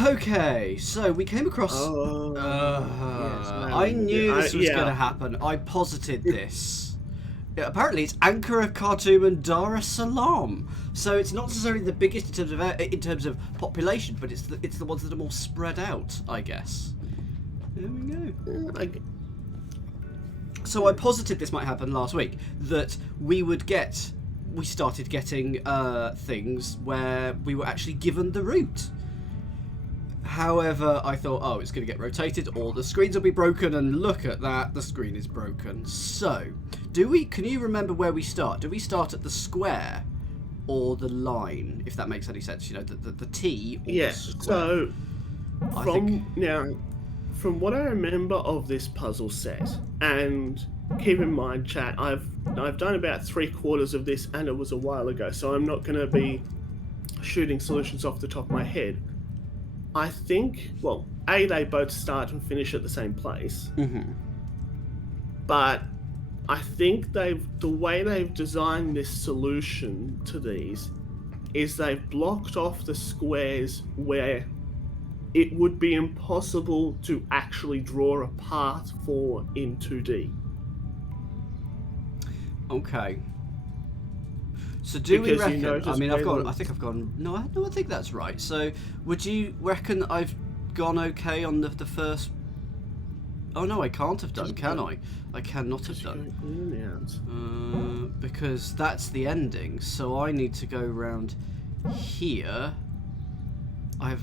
Okay, so we came across. Oh, yes, I knew this was yeah. going to happen. I posited this. Yeah, apparently, it's Ankara, Khartoum, and Dar es Salaam. So it's not necessarily the biggest in terms of population, but it's the ones that are more spread out, I guess. There we go. So I posited this might happen last week, that we started getting things where we were actually given the route. However, I thought, oh, it's going to get rotated, or the screens will be broken, and look at that, the screen is broken. So, can you remember where we start? Do we start at the square or the line, if that makes any sense? You know, the T or the square? So, from what I remember of this puzzle set, and keep in mind, chat, I've done about 3/4 of this, and it was a while ago, so I'm not going to be shooting solutions off the top of my head. I think, well, they both start and finish at the same place. Mm-hmm. But I think the way they've designed this solution to these is they've blocked off the squares where it would be impossible to actually draw a path for in 2D. Okay. So do we reckon? I mean, I think I've gone. No, I think that's right. So would you reckon I've gone okay on the first? Oh no, I can't have done, can I? I cannot have done. Because that's the ending. So I need to go around here. I have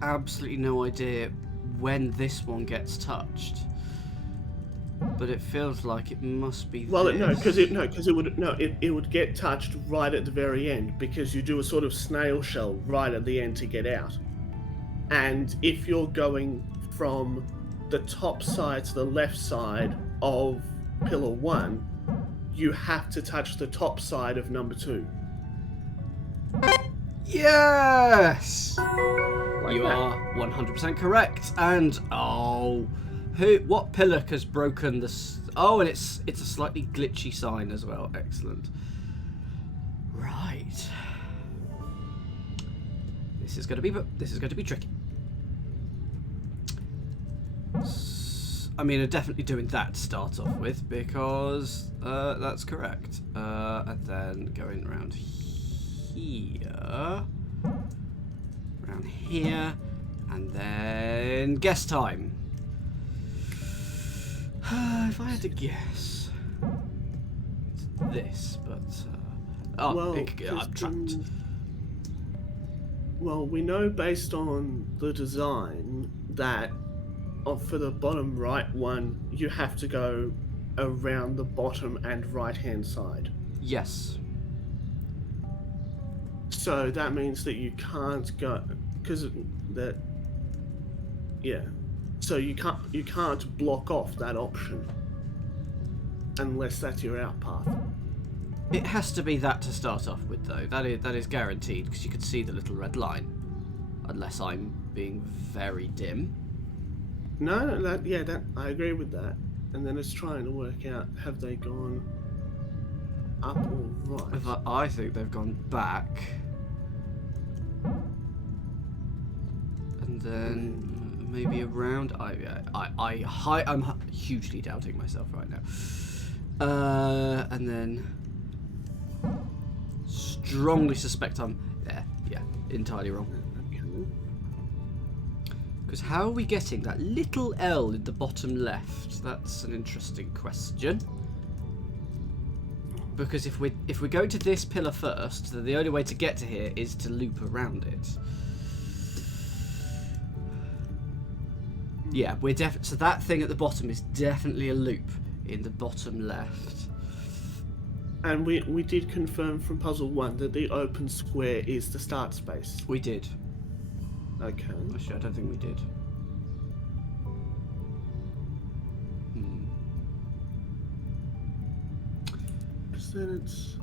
absolutely no idea when this one gets touched. But it feels like it must be. Well, because it would get touched right at the very end, because you do a sort of snail shell right at the end to get out. And if you're going from the top side to the left side of pillar 1, you have to touch the top side of number 2. Yes, you are 100% correct. And what pillar has broken this? Oh, and it's a slightly glitchy sign as well. Excellent. Right. This is going to be tricky. I mean, I'm definitely doing that to start off with, because that's correct. And then going around here, and then guess time. If I had to guess, it's this, but I'm trapped. Well, we know based on the design that for the bottom right one, you have to go around the bottom and right hand side. Yes. So that means that you can't go, because that, yeah. So you can't block off that option unless that's your out path. It has to be that to start off with, though. That is guaranteed, because you can see the little red line, unless I'm being very dim. No, that I agree with that. And then it's trying to work out, have they gone up or right? I think they've gone back, and then maybe around. I'm hugely doubting myself right now. And then strongly suspect I'm there. Yeah, entirely wrong. Because how are we getting that little L in the bottom left? That's an interesting question. Because if we go to this pillar first, then the only way to get to here is to loop around it. Yeah, so that thing at the bottom is definitely a loop in the bottom left. And we did confirm from puzzle 1 that the open square is the start space. We did. Okay. Actually, I don't think we did. Because then it's...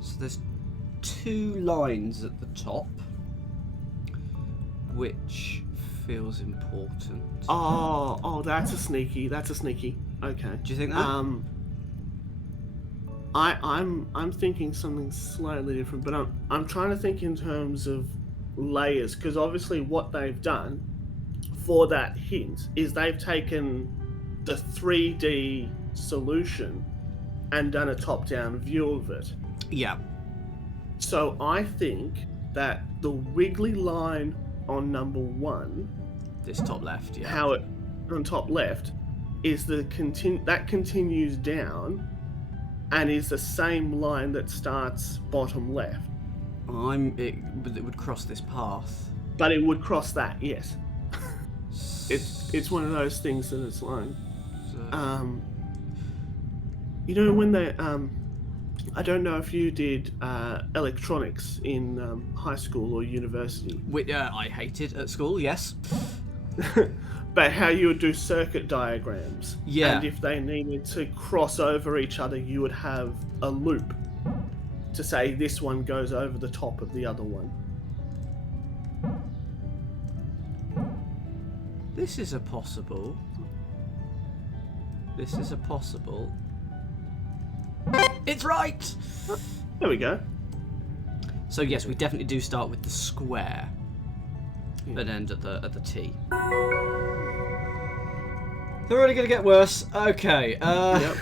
So there's 2 lines at the top, which feels important. Oh, that's a sneaky. Okay. Do you think that? I'm thinking something slightly different, but I'm trying to think in terms of layers, because obviously what they've done for that hint is they've taken the 3D solution and done a top-down view of it. Yeah. So I think that the wiggly line on number 1, This top left, yeah. how it on top left, is that continues down and is the same line that starts bottom left. But it would cross this path. But it would cross that, yes. It's one of those things that it's like, you know, when they I don't know if you did electronics in high school or university. I hated at school, yes. But how you would do circuit diagrams. Yeah. And if they needed to cross over each other, you would have a loop to say this one goes over the top of the other one. This is a possible. It's right! There we go. So yes, we definitely do start with the square. But end at the T. They're only going to get worse. Okay. Yep.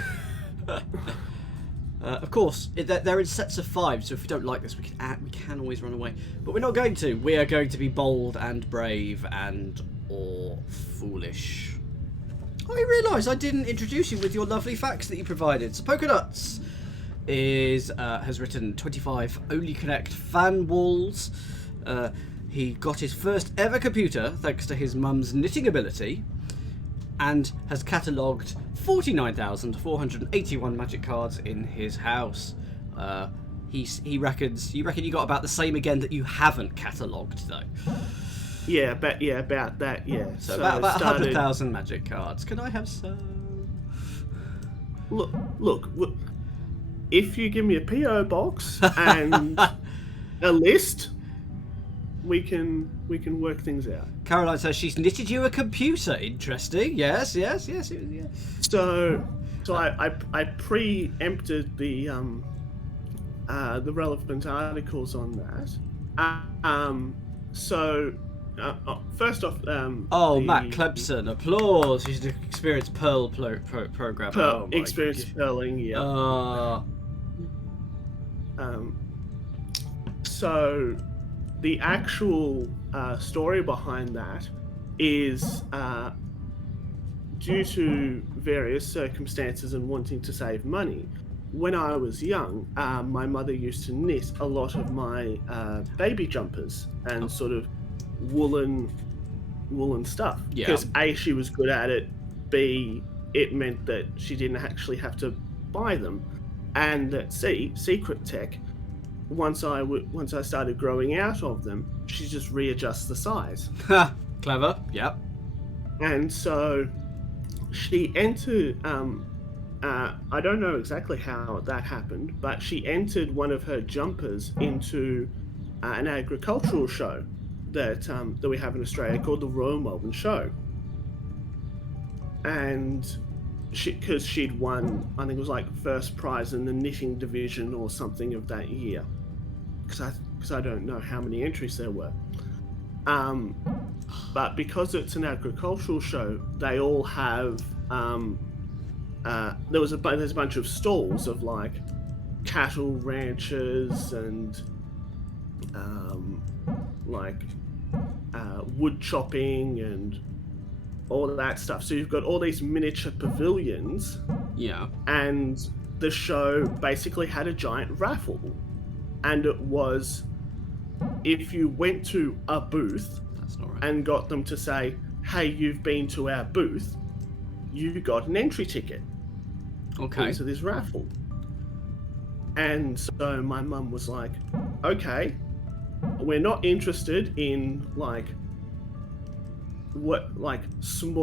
Of course, they're in sets of 5, so if we don't like this, we can always run away. But we're not going to. We are going to be bold and brave or foolish. I realise I didn't introduce you with your lovely facts that you provided. So Polka Nuts has written 25 Only Connect fan walls. He got his first ever computer thanks to his mum's knitting ability, and has catalogued 49,481 magic cards in his house. You reckon you got about the same again that you haven't catalogued though. Yeah, about that. Yeah. So about 100,000 magic cards. Can I have some? Look. If you give me a PO box and a list, we can work things out. Caroline says she's knitted you a computer. Interesting. Yes. Yeah. So I preempted the relevant articles on that. First off, Matt Clemson, applause. She's an experienced Perl programmer. Experienced Perling, yeah. So the actual story behind that is due to various circumstances and wanting to save money. When I was young, my mother used to knit a lot of my baby jumpers and sort of woolen stuff. Yeah. Because A, she was good at it. B, it meant that she didn't actually have to buy them. And that C, secret tech, once I started growing out of them, she just readjusts the size. Ha! Clever. Yep. And so she entered. I don't know exactly how that happened, but she entered one of her jumpers into an agricultural show that we have in Australia called the Royal Melbourne Show. And because she'd won, I think it was like first prize in the knitting division or something of that year. Because I don't know how many entries there were. But because it's an agricultural show, they all have there's a bunch of stalls of like cattle ranchers and wood chopping and all of that stuff. So you've got all these miniature pavilions. Yeah. And the show basically had a giant raffle. And it was, if you went to a booth and got them to say, hey, you've been to our booth, you got an entry ticket into this raffle. And so my mum was like, okay, we're not interested in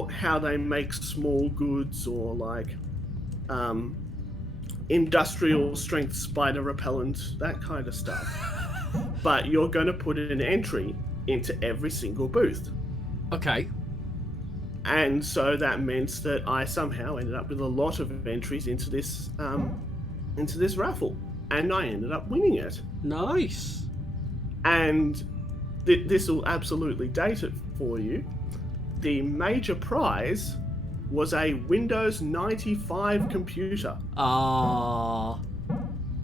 how they make small goods or industrial strength spider repellent, that kind of stuff. But you're going to put an entry into every single booth. Okay. And so that meant that I somehow ended up with a lot of entries into into this raffle, and I ended up winning it. Nice. And this will absolutely date it for you. The major prize was a Windows 95 computer. Ah.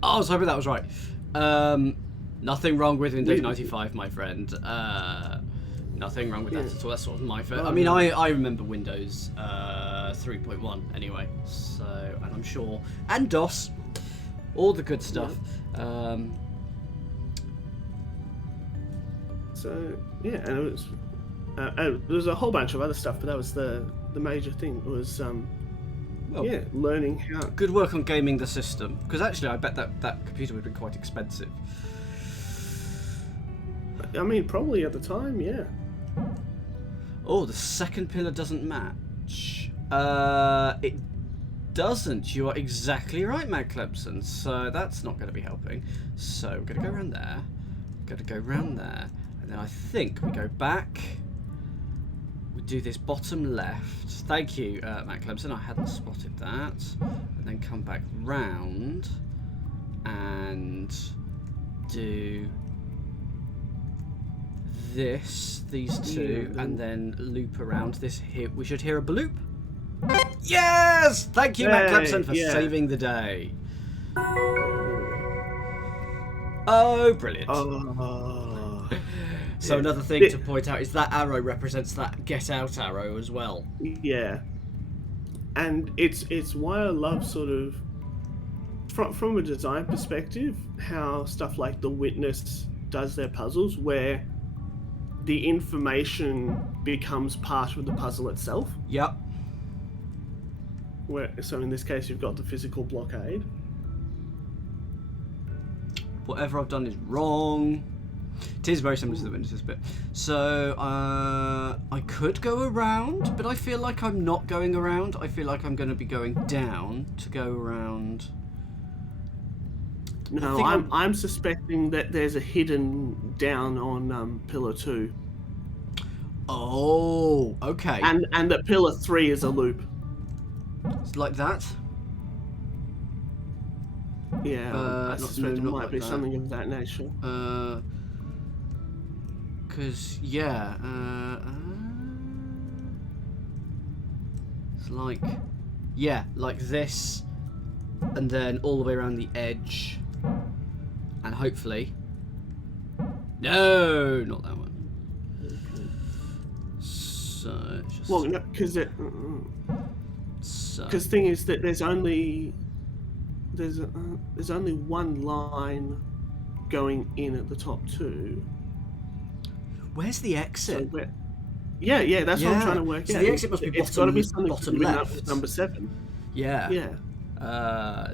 I was hoping that was right. Nothing wrong with Windows 95, my friend. Nothing wrong with that at all. That's sort of my first. I mean, I remember Windows 3.1 anyway. So, and I'm sure, and DOS, all the good stuff. So yeah, and it was. And there was a whole bunch of other stuff, but that was the major thing. It was Well, learning how. good work on gaming the system, because actually I bet that computer would have been quite expensive. I mean, probably at the time, yeah. Oh, the second pillar doesn't match. It doesn't. You are exactly right, Matt Clemson. So that's not going to be helping. So we're going to go around there. Going to go around there. And then I think we go back. We do this bottom left. Thank you, Matt Clemson. I hadn't spotted that. And then come back round. And do these two, and then loop around this here. We should hear a bloop. Yes! Thank you, Matt Clemson, for saving the day. Oh, brilliant. So another thing to point out is that arrow represents that get out arrow as well. Yeah. And it's why I love sort of, from a design perspective, how stuff like The Witness does their puzzles, where the information becomes part of the puzzle itself. Yep. So in this case, you've got the physical blockade. Whatever I've done is wrong. It is very similar to The Witness bit. So I could go around, but I feel like I'm not going around. I feel like I'm going to be going down to go around. No, I'm suspecting that there's a hidden down on pillar 2. Oh, okay. And that pillar 3 is a loop. It's like that? Yeah, I suspect it might be something of that nature. Because, yeah, it's like, yeah, like this, and then all the way around the edge. And hopefully... No, not that one. So, just... Well, no, because because thing is that there's only one line going in at the top 2. Where's the exit? So yeah, that's what I'm trying to work out. So the exit must be bottom left. Number 7. Yeah. Yeah.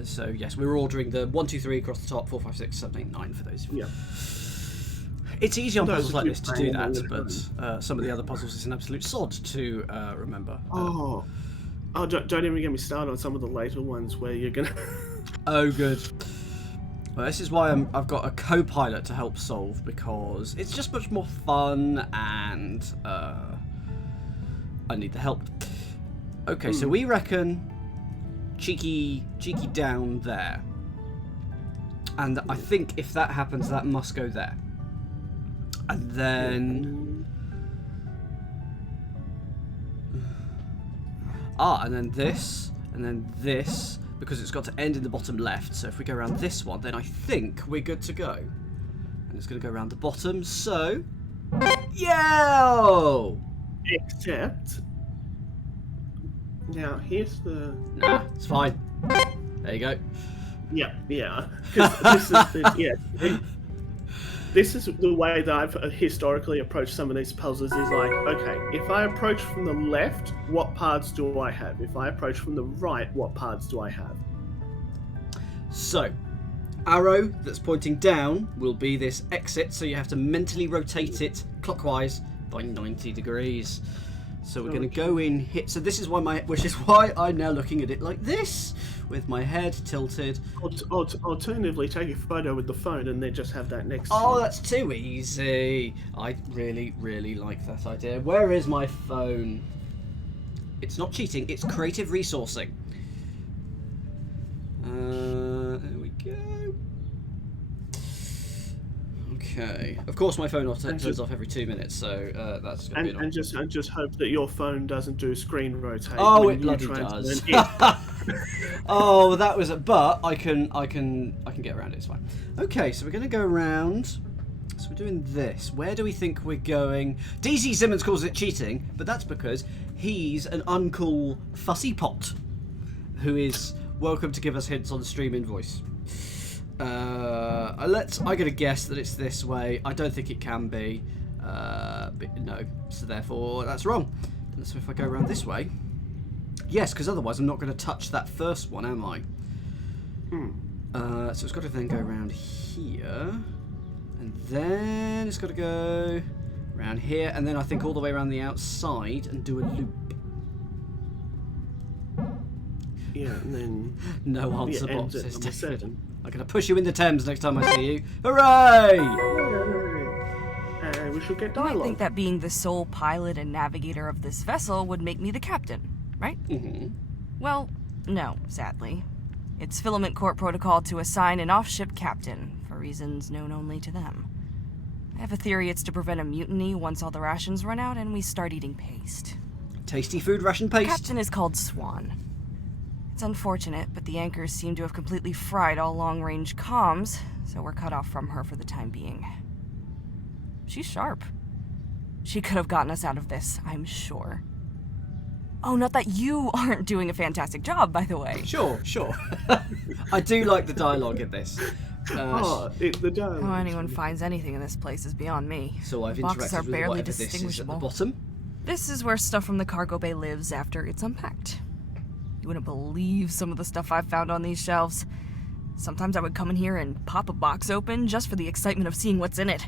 So yes, we're ordering the 1, 2, 3 across the top, 4, 5, 6, 7, 8, 9 for those. Yeah. It's easy on puzzles like this to do that, but some of the other puzzles is an absolute sod to remember. Don't even get me started on some of the later ones where you're gonna. Oh, good. Well, this is why I've got a co-pilot to help solve, because it's just much more fun, and I need the help. Okay, so we reckon cheeky down there, and I think if that happens, that must go there, and then and then this, because it's got to end in the bottom left. So if we go around this one, then I think we're good to go. And it's going to go around the bottom, so... Yeah! Except... Now, here's the... Nah, it's fine. There you go. Yeah. Because this is the way that I've historically approached some of these puzzles, is like, okay, if I approach from the left, what paths do I have? If I approach from the right, what paths do I have? So, arrow that's pointing down will be this exit, so you have to mentally rotate it clockwise by 90 degrees. So we're going to go in here. So this is which is why I'm now looking at it like this, with my head tilted. Alternatively, take a photo with the phone and then just have that next to you. Oh, that's too easy. I really, really like that idea. Where is my phone? It's not cheating, it's creative resourcing. Okay. Of course, my phone turns off every 2 minutes, so that's going to be annoying. And just hope that your phone doesn't do screen rotate. Oh, when it you bloody try and does. turn it. Oh, that was. But I can get around it. It's fine. Okay, so we're going to go around. So we're doing this. Where do we think we're going? DC Simmons calls it cheating, but that's because he's an uncool fussy pot who is welcome to give us hints on the stream invoice. I'm gonna guess that it's this way. I don't think it can be. But no, so therefore that's wrong. So if I go around this way, yes, because otherwise I'm not going to touch that first one, am I? So it's got to then go around here, and then it's got to go around here, and then I think all the way around the outside and do a loop. Yeah, and then no answer ends at boxes. number 7. I'm going to push you in the Thames next time I see you. Hooray! And we should get You might dialogue. think that being the sole pilot and navigator of this vessel would make me the captain, right? Mm-hmm. Well, no, sadly. It's Filament Corp protocol to assign an off-ship captain, for reasons known only to them. I have a theory it's to prevent a mutiny once all the rations run out and we start eating paste. Tasty food ration paste. Captain is called Swan. It's unfortunate, but the anchors seem to have completely fried all long-range comms, so we're cut off from her for the time being. She's sharp. She could have gotten us out of this, I'm sure. Oh, not that you aren't doing a fantastic job, by the way. Sure. I do like the dialogue in this. The dialogue. How anyone finds anything in this place is beyond me. So I've Boxes interacted are with barely whatever this is at the distinguishable. bottom. This is where stuff from the cargo bay lives after it's unpacked. You wouldn't believe some of the stuff I've found on these shelves. Sometimes I would come in here and pop a box open just for the excitement of seeing what's in it.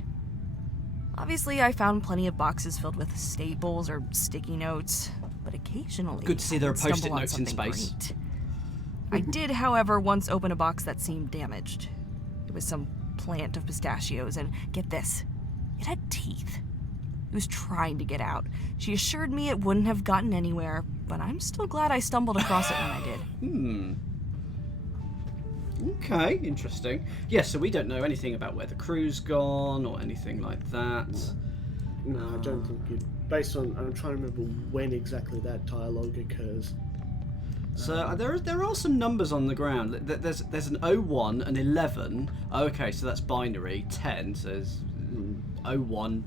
Obviously, I found plenty of boxes filled with staples or sticky notes, but occasionally Good to see there are I'd stumble post-it on notes in something space. great. I did, however, once open a box that seemed damaged. It was some plant of pistachios, and get this, it had teeth. It was trying to get out. She assured me it wouldn't have gotten anywhere, but I'm still glad I stumbled across it when I did. Okay, interesting. Yeah, so we don't know anything about where the crew's gone or anything like that. No, I don't think it. Based on, I'm trying to remember when exactly that dialogue occurs. So there are some numbers on the ground. There's an 01, an 11. Okay, so that's binary. 10 says 01,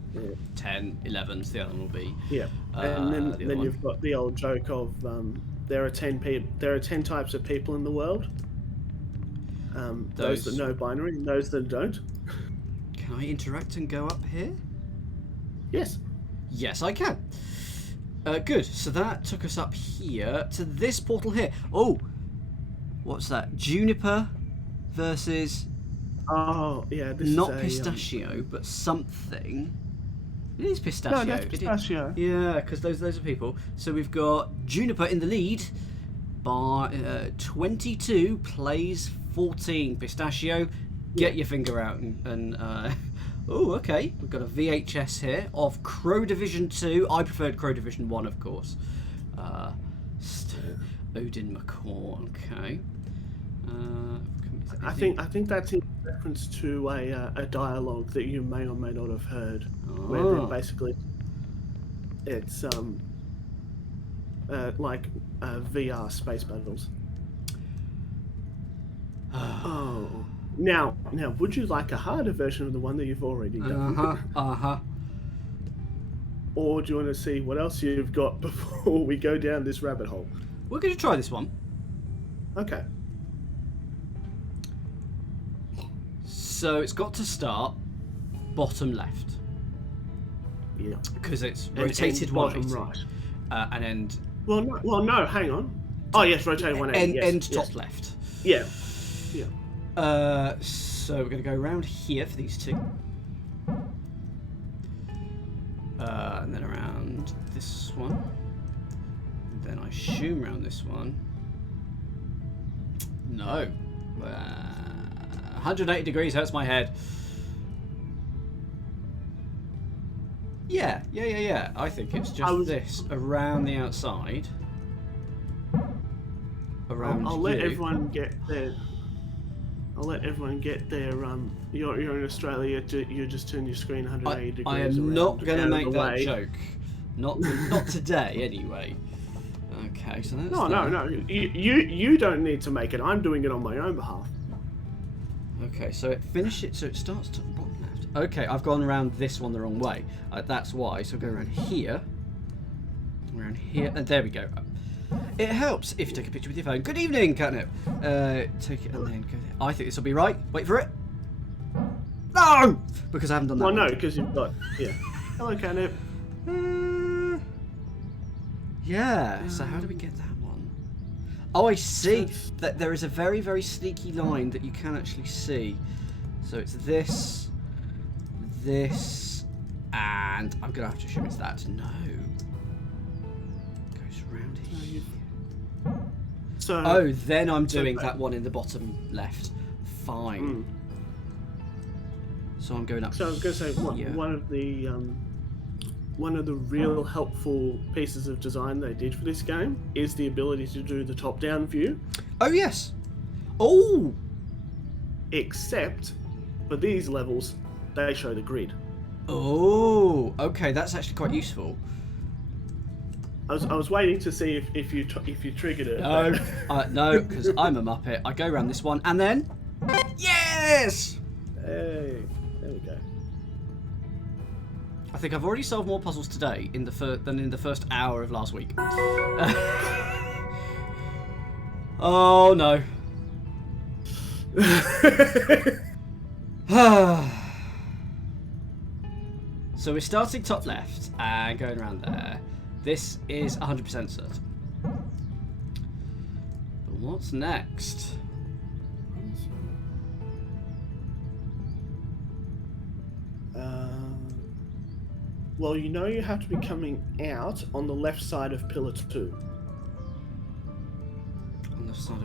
10, 11. So the other one will be. Yeah, and the then other you've got the old joke of there are 10 types of people in the world. Those that know binary and those that don't. Can I interact and go up here? Yes. Yes, I can. Good. So that took us up here to this portal here. Oh, what's that? Juniper versus Oh, yeah. This not is a, pistachio, but something. It is pistachio. No, that's It is- pistachio. Yeah, because those are people. So we've got Juniper in the lead by 22 plays 14. Pistachio, get your finger out and oh, okay. We've got a VHS here of Crow Division 2. I preferred Crow Division 1, of course. Odin McCaw. Okay. I think that's in reference to a dialogue that you may or may not have heard, where they're basically it's like VR space battles. Oh. Now, would you like a harder version of the one that you've already done? Or do you want to see what else you've got before we go down this rabbit hole? We're going to try this one. Okay. So it's got to start bottom left. Yeah. Because it's And rotated end bottom 180. right. And end Well, no, hang on. Oh, yes, rotate 180. Yes, end yes. top left. Yeah. Yeah. So we're going to go around here for these two. And then around this one. And then I assume around this one. No. 180 degrees hurts my head. Yeah. I think it's just this around the outside. Around I'll let everyone get their. I'll let everyone get their You're in Australia. You just turn your screen 180 degrees. I am around, not going to out of make the that way. joke. Not today, anyway. Okay, so that's No. You don't need to make it. I'm doing it on my own behalf. Okay, so it finishes. So it starts to the bottom left. Okay, I've gone around this one the wrong way. That's why. So go around here, and there we go. It helps if you take a picture with your phone. Good evening, Catnip. Take it and then go there. I think this will be right. Wait for it. No, because I haven't done that. Well, no, one. because you've got Hello, Canip. Yeah. So how do we get that one? Oh, I see. That there is a very, very sneaky line that you can actually see. So it's this, and I'm gonna have to assume it's that. No. Goes round here. So. Oh, then I'm doing that one in the bottom left. Fine. So I'm going up. So I was going to say here. one of the real helpful pieces of design they did for this game is the ability to do the top-down view. Oh yes. Oh. Except for these levels, they show the grid. Oh. Okay, that's actually quite useful. I was waiting to see if you triggered it. No, no, because I'm a muppet. I go around this one and then, yes. Hey, there we go. I think I've already solved more puzzles today than in the first hour of last week. Oh no. So we're starting top left and going around there. This is 100% certain. But what's next? Well, you know you have to be coming out on the left side of pillar 2. On the side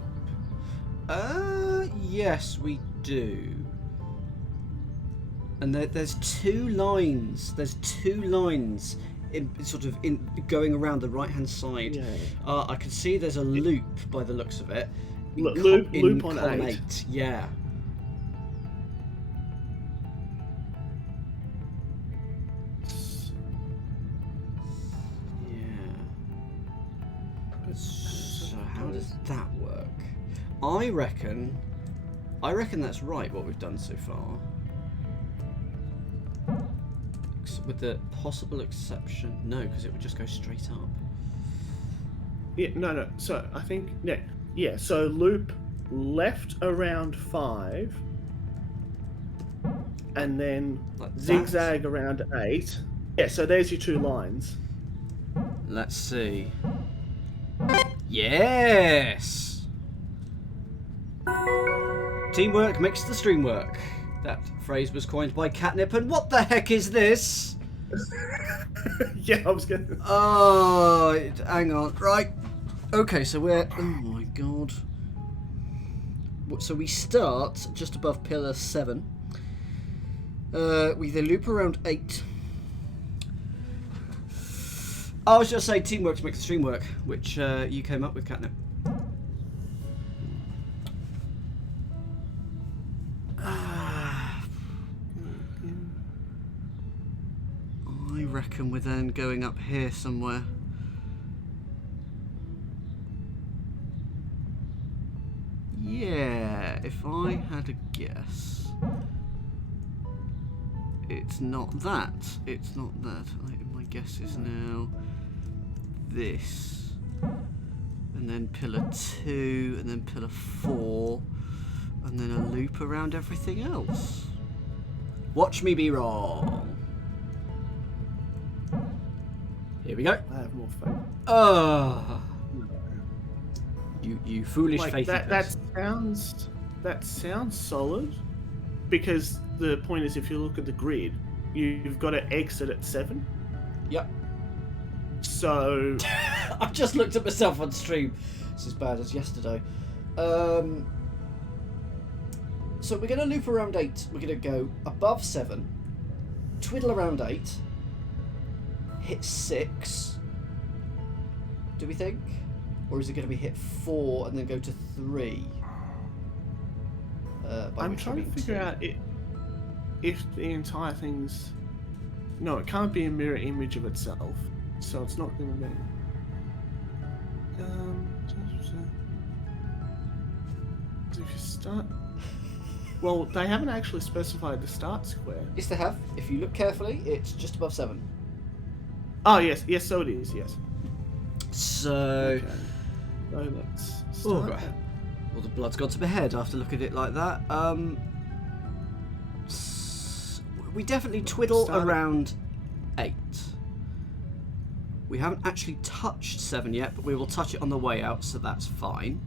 of... yes, we do. And there's two lines. There's two lines going around the right-hand side. Yeah. I can see there's a loop by the looks of it. Loop on column 8. Yeah. So how does that work? I reckon that's right, what we've done so far. With the possible exception... No, because it would just go straight up. Yeah, no. So I think... Yeah, so loop left around 5. And then Like that? zigzag around 8. Yeah, so there's your two lines. Let's see. Yes! Teamwork makes the stream work. That phrase was coined by Catnip, and what the heck is this? Yeah, I was going to... Oh, hang on. Right. Okay, so we're... Oh my god. So we start just above pillar 7. We then loop around 8. I was just saying teamwork makes the stream work, which you came up with, Catnip. I reckon we're then going up here somewhere. Yeah, if I had a guess, it's not that. It's not that. My guess is now this, and then pillar 2, and then pillar 4, and then a loop around everything else. Watch me be wrong. Here we go. I have more faith. You foolish Like, faithy person. that sounds solid, because the point is, if you look at the grid, you've got to exit at 7. Yep. So I've just looked at myself on stream. It's as bad as yesterday. So we're going to loop around 8. We're going to go above 7, twiddle around 8, hit 6. Do we think? Or is it going to be hit 4 and then go to 3? I'm trying to figure out if the entire thing's... No, it can't be a mirror image of itself, so it's not going to be... If you start... Well, they haven't actually specified the start square. Yes, they have. If you look carefully, it's just above 7. Oh, yes, so it is, yes. So... Okay. So let's start God. Well, the blood's gone to my head after looking at it like that. We definitely twiddle around 8. We haven't actually touched 7 yet, but we will touch it on the way out, so that's fine.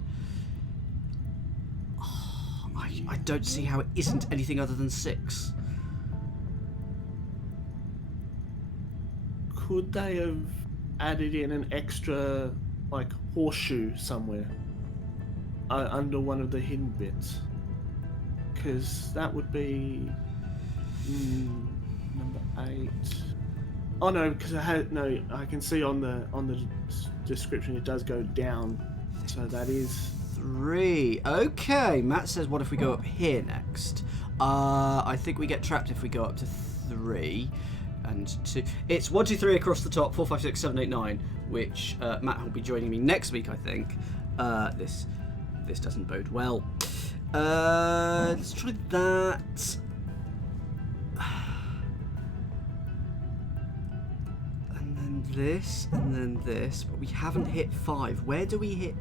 Oh, I don't see how it isn't anything other than 6. Could they have added in an extra, like, horseshoe somewhere under one of the hidden bits? Because that would be number 8. Oh no, because I can see on the description it does go down, so that is 3. Okay, Matt says, what if we go up here next? I think we get trapped if we go up to 3 and 2. It's 1, 2, 3 across the top, 4, 5, 6, 7, 8, 9, which Matt will be joining me next week, I think. This doesn't bode well. Let's try that. And then this, and then this, but we haven't hit 5. Where do we hit?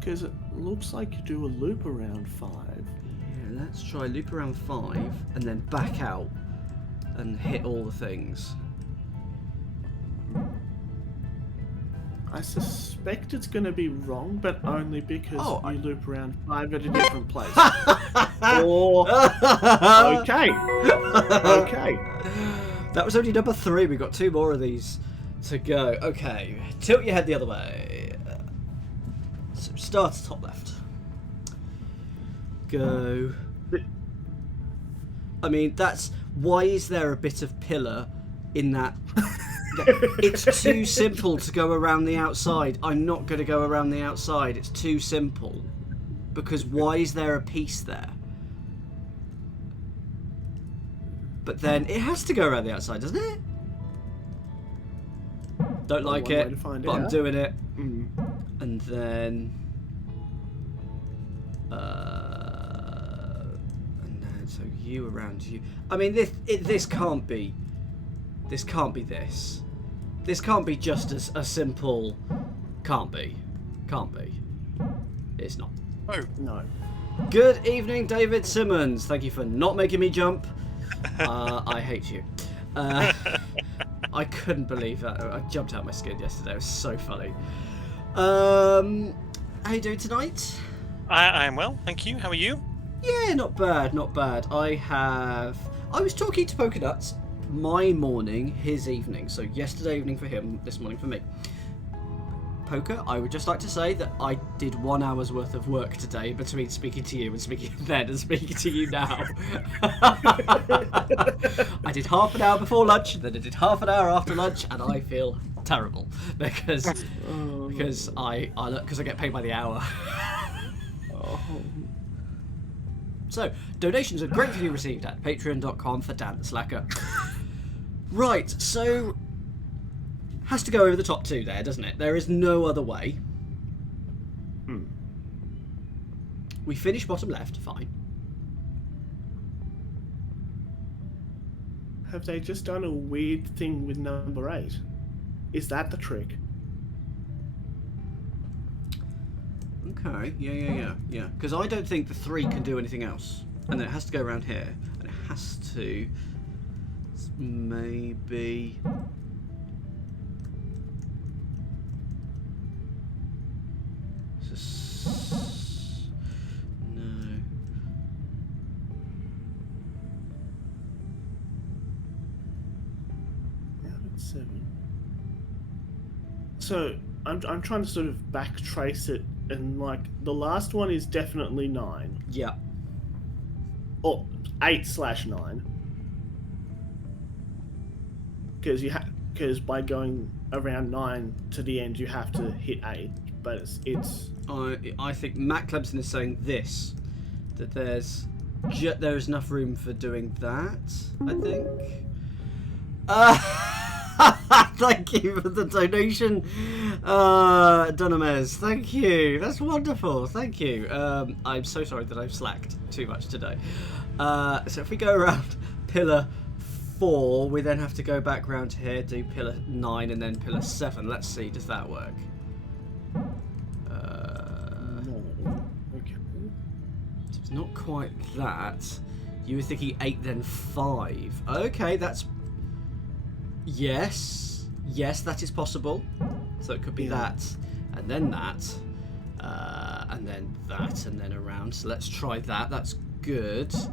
Because it looks like you do a loop around 5. Yeah, let's try loop around 5 and then back out and hit all the things. I suspect it's going to be wrong, but only because you loop around 5 at a different place. Okay. Okay. That was only number 3. We've got 2 more of these to go. Okay, tilt your head the other way. So start at top left. Go. I mean, that's... Why is there a bit of pillar in that? It's too simple to go around the outside. I'm not going to go around the outside. It's too simple. Because why is there a piece there? But then it has to go around the outside, doesn't it? Don't like it, but I'm doing it. And then... so you around you. I mean, this can't be... This can't be this. This can't be just as a simple... Can't be. Can't be. It's not. Oh. No. Good evening, David Simmons. Thank you for not making me jump. I hate you. I couldn't believe that. I jumped out my skin yesterday. It was so funny. How you doing tonight? I am well, thank you. How are you? Yeah, not bad, not bad. I was talking to Poker Nuts. My morning, his evening. So yesterday evening for him, this morning for me. Poker, I would just like to say that I did 1 hour's worth of work today between speaking to you and speaking then and speaking to you now. I did half an hour before lunch, then I did half an hour after lunch, and I feel terrible because I get paid by the hour. So, donations are gratefully received at patreon.com for Dan the Slacker. Right, so... Has to go over the top 2 there, doesn't it? There is no other way. We finish bottom left, fine. Have they just done a weird thing with number 8? Is that the trick? Okay, yeah. Because I don't think the 3 can do anything else. And then it has to go around here. And it has to... Maybe... No. That's 7. So I'm trying to sort of backtrace it, and like the last one is definitely 9. Yeah. Or 8/9. Because by going around 9 to the end you have to hit 8. but it's I think Matt Clemson is saying this, that there is enough room for doing that, I think. Thank you for the donation, Dunamez. Thank you. That's wonderful. Thank you. I'm so sorry that I've slacked too much today. So if we go around pillar 4, we then have to go back round here, do pillar 9 and then pillar 7. Let's see, does that work? no. Okay. So it's not quite that. You were thinking 8 then 5. Okay, that's... Yes, that is possible. So it could be that, and then that, and then that, and then around. So let's try that. That's good. It's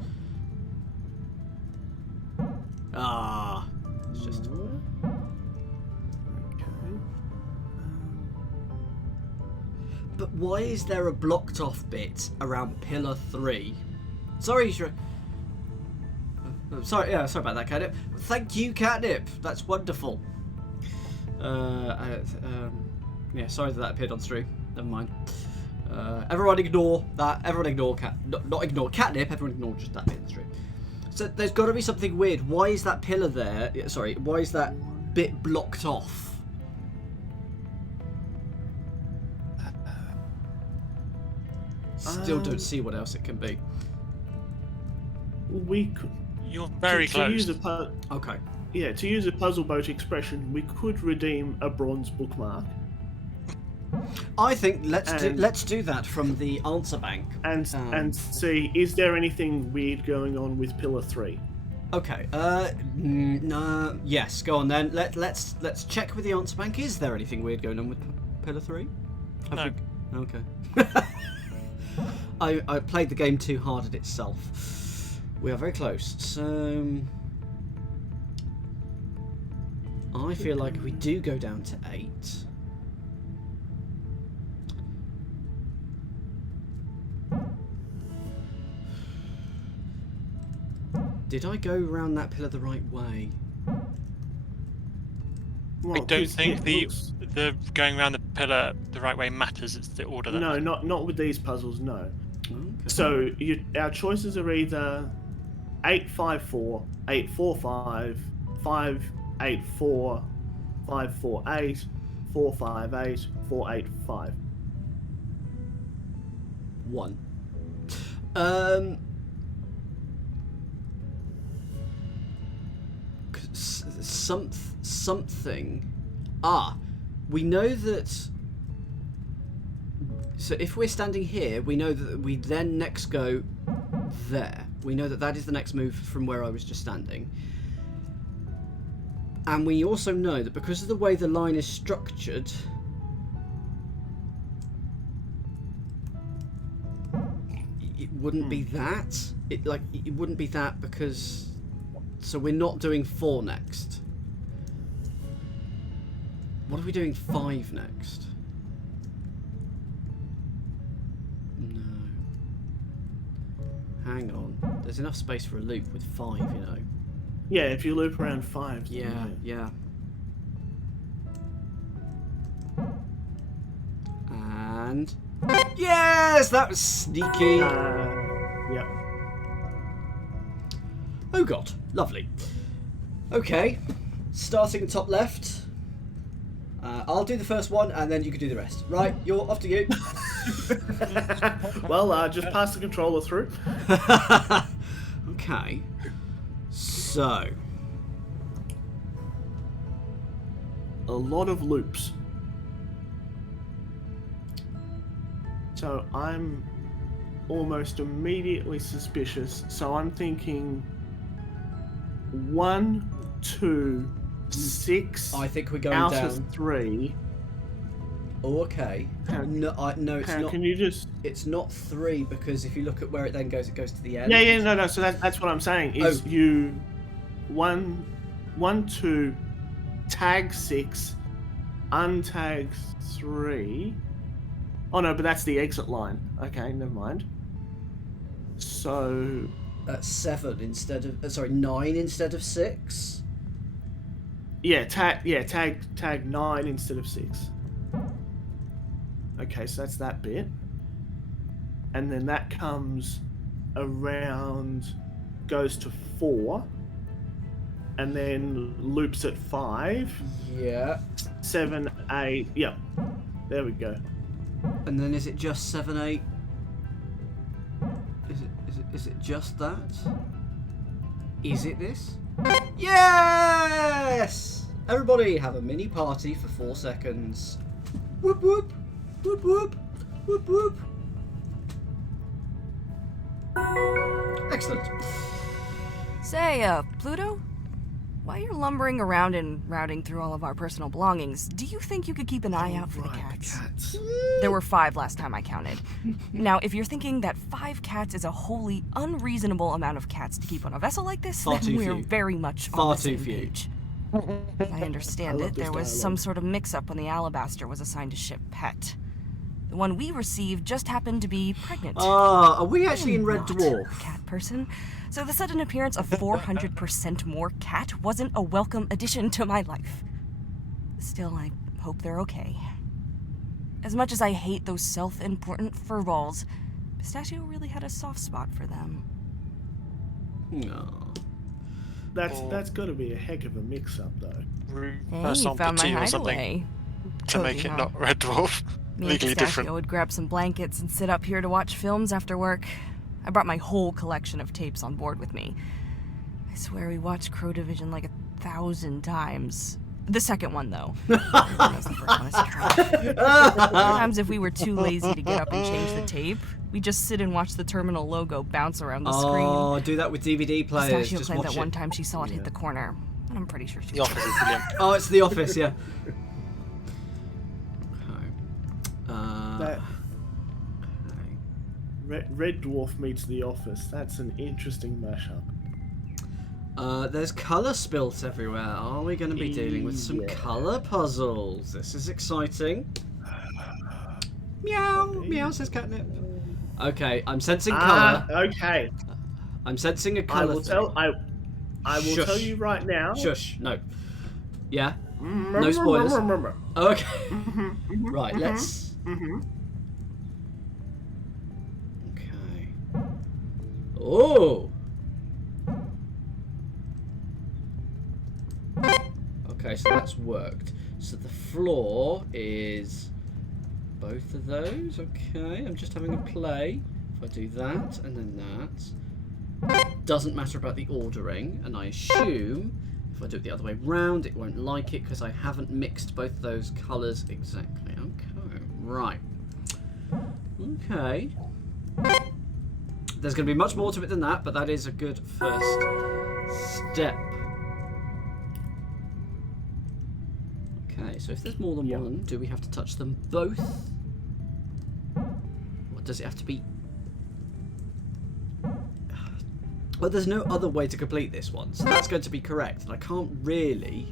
just... But why is there a blocked off bit around pillar 3? Sorry, sorry about that, Catnip. Thank you, Catnip. That's wonderful. Yeah, sorry that appeared on stream. Never mind. Everyone ignore that. Everyone ignore not ignore Catnip. Everyone ignore just that bit on stream. So there's got to be something weird. Why is that pillar there? Sorry, why is that bit blocked off? Still don't see what else it can be. We could. You're very close. Okay. Yeah, to use a puzzle boat expression, we could redeem a bronze bookmark. I think let's do that from the answer bank and see, is there anything weird going on with pillar 3? Okay. No. Yes. Go on then. Let's check with the answer bank. Is there anything weird going on with pillar 3? No. Okay. I played the game too hard at itself. We are very close. So I feel like if we do go down to 8. Did I go around that pillar the right way? Well, I don't think the looks... going around the pillar the right way matters. It's the order that. No, not with these puzzles. No. Okay. So our choices are either 854, 845, 584, 548, 458, 485. 1. Something. We know that. So if we're standing here, we know that we then next go there. We know that that is the next move from where I was just standing. And we also know that because of the way the line is structured, it wouldn't be that. It wouldn't be that because. So we're not doing 4 next. What are we doing 5 next? No. Hang on. There's enough space for a loop with 5, you know. Yeah, if you loop around 5. Yeah. And... Yes! That was sneaky. Yep. Oh god, lovely. Okay, starting at top left. I'll do the first one and then you can do the rest. Right, you're off to you. Well, just pass the controller through. Okay, so... A lot of loops. So I'm almost immediately suspicious. So I'm thinking 1, 2, 6. I think we're going out down. of 3. Oh, okay. No, it's not. Can you just? It's not 3 because if you look at where it then goes, it goes to the end. Yeah, no. So that's what I'm saying. Is you 1, 2, tag 6, untag 3. Oh no, but that's the exit line. Okay, never mind. So 7 instead of 9 instead of 6. tag 9 instead of 6. Okay, so that's that bit. And then that comes around, goes to 4, and then loops at 5, Yeah. 7, 8. Yeah, there we go. And then is it just 7, 8? Is it just that? Is it this? Yes! Everybody have a mini party for 4 seconds. Whoop whoop. Whoop whoop. Whoop whoop. Excellent. Say, Pluto? While you're lumbering around and routing through all of our personal belongings, do you think you could keep an eye out for the cats? There were 5 last time I counted. Now, if you're thinking that 5 cats is a wholly unreasonable amount of cats to keep on a vessel like this, Far then too we're few. very much Far on the too same few. page. As I understand it, there was some sort of mix-up when the Alabaster was assigned to ship Pet. The one we received just happened to be pregnant. Ah, are we actually in Red Not Dwarf? a cat person, so the sudden appearance of 400% more cat wasn't a welcome addition to my life. Still, I hope they're okay. As much as I hate those self-important furballs, Pistachio really had a soft spot for them. No. That's got to be a heck of a mix-up, though. Hey, First you on found my Petit or something hideaway. to Told make you, it huh? not Red Dwarf. Me and Legally Pistachio different. would grab some blankets and sit up here to watch films after work. I brought my whole collection of tapes on board with me. I swear we watched Crow Division like 1,000 times. The second one, though. Everyone knows the first one is trash. Sometimes if we were too lazy to get up and change the tape, we'd just sit and watch the terminal logo bounce around the screen. Oh, do that with DVD players. Pistachio Just claimed watch that it. one time she saw it hit the corner, and I'm pretty sure she The Office is brilliant. Oh, it's The Office, yeah. That Okay. Red Dwarf meets The Office. That's an interesting mashup. There's colour spilt everywhere. Are we going to be dealing with some Yeah. colour puzzles? This is exciting. Meow, meow, says Catnip. Okay, I'm sensing colour. Okay. I'm sensing a I colour will thing. tell. I will Shush. tell you right now. Shush, no. Yeah? No spoilers. Remember. Okay. Right, let's... Okay. Oh! Okay, so that's worked. So the floor is both of those. Okay, I'm just having a play. If I do that and then that. Doesn't matter about the ordering, and I assume if I do it the other way round, it won't like it because I haven't mixed both those colours exactly. Okay, right. Okay. There's going to be much more to it than that, but that is a good first step. Okay, so if there's more than one, do we have to touch them both? Or does it have to be... Well, there's no other way to complete this one, so that's going to be correct. And I can't really...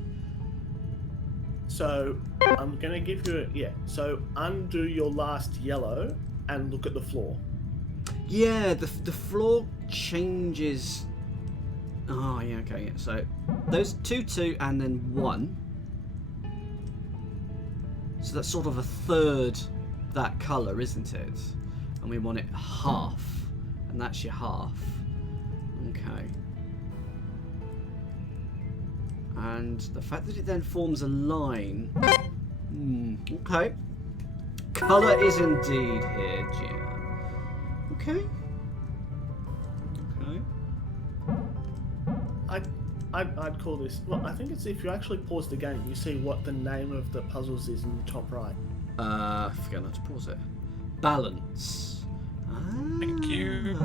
So I'm gonna give you So undo your last yellow and look at the floor. Yeah, the floor changes... Oh, yeah, okay, yeah. So those 2, 2, and then 1. So that's sort of a third that colour, isn't it? And we want it half. And that's your half. Okay. And the fact that it then forms a line... okay. Colour is indeed here, Jim. Okay. Okay. I'd call this. Well, I think it's if you actually pause the game, you see what the name of the puzzles is in the top right. I forget how to pause it. Balance. Thank you.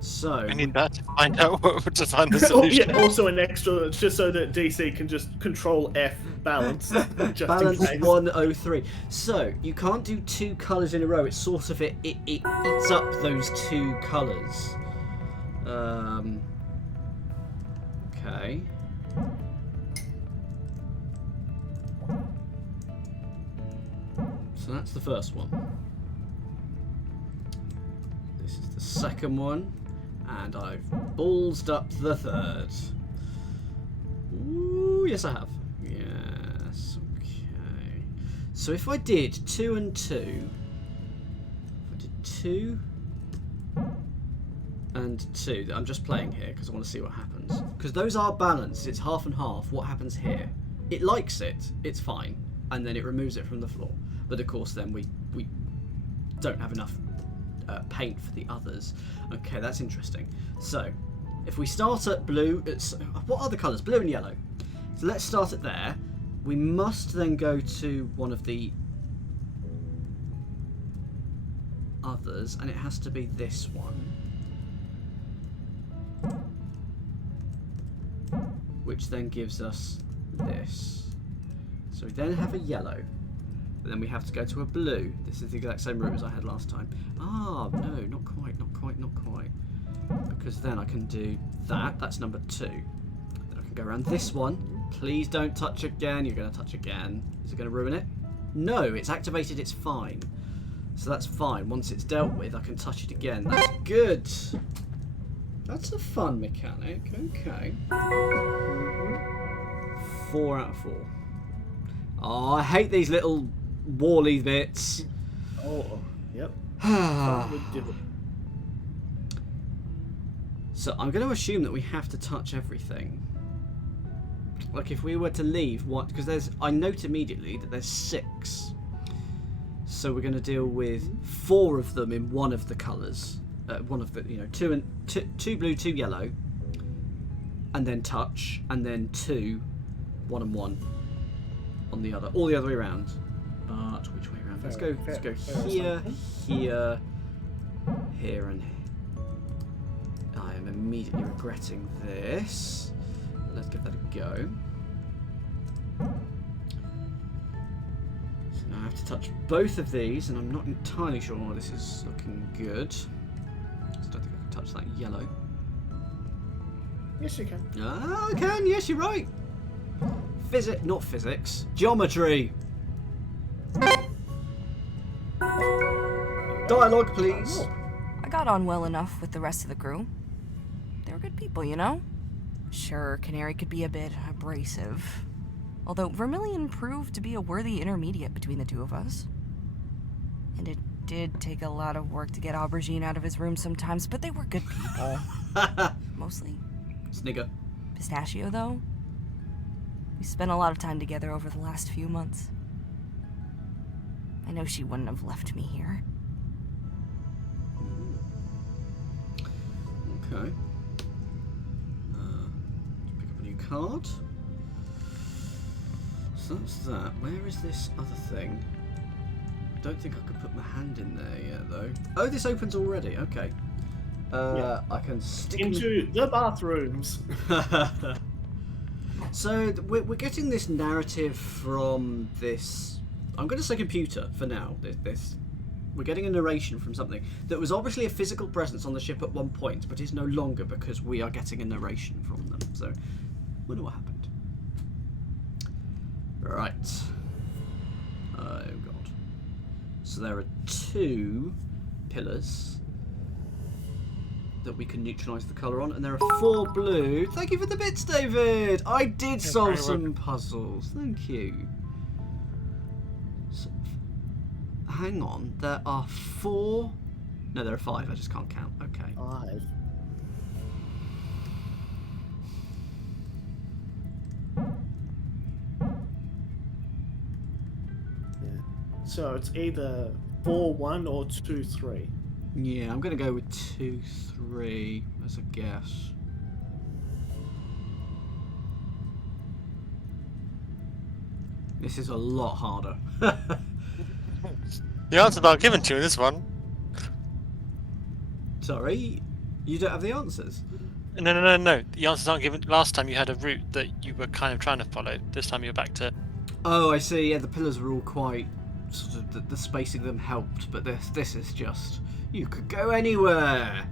So... I need that to find out what to find the Oh, solution. yeah, also an extra, just so that DC can just control F balance. Just balance in case. 103. So you can't do 2 colours in a row. It's sort of it eats up those 2 colours. Okay. So that's the first one. This is the second one, and I've ballsed up the third. Ooh, yes I have. Yes, okay. So if I did 2 and 2, if I did 2 and 2, I'm just playing here because I want to see what happens. Because those are balanced, it's half and half. What happens here? It likes it, it's fine, and then it removes it from the floor. But of course then we don't have enough paint for the others. Okay, that's interesting. So, if we start at blue, what are the colours? Blue and yellow. So let's start at there. We must then go to one of the others, and it has to be this one. Which then gives us this. So we then have a yellow. But then we have to go to a blue. This is the exact same route as I had last time. Ah, no, not quite, not quite, not quite. Because then I can do that. That's number 2. Then I can go around this one. Please don't touch again. You're going to touch again. Is it going to ruin it? No, it's activated. It's fine. So that's fine. Once it's dealt with, I can touch it again. That's good. That's a fun mechanic. Okay. 4 out of 4. Oh, I hate these little wally bits. Oh, yep. So I'm going to assume that we have to touch everything. Like if we were to leave, what? Because I note immediately that there's 6. So we're going to deal with 4 of them in one of the colours. One of the, 2 blue, 2 yellow, and then touch, and then 2, 1 and 1 on the other, all the other way around. But which way around? Let's go here, here, here, and here. I am immediately regretting this. Let's give that a go. So now I have to touch both of these, and I'm not entirely sure why this is looking good. I don't think I can touch that yellow. Yes, you can. Ah, I can. Yes, you're right. Not physics. Geometry. Dialogue, please. I got on well enough with the rest of the crew. They were good people, you know? Sure, Canary could be a bit abrasive. Although Vermilion proved to be a worthy intermediate between the two of us. And it did take a lot of work to get Aubergine out of his room sometimes, but they were good people. Mostly. Snigger. Pistachio, though? We spent a lot of time together over the last few months. I know she wouldn't have left me here. Okay. Let's pick up a new card. So that's that. Where is this other thing? Don't think I could put my hand in there yet, though. Oh, this opens already. Okay. Yeah. I can stick into the bathrooms. So we're getting this narrative from this. I'm going to say computer for now. We're getting a narration from something that was obviously a physical presence on the ship at one point, but is no longer because we are getting a narration from them. So, wonder what happened. Right. Oh god. So there are 2 pillars that we can neutralise the colour on, and there are 4 blue. Thank you for the bits, David! I did solve some puzzles. Thank you. So, hang on, there are 4... No, there are 5, I just can't count. Okay. 5. Yeah. So it's either 4-1 or 2-3. Yeah, I'm going to go with 2-3 as a guess. This is a lot harder. The answers aren't given to you in this one. Sorry? You don't have the answers? No. The answers aren't given. Last time you had a route that you were kind of trying to follow. This time you're back to... Oh, I see. Yeah, the pillars were all quite... Sort of, the spacing of them helped, but this is just... You could go anywhere!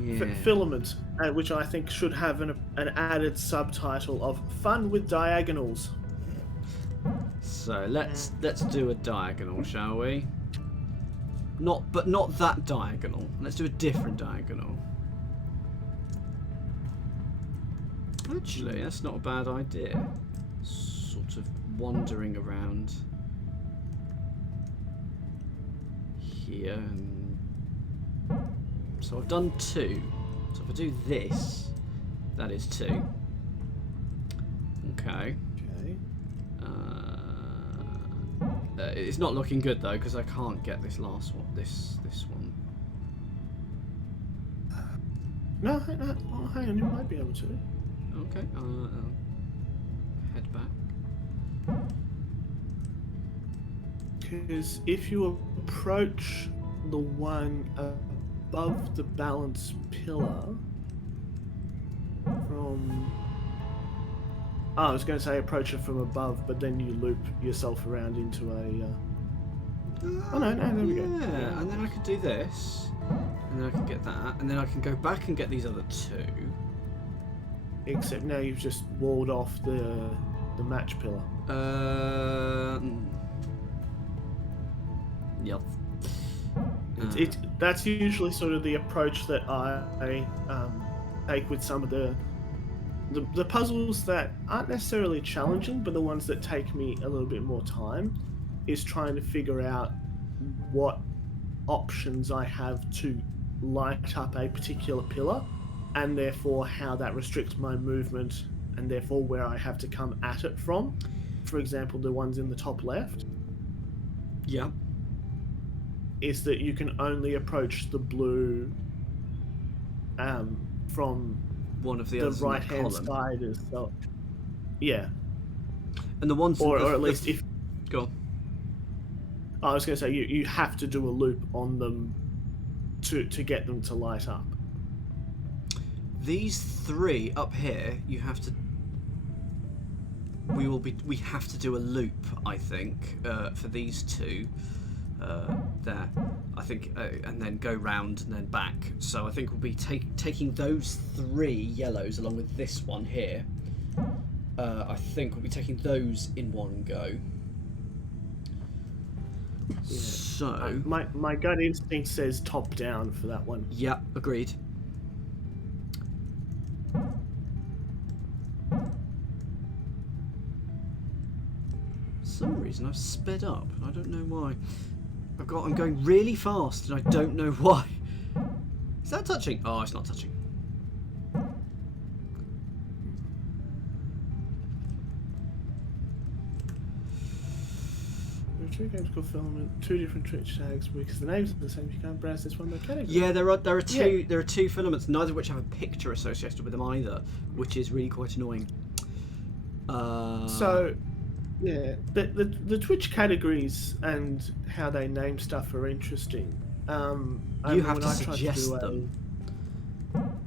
Yeah. Filament, which I think should have an added subtitle of Fun with Diagonals. So, let's do a diagonal, shall we? Not that diagonal. Let's do a different diagonal. Actually, that's not a bad idea. Sort of wandering around here, and so I've done 2. So if I do this, that is 2. Okay. Okay. It's not looking good though, because I can't get this last one. This one. No, oh, hang on, you might be able to. Okay. Head back. Because if you approach the one above the balance pillar from... Oh, I was going to say approach it from above, but then you loop yourself around into a... Oh, no, there we go. Yeah, and then I could do this, and then I can get that, and then I can go back and get these other 2. Except now you've just walled off the match pillar. Yep. That's usually sort of the approach that I take with some of the puzzles that aren't necessarily challenging, but the ones that take me a little bit more time, is trying to figure out what options I have to light up a particular pillar, and therefore how that restricts my movement, and therefore where I have to come at it from. For example, the ones in the top left. Yeah. Is that you can only approach the blue from One of the the others in right that hand column. side is so, yeah. And the ones Or the, at least if go on. I was going to say you have to do a loop on them to get them to light up. These 3 up here, you have to. We have to do a loop, I think, for these 2. There, I think, and then go round and then back. So I think we'll be taking those 3 yellows along with this one here. I think we'll be taking those in one go. Yeah. So My gut instinct says top down for that one. yeah, agreed. For some reason I've sped up. I don't know why. I'm going really fast and I don't know why. Is that touching? Oh, it's not touching. There are 2 games called Filament, 2 different Twitch tags, because the names are the same. You can't browse this one by category. Yeah, there are 2 there are 2 filaments, neither of which have a picture associated with them either, which is really quite annoying. So, yeah, the Twitch categories and how they name stuff are interesting. You have to suggest them.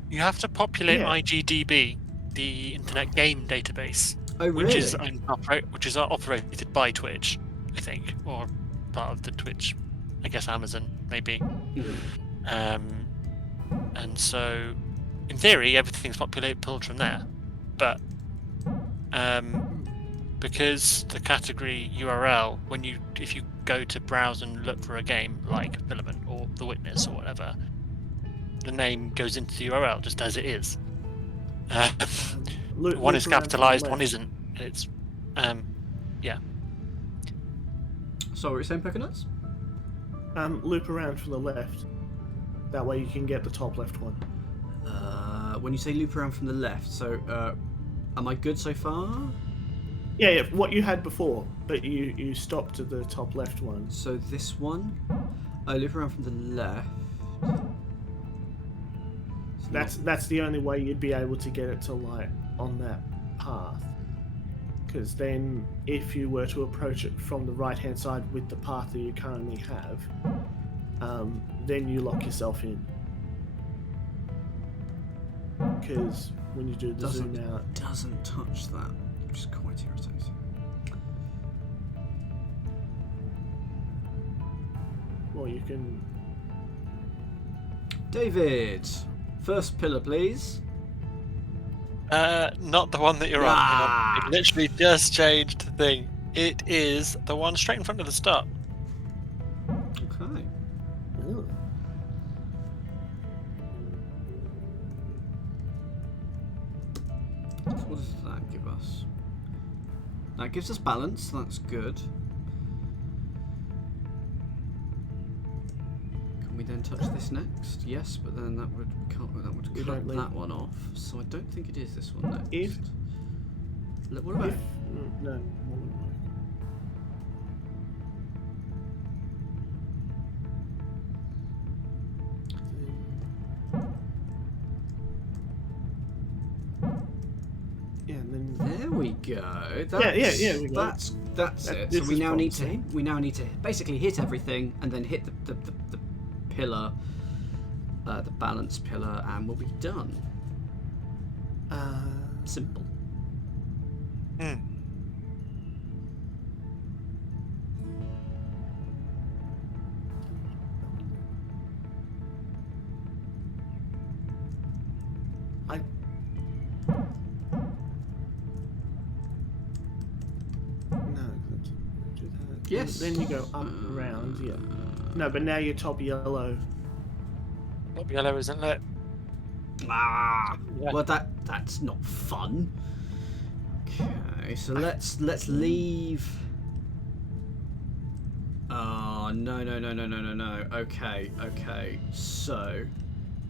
You have to populate Yeah. IGDB, the Internet Game Database, Oh, really? which is operated by Twitch, I think, or part of the Twitch, I guess Amazon maybe. And so, in theory, everything's pulled from there, but because the category URL, if you go to browse and look for a game like Filament or The Witness or whatever, the name goes into the URL just as it is. One is capitalized, one isn't. It's yeah. So what were you saying, Peconuts? Loop around from the left. That way you can get the top left one. When you say loop around from the left, so am I good so far? Yeah, what you had before, but you stopped at the top left one. So this one, I loop around from the left. It's That's the only way you'd be able to get it to light on that path. Because then, if you were to approach it from the right-hand side with the path that you currently have, then you lock yourself in. Because when you do the zoom out, doesn't touch that, which is quite irritating. well, you can. David, first pillar, please. Not the one that you're on. Hang on. It literally just changed the thing. It is the one straight in front of the start. Okay. Ooh. What does that give us? That gives us balance. That's good. Can we then touch this next? Yes, but then that would cut that one off. So I don't think it is this one next. What about? No. Yeah, and then There we go. Yeah, we go. That's it. So we now need to basically hit everything and then hit the pillar, the balance pillar, and we'll be done. Simple. Yes. Then you go up around, yeah. No, but now you're top yellow. Top yellow isn't lit. Ah, Yeah. well that's not fun. Okay, so let's leave. Oh no. Okay. So,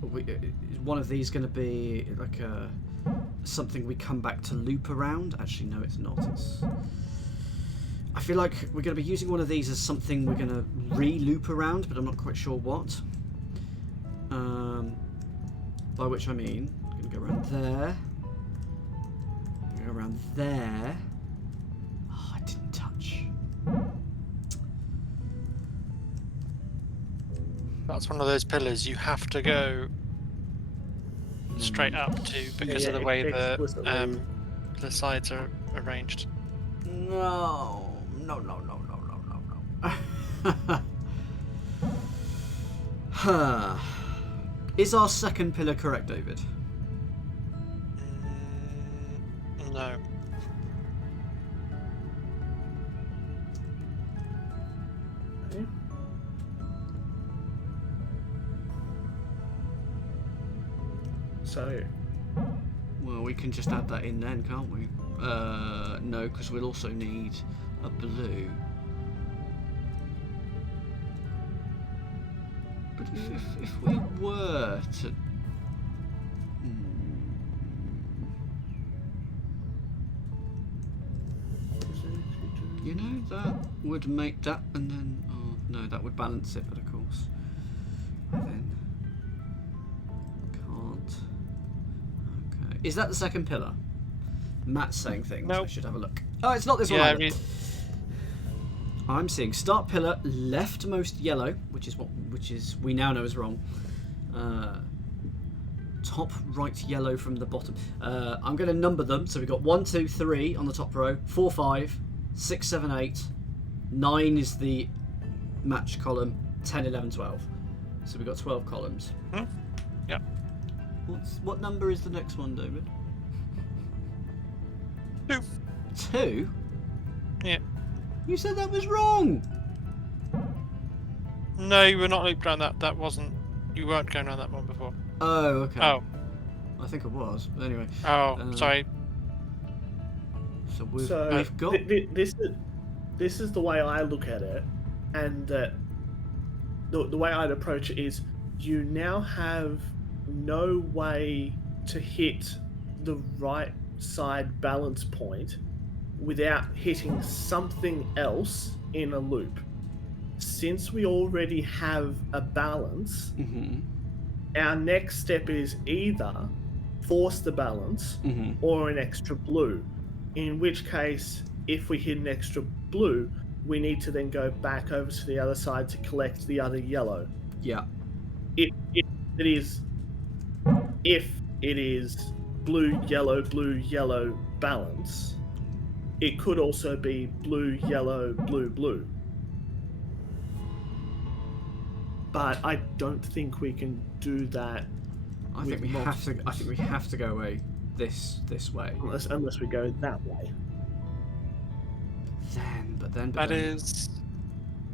is one of these going to be like something we come back to loop around? Actually, no, it's not. I feel like we're going to be using one of these as something we're going to re-loop around, but I'm not quite sure what. By which I mean, I'm going to go around there. Go around there. Oh, I didn't touch. That's one of those pillars you have to go straight up to because of the way the sides are arranged. No. Is our second pillar correct, David? No. Okay. So, Well, we can just add that in then, can't we? No, because we'll also need a blue. But if we were to... You know, that would make that, and then... Oh, no, that would balance it, but of course... I then... can't... Okay. Is that the second pillar? Matt's saying things. Nope. I should have a look. Oh, it's not this one either. I'm seeing start pillar leftmost yellow, which is we now know is wrong. Top right yellow from the bottom. I'm going to number them. So we've got 1, 2, 3 on the top row, 4, 5, 6, 7, 8, 9 is the match column, 10, 11, 12. So we've got 12 columns. Yep. What number is the next one, David? 2. 2? Yeah. You said that was wrong. No, you were not looped around that. That wasn't. You weren't going around that one before. Oh, okay. Oh. I think it was. But anyway. Oh, sorry. So we've got. This is the way I look at it, and the way I'd approach it is you now have no way to hit the right side balance point without hitting something else in a loop. Since we already have a balance, our next step is either force the balance or an extra blue. In which case, if we hit an extra blue, we need to then go back over to the other side to collect the other yellow. Yeah. If it is blue, yellow balance, it could also be blue, yellow, blue. But I don't think we can do that. I think we have to go away this way. Unless we go that way. But then. That is.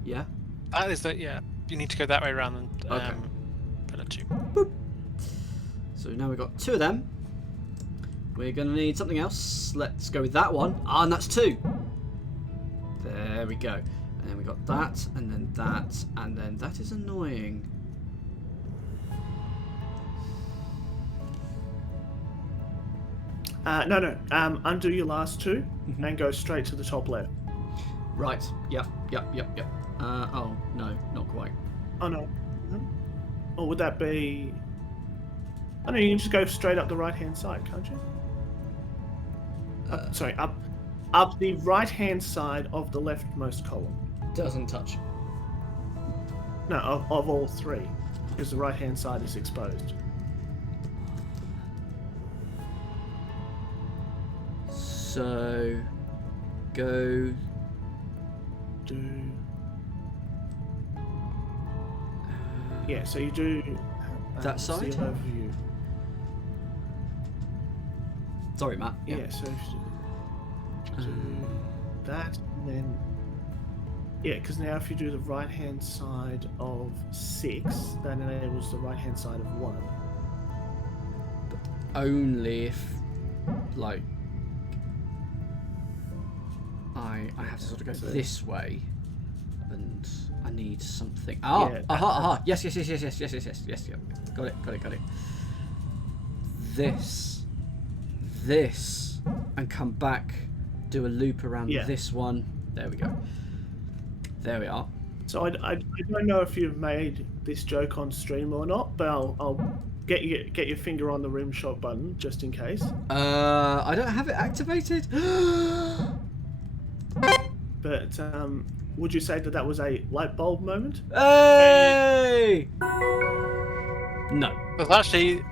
Yeah. That is that. Yeah. You need to go that way around and Okay. pillar 2. Boop. So now we've got 2 of them. We're gonna need something else. Let's go with that one. Ah, and that's 2. There we go. And then we got that, and then that, and then that is annoying. No. Undo your last two and go straight to the top left. Right. Yep. Oh, no, not quite. Oh, no. Or would that be... Oh, no, you can just go straight up the right-hand side, can't you? Up the right-hand side of the leftmost column. Doesn't touch. No, of all three, because the right-hand side is exposed. So, go... Yeah, so you do... that side? The overview. Sorry, Matt. Yeah, so if you do that, and then... Yeah, because now if you do the right-hand side of 6, that enables the right-hand side of 1. Only if, like... I have to sort of go this way, and I need something. Ah, Yeah, aha. Yes. Yeah. Got it. This, and come back, do a loop around this one. There we go. There we are. So I don't know if you've made this joke on stream or not, but I'll get your finger on the rim shot button just in case. I don't have it activated. But would you say that was a light bulb moment? Hey! No. That's actually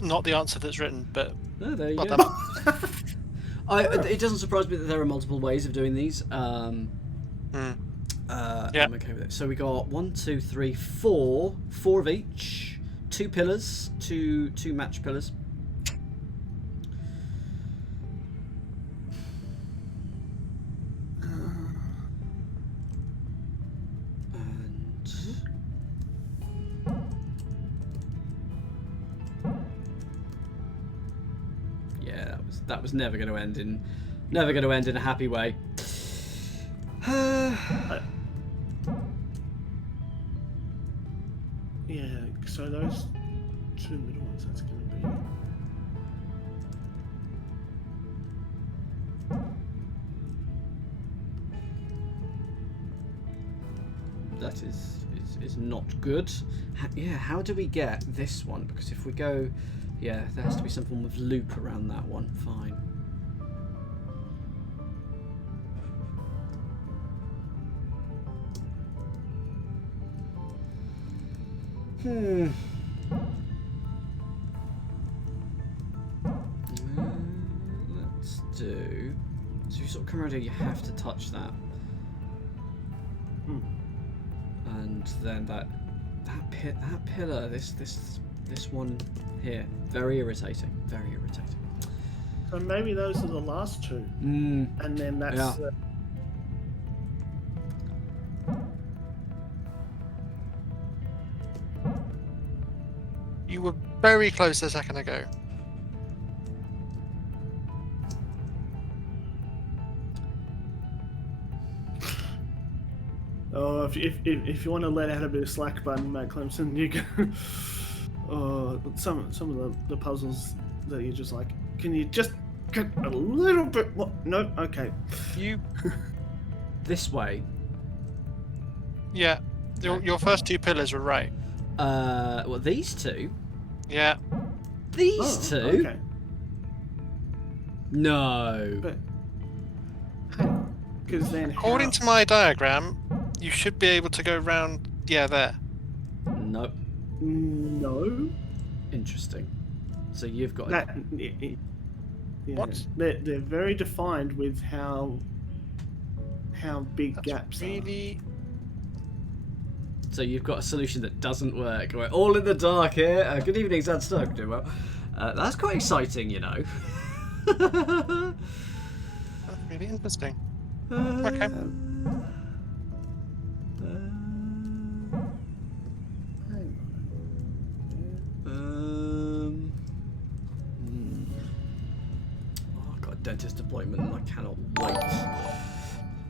not the answer that's written, but Oh, there you well go. done. It doesn't surprise me that there are multiple ways of doing these. Yeah. I'm okay with it. So we got 1, 2, 3, 4 of each, 2 pillars, two match pillars. That was never going to end in a happy way. Yeah, so those 2 middle ones, that's going to be... That is not good. How do we get this one? Because if we go... Yeah, there has to be some form of loop around that one. Fine. Let's do... So you sort of come around here, you have to touch that. And then that pillar, this one here, very irritating. So maybe those are the last 2. And then that's... Yeah. You were very close a second ago. Oh, if you want to let out a bit of slack button, Matt Clemson, you can... Oh, some of the puzzles that you're just like, can you just get a little bit more? No, okay. You... This way. Yeah. Your first 2 pillars were right. Well, these 2? Yeah. These 2? Okay. No. But, because then... According to my diagram, you should be able to go round... Yeah, there. Nope. No. Interesting. So you've got... That, yeah, What? They're very defined with how big gaps really... So you've got a solution that doesn't work. We're all in the dark here. Good evening, Zad Stoke. Doing well. That's quite exciting, you know. That's really interesting. Okay. I've got a dentist appointment and I cannot wait.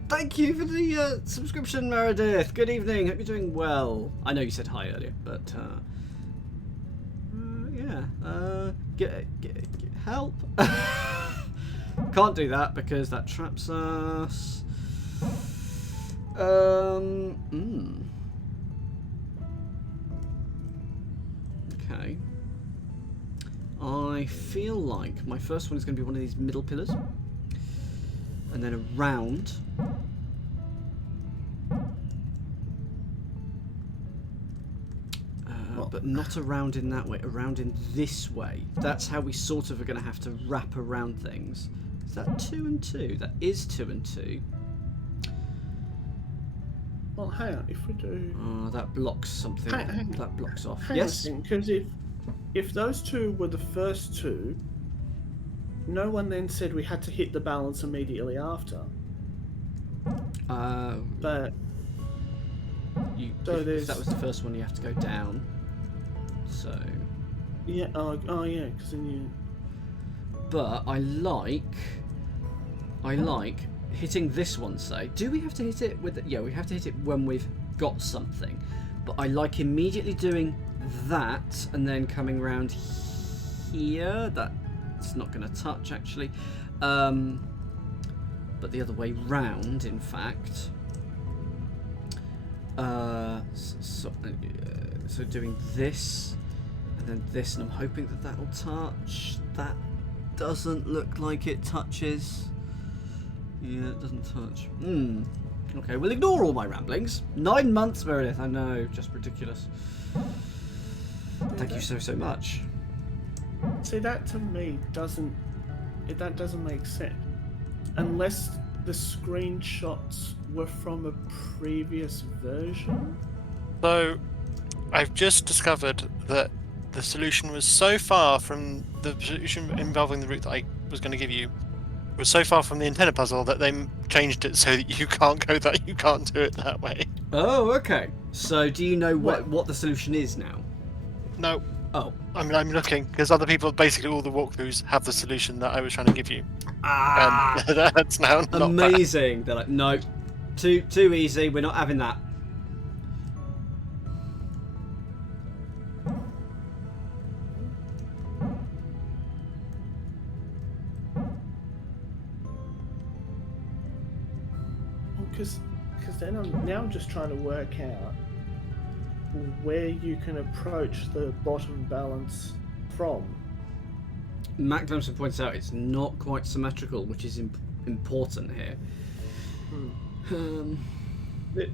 Thank you for the subscription, Meredith. Good evening. Hope you're doing well. I know you said hi earlier, but yeah. Get help. Can't do that because that traps us. Okay. I feel like my first one is going to be one of these middle pillars. And then around. But not around in that way, around in this way. That's how we sort of are going to have to wrap around things. Is that 2 and 2? That is 2 and 2. Well, hang on, if we do... Oh, that blocks something. That blocks off. Hang Yes? because if those two were the first two, no one then said we had to hit the balance immediately after. But... if that was the first one, you have to go down. So... Yeah, oh yeah, because then you... But I like hitting this one, say. Do we have to hit it with... Yeah, we have to hit it when we've got something. But I like immediately doing that and then coming round here. That's not going to touch, actually. But the other way round, in fact. So doing this and then this, and I'm hoping that will touch. That doesn't look like it touches. Yeah, it doesn't touch. Okay, we'll ignore all my ramblings. 9 months, Meredith. I know, just ridiculous. Thank you so much. See, that to me doesn't make sense. Unless the screenshots were from a previous version. So, I've just discovered that the solution was so far from the solution involving the route that I was going to give you was so far from the antenna puzzle that they changed it so that you can't do it that way. Oh, okay. So, do you know what the solution is now? No. Oh. I'm looking because other people, basically all the walkthroughs have the solution that I was trying to give you. Ah. And that's now not amazing. They're like, no, too easy. We're not having that. Because then I'm just trying to work out where you can approach the bottom balance from. Mac Thompson points out it's not quite symmetrical, which is important here.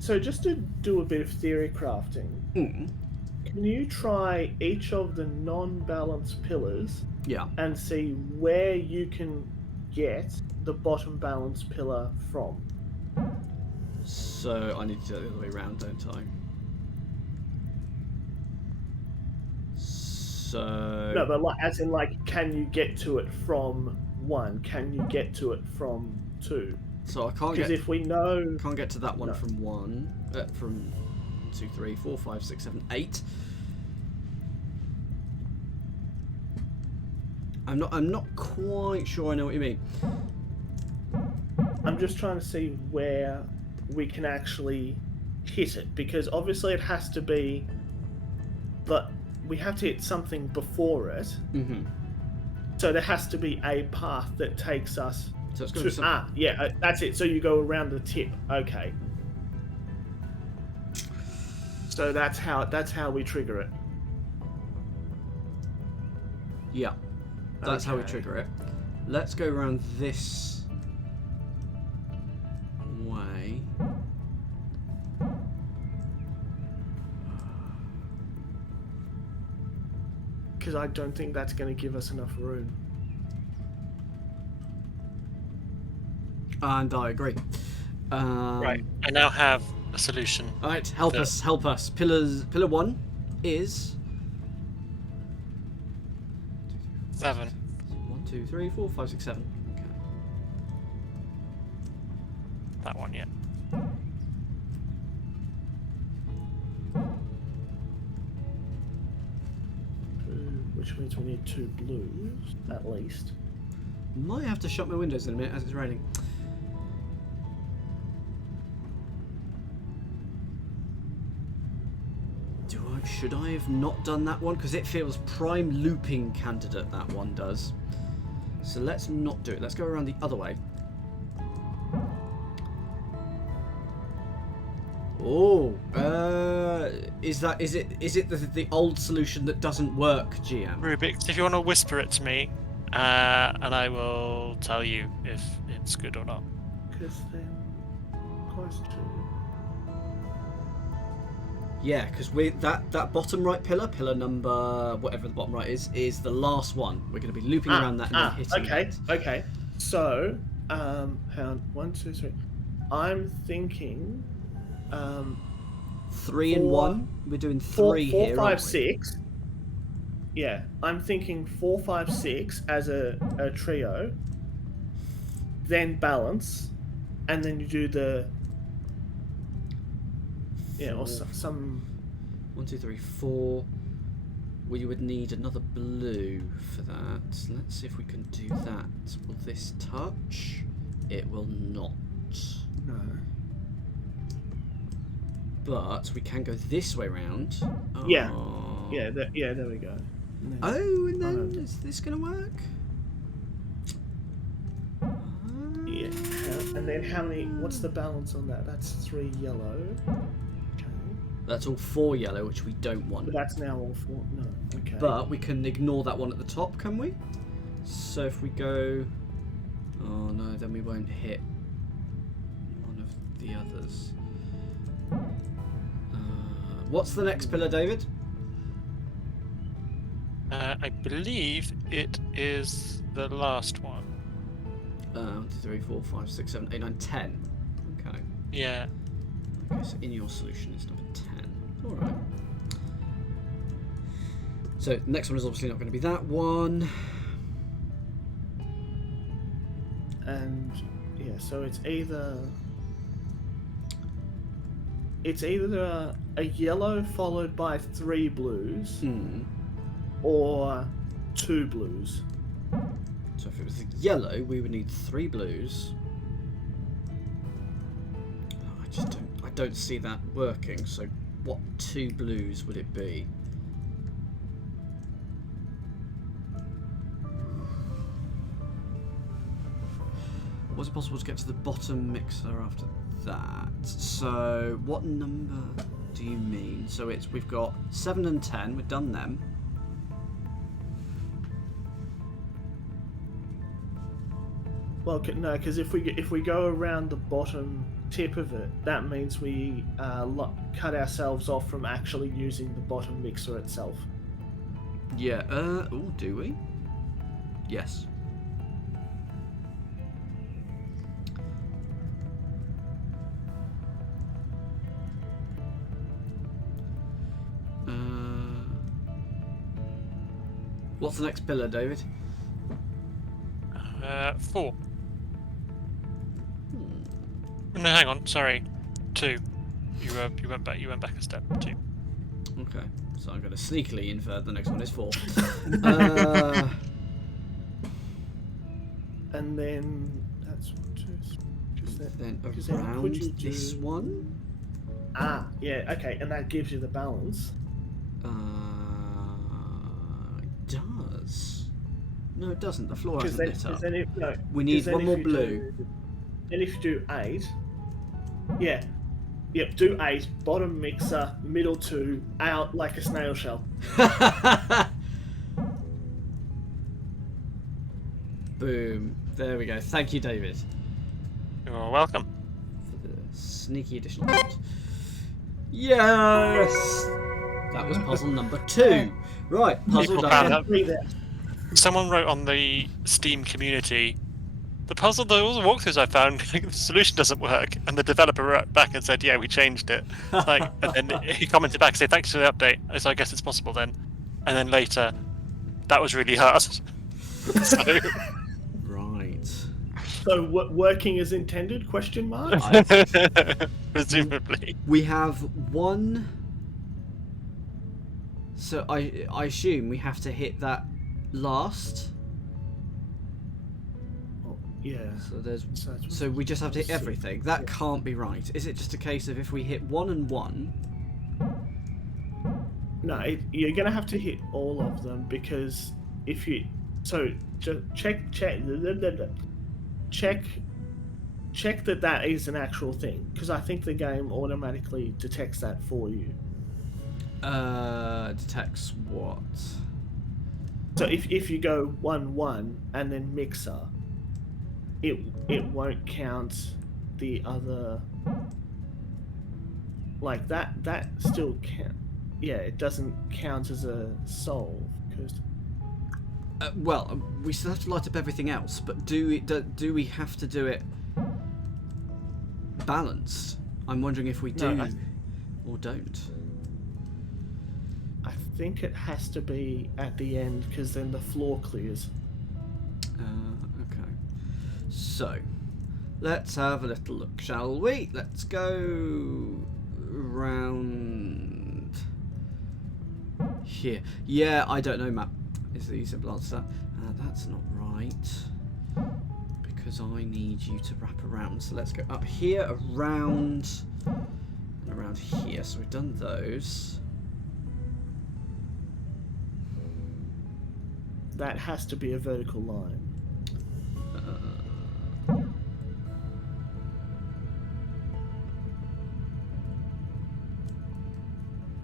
So just to do a bit of theory crafting, can you try each of the non-balanced pillars and see where you can get the bottom balanced pillar from? So I need to do it the other way around, don't I? So... No, but as in, can you get to it from 1? Can you get to it from 2? So I can't get... Because if we know... Can't get to that one from 1. From 2, 3, 4, 5, 6, 7, 8. I'm not quite sure I know what you mean. I'm just trying to see where we can actually hit it, because obviously it has to be... But we have to hit something before it. So there has to be a path that takes us so it's to... yeah, that's it. So you go around the tip. Okay. So that's how we trigger it. Yeah. That's how we trigger it. Let's go around this way. Because I don't think that's going to give us enough room. And I agree. Right. I now have a solution. Alright, help us. Pillar 1 is... 7. 1, 2, 3, 4, 5, 6, 7. Okay. That one, yeah. Which means we need 2 blues, at least. Might have to shut my windows in a minute as it's raining. Should I have not done that one? Because it feels prime looping candidate, that one does. So let's not do it. Let's go around the other way. Oh, is it the old solution that doesn't work, GM? Rubik, if you want to whisper it to me, and I will tell you if it's good or not. Because then, close to. Yeah, because that bottom right pillar number whatever the bottom right is the last one. We're going to be looping around that and then hitting it. Okay. So, hang on. 1, 2, 3. I'm thinking. 3 and 1. We're doing 3 4, here. 5, aren't we? 6. Yeah, I'm thinking 4, 5, 6 as a trio. Then balance, and then you do the. Yeah, or some. 1, 2, 3, 4. We would need another blue for that. Let's see if we can do that. Will this touch? It will not. No. But we can go this way round. Oh. Yeah. Yeah, there we go. Oh, and then is this going to work? Yeah. And then how many? What's the balance on that? That's 3 yellow. Okay. That's all 4 yellow, which we don't want. But that's now all 4. No. Okay. But we can ignore that one at the top, can we? So if we go... Oh no, then we won't hit one of the others. What's the next pillar, David? I believe it is the last one. 1, 2, 3, 4, 5, 6, 7, 8, 9, 10. Okay. Yeah. Okay, so in your solution it's number 10. Alright. So next one is obviously not going to be that one. And yeah, so it's either a yellow followed by 3 blues, or 2 blues. So if it was yellow, we would need 3 blues. Oh, I don't see that working. So what 2 blues would it be? Was it possible to get to the bottom mixer after that? So what number do you mean? So we've got 7 and 10. We've done them. Well, no, because if we go around the bottom tip of it, that means we cut ourselves off from actually using the bottom mixer itself. Yeah. Oh, do we? Yes. What's the next pillar, David? 4. No, hang on. Sorry, 2. You went back a step. 2. Okay, so I'm going to sneakily infer the next one is 4. And then that's 2. Then because around could you this do- one. Yeah, okay, and that gives you the balance. It does. No, it doesn't. The floor hasn't lit up. Then We need one more blue. Then if you do 8, yeah, yep, do 8, bottom mixer, middle 2, out like a snail shell. Boom. There we go. Thank you, David, You're welcome. for the sneaky additional point. Yes! That was puzzle number 2. Right, puzzle People done. found out- Three there. Someone wrote on the Steam community, the puzzle, all the walkthroughs I found, the solution doesn't work, and the developer wrote back and said, "Yeah, we changed it." Like, and then he commented back, saying, "Thanks for the update." So I guess it's possible then. And then later, that was really hard. So, Right. So working as intended? Question mark. presumably. We have one. So I assume we have to hit that last. Oh, yeah. So there's. that's- So we just have to hit everything. That can't be right. Is it just a case of if we hit 1 and 1, No, you're gonna have to hit all of them because if you just check that is an actual thing because I think the game automatically detects that for you. Detects what? So if you go 1-1 and then mixer, it won't count the other. Like that still count. Yeah, it doesn't count as a solve because. Well, we still have to light up everything else, but do we have to do it balanced? I'm wondering if we do or don't. I think it has to be at the end because then the floor clears. Okay. So, let's have a little look, shall we? Let's go round here. Yeah, I don't know, map. Is the simple answer. That's not right. Because I need you to wrap around. So let's go up here, around, and around here. So we've done those. That has to be a vertical line.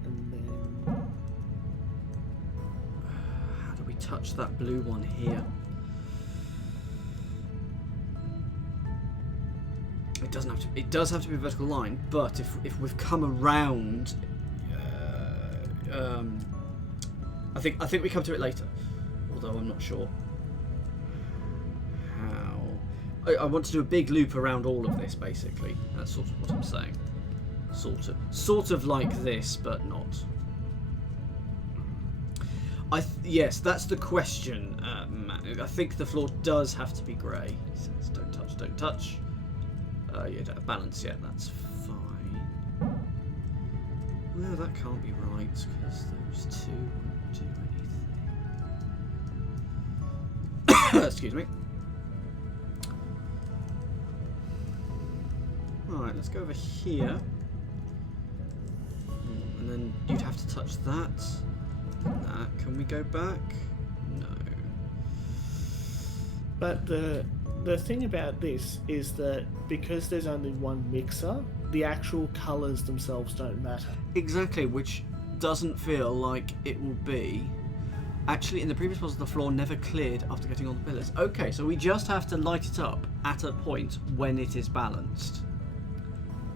And then How do we touch that blue one here? It doesn't have to. It does have to be a vertical line, but if we've come around, I think we come to it later. Although I'm not sure how. I want to do a big loop around all of this, basically. That's sort of what I'm saying. Sort of like this, but not. Yes, that's the question. I think the floor does have to be grey. He says, "Don't touch, don't touch." You don't have balance yet. That's fine. Well, that can't be right because those two won't do anything. Excuse me. Right, let's go over here. And then you'd have to touch that. And that. Can we go back? No. But the thing about this is that because there's only one mixer, the actual colours themselves don't matter. Exactly, which doesn't feel like it will be. Actually, in the previous puzzle, the floor never cleared after getting all the pillars. Okay, so we just have to light it up at a point when it is balanced.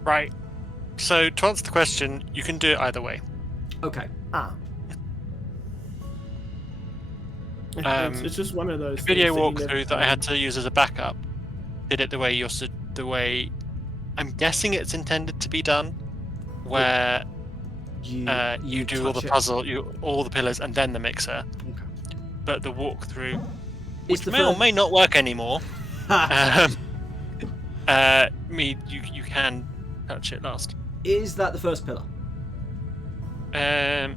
Right. So to answer the question, you can do it either way. Okay. It's just one of those The video things walkthrough that I had to use as a backup did it the way I'm guessing it's intended to be done, where you do all the puzzle, all the pillars, and then the mixer. Okay. But the walkthrough, which may or may not work anymore, you can touch it last. Is that the first pillar? Let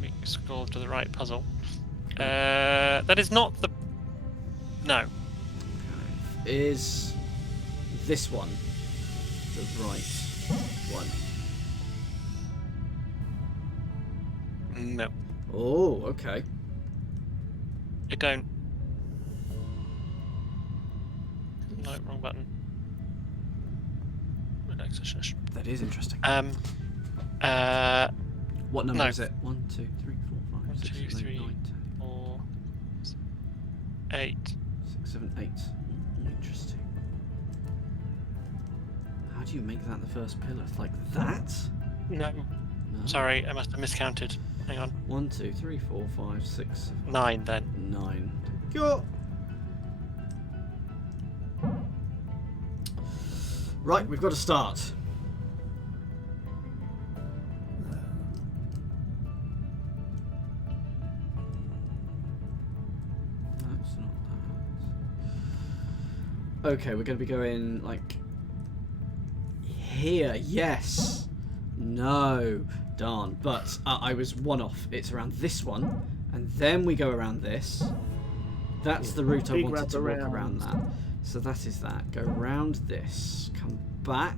me scroll to the right puzzle. That is not the. No. Okay. Is this one the right one? No. Oh, okay. I don't. No, wrong button. That is interesting. What number no. is it? 1, 2, 3, 4, 5, 6, 7, 8, 9, 10. 4, 8. 6, 7, 8. Interesting. How do you make that the first pillar? Like that? No. Sorry, I must have miscounted. Hang on. 1, 2, 3, 4, 5, 6, 7, 9 then. 9. Go. Right, we've got to start. That's not that. Okay, we're going to be going like here. Yes. No. Darn. But I was one off. It's around this one, and then we go around this. That's the route I wanted to walk around that. So that is that. Go round this. Come back.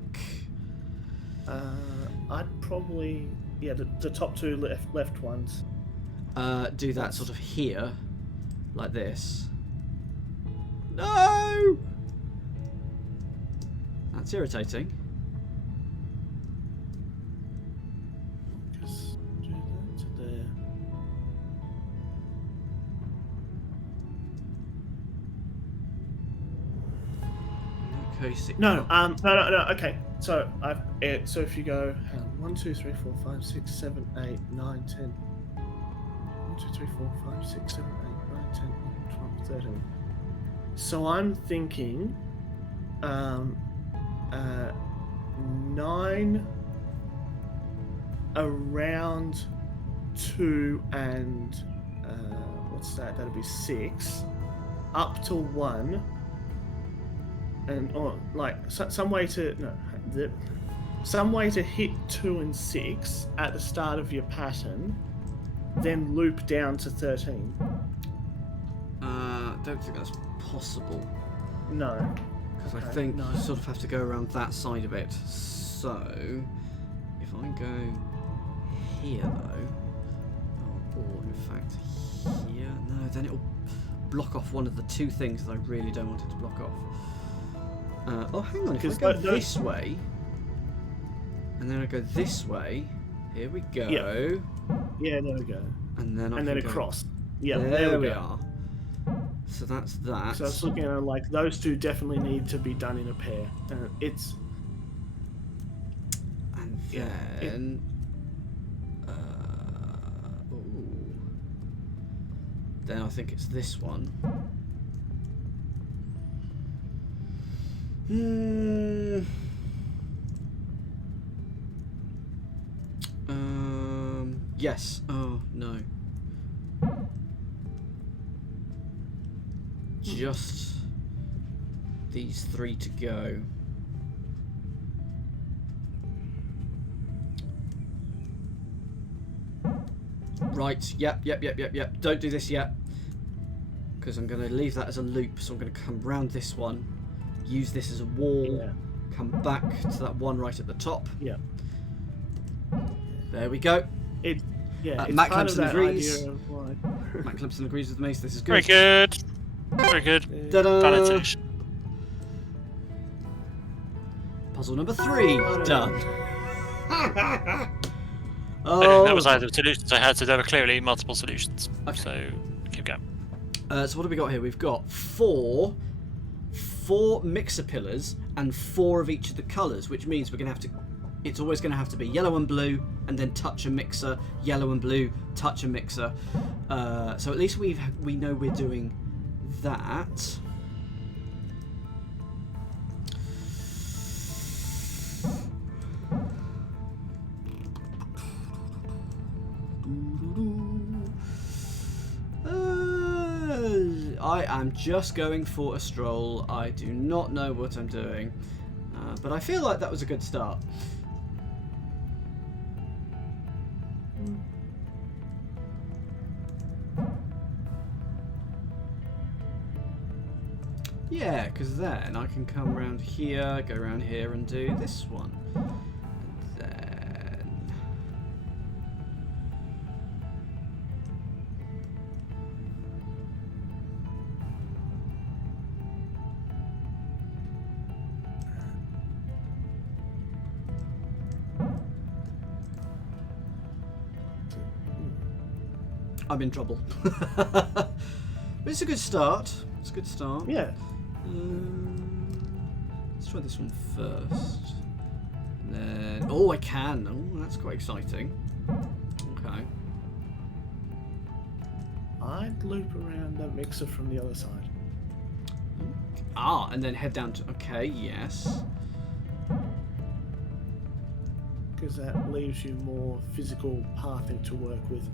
I'd probably the top two left ones. Do that sort of here, like this. No! That's irritating. Just do that to there. Okay, No, no. Okay, so so if you go 1, 2, 3, 4, 5, 6, 7, 8, 9, 10. 1, 2, 3, 4, 5, 6, 7, 8, 9, 10, 11, 12, 13. So I'm thinking, 9 around 2 and what's that? That'll be 6 up to 1. And some way to hit 2 and 6 at the start of your pattern, then loop down to 13. Don't think that's possible. No, Because I Okay, think no. you sort of have to go around that side of it. So, if I go here though, or in fact here, no, then it'll block off one of the two things that I really don't want it to block off. Oh, hang on, if I go this way, and then I go this way, here we go. Yeah, there we go. And then I And can then go, across. Yeah, there we we go. are. So that's that. So I was looking at like those two definitely need to be done in a pair. It's And Yeah, then, ooh. Then I think it's this one. Yes. Oh no. Just these 3 to go. Right, yep. Don't do this yet. Because I'm going to leave that as a loop, so I'm going to come round this one, use this as a wall, come back to that one right at the top. Yeah. There we go. It's Matt part of Clemson that agrees. idea of like Matt Clemson agrees with me, so this is Very good. good. Very good. Ta-da! Validation. Puzzle number 3 done. Okay, that was either the solutions I had, so there were clearly multiple solutions. Okay. So keep going. So what have we got here? We've got four mixer pillars and 4 of each of the colours, which means we're going to have to. It's always going to have to be yellow and blue, and then touch a mixer. Yellow and blue, touch a mixer. So at least we know we're doing that. I am just going for a stroll. I do not know what I'm doing, but I feel like that was a good start. Yeah, because then I can come around here, go around here and do this one. And then... I'm in trouble. But it's a good start. It's a good start. yeah. Let's try this one first. And then, oh, I can. Oh, that's quite exciting. Okay. I'd loop around that mixer from the other side. Ah, and then head down to. Okay, yes. Because that leaves you more physical pathing to work with.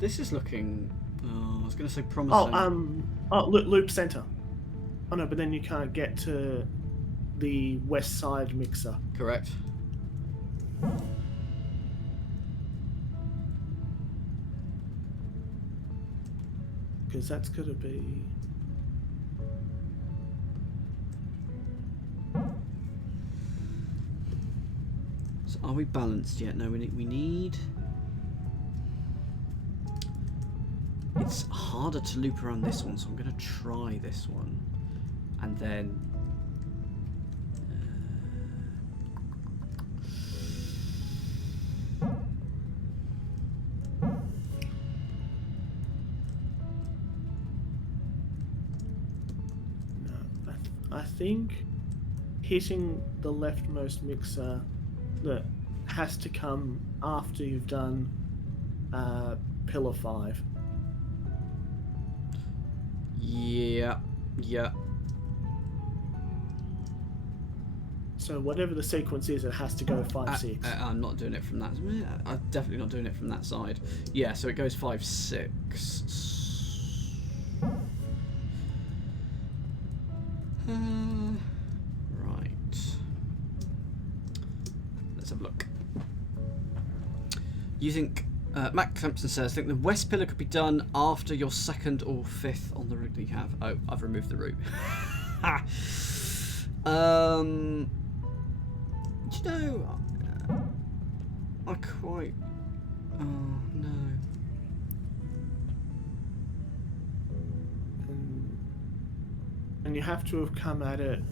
This is looking. Oh, I was going to say promising. Loop center. Oh no, but then you can't get to the west side mixer. Correct. Because that's gonna be. So are we balanced yet? No, we need... It's harder to loop around this one, so I'm going to try this one. And then... I think hitting the leftmost mixer that has to come after you've done pillar 5. Yeah. So whatever the sequence is, it has to go 5, 6. I'm not doing it from that. I'm definitely not doing it from that side. Yeah, so it goes 5, 6. Right. Let's have a look. You think... Matt Clemson says, I think the west pillar could be done after your 2nd or 5th on the route that you have. Oh, I've removed the route. Do you know, I quite... Oh, no. And you have to have come at it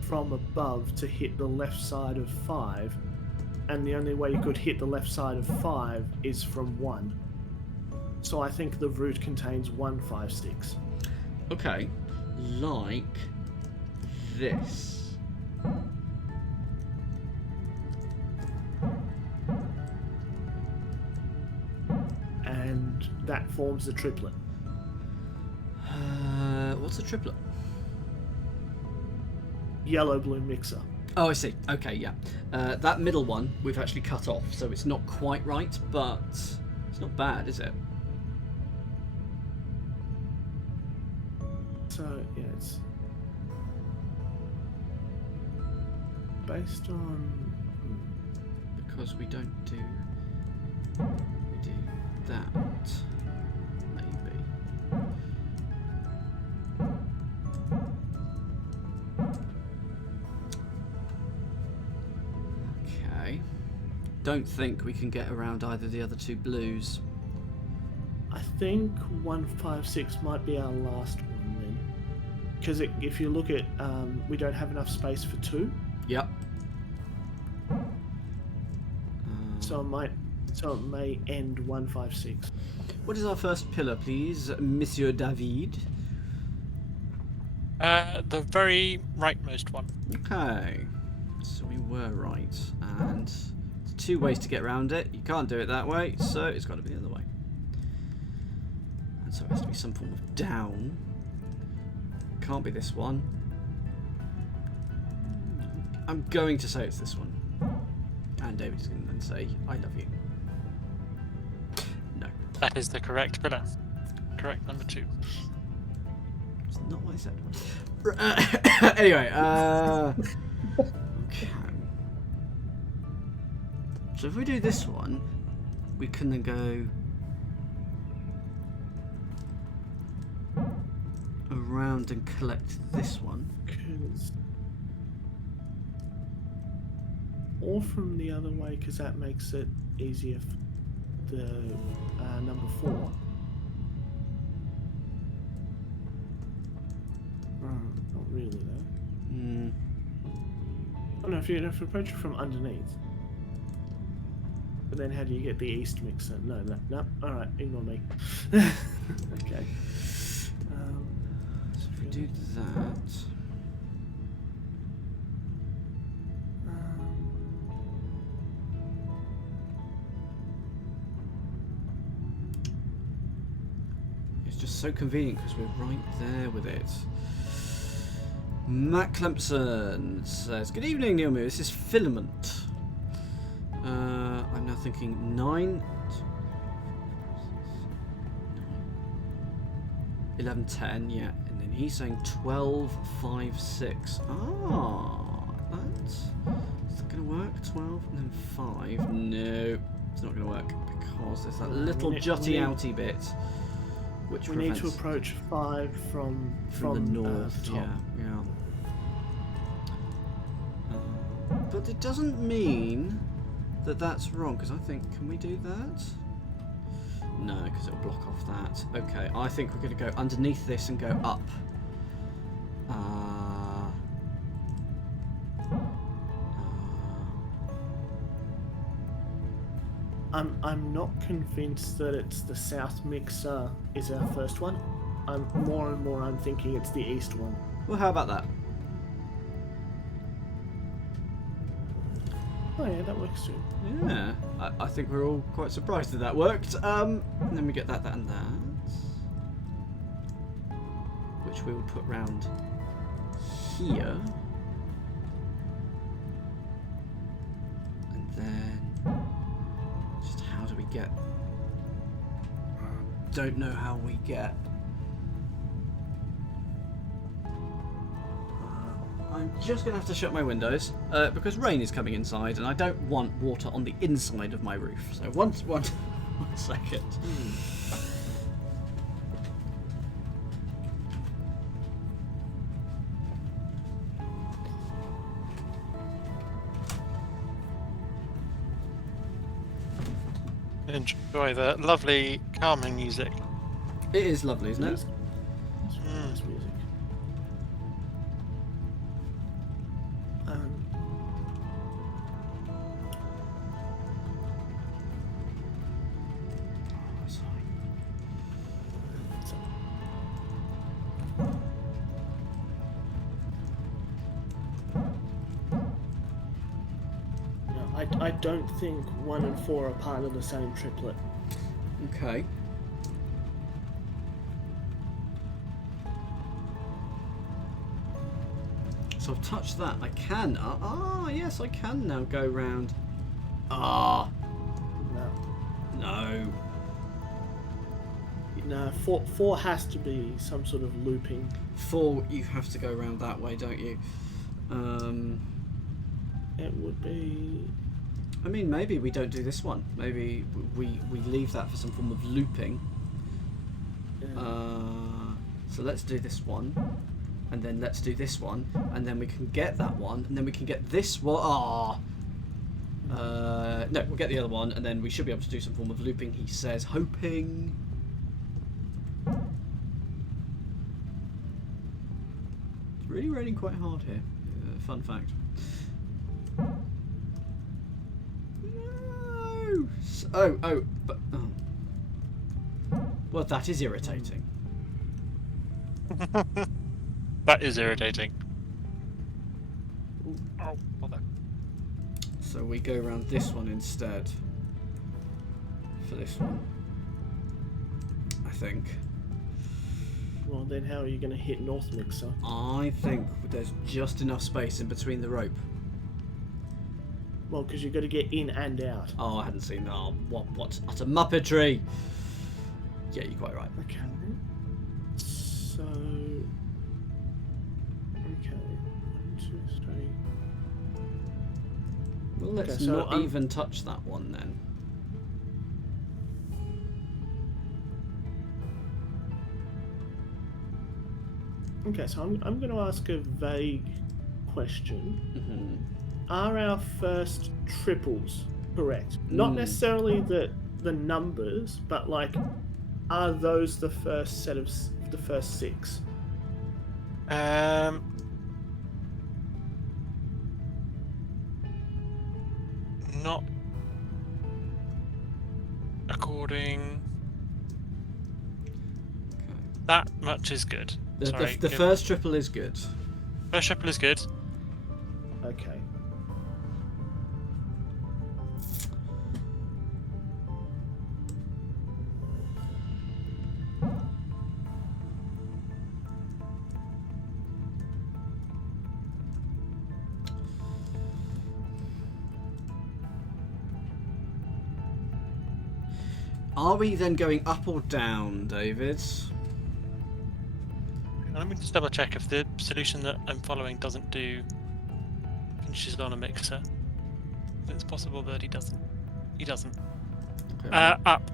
from above to hit the left side of 5. And the only way you could hit the left side of 5 is from 1. So I think the route contains 1, 5, 6. Okay. Like this. And that forms the triplet. What's a triplet? Yellow blue mixer. Oh, I see. Okay, yeah. That middle one we've actually cut off, so it's not quite right, but it's not bad, is it? So, yeah, it's based on... Because we don't do... We do that, maybe. Okay. Don't think we can get around either of the other 2 blues. I think 1, 5, 6 might be our last one then. Because if you look at... we don't have enough space for 2. Yep. So it may end 1, 5, 6. What is our first pillar, please, Monsieur David? The very rightmost one. Okay. So we were right, and there's 2 ways to get around it. You can't do it that way, so it's got to be the other way. And so it has to be some form of down. Can't be this one. I'm going to say it's this one. And David is going to then say, I love you. No. That is the correct pillar. Correct number 2. It's not what I said. Anyway, okay. So if we do this one, we can then go around and collect this one. Or from the other way, because that makes it easier for the number 4. Not really, though. Oh no, if you approach it from underneath. But then how do you get the east mixer? No. Alright, ignore me. Okay. So if we do that... It's just so convenient because we're right there with it. Matt Clemson says, good evening, Neil Moore. This is Filament. I'm now thinking 9, 11, 10, yeah. And then he's saying 12, 5, 6. Ah, that's going to work. 12 and then 5. No, it's not going to work because there's that little jutty outy bit. Which we need to approach 5 from the north, top. yeah. But it doesn't mean that that's wrong, because I think, can we do that? No, because it'll block off that. Okay, I think we're going to go underneath this and go up. I'm not convinced that it's the south mixer is our first one. I'm more and more I'm thinking it's the east one. Well, how about that? Oh yeah, that works too. Yeah, I think we're all quite surprised that that worked. And then we get that, and that, which we will put round here, and then just how do we get? Don't know how we get. I'm just going to have to shut my windows because rain is coming inside and I don't want water on the inside of my roof. So one second. Enjoy the lovely calming music. It is lovely, isn't it? It's nice music. I don't think 1 and 4 are part of the same triplet. Okay. So I've touched that. I can. Yes, I can now go round. No. No. No, 4 has to be some sort of looping. 4, you have to go round that way, don't you? It would be... I mean, maybe we don't do this one. Maybe we leave that for some form of looping. Yeah. So let's do this one, and then let's do this one, and then we can get that one, and then we can get this one. No, we'll get the other one, and then we should be able to do some form of looping, he says, hoping. It's really raining quite hard here. Fun fact. No! But... Oh. Well, that is irritating. That is irritating. Oh, bother. So we go around this one instead. For this one. I think. Well, then how are you going to hit North Mixer? I think there's just enough space in between the rope. Well, because you've got to get in and out. Oh, I hadn't seen that. Oh, what? Utter muppetry! Yeah, you're quite right. Okay. So... Okay. 1, 2, 3... Well, let's Okay, so not even touch that one then. Okay, so I'm going to ask a vague question. Mm-hmm. Are our first triples correct? Not necessarily the numbers, but like, are those the first set of the first 6? Not according. That much is good. Sorry, The first triple is good. First triple is good. Okay. Are we then going up or down, David? Let me just double check if the solution that I'm following doesn't do finishes on a mixer. It's possible that he doesn't. He doesn't. Okay. Up.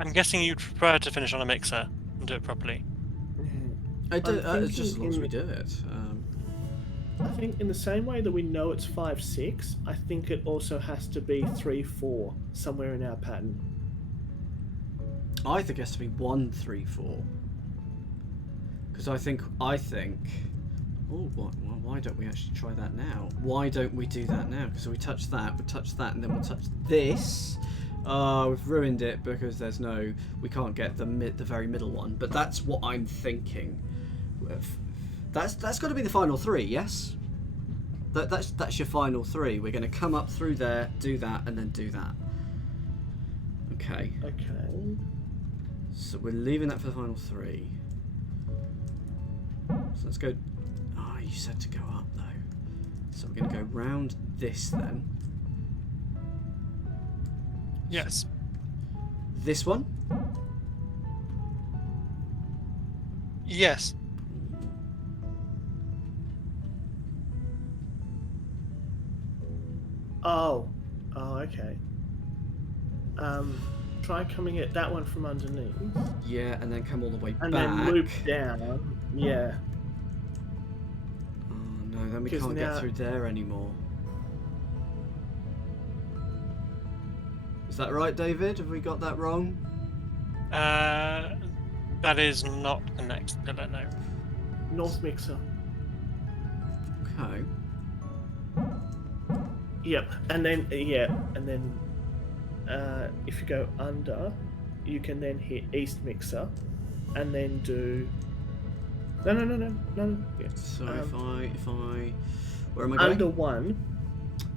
I'm guessing you'd prefer to finish on a mixer and do it properly. I do, I'm it's just as long as we thinking do it. I think in the same way that we know it's 5-6, I think it also has to be 3-4 somewhere in our pattern. I think it has to be 1, 3, 4. Because I think. Oh, why don't we actually try that now? Why don't we do that now? Because we touch that, and then we'll touch this. We've ruined it because there's no. We can't get the very middle one. But that's what I'm thinking. That's got to be the final 3, yes. That's your final 3. We're going to come up through there, do that, and then do that. Okay. Okay. So we're leaving that for the final 3. So let's go. Oh, you said to go up though. So we're going to go round this then. Yes. This one. Yes. Oh, okay. Try coming at that one from underneath. Yeah, and then come all the way And back. then loop down. Yeah. Oh no, then we 'Cause can't get now- through there anymore. Is that right, David? Have we got that wrong? That is not the next pillar, no. North mixer. Okay. Yep. And then, if you go under, you can then hit east mixer, and then do. No. Yeah. So if I, where am I going?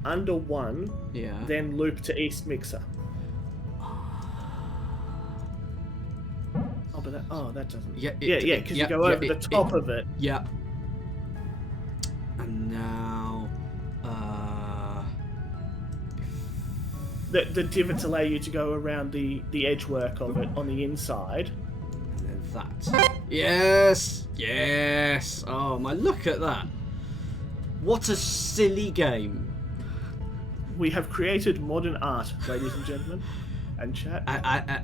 Under one, Yeah. then loop to east mixer. Oh, but that doesn't. Yeah. Because you go over the top of it. Yeah. And now, The divots allow you to go around the edge work of it on the inside. and then that. Yes. Oh my! Look at that. What a silly game. We have created modern art, ladies and gentlemen, and chat.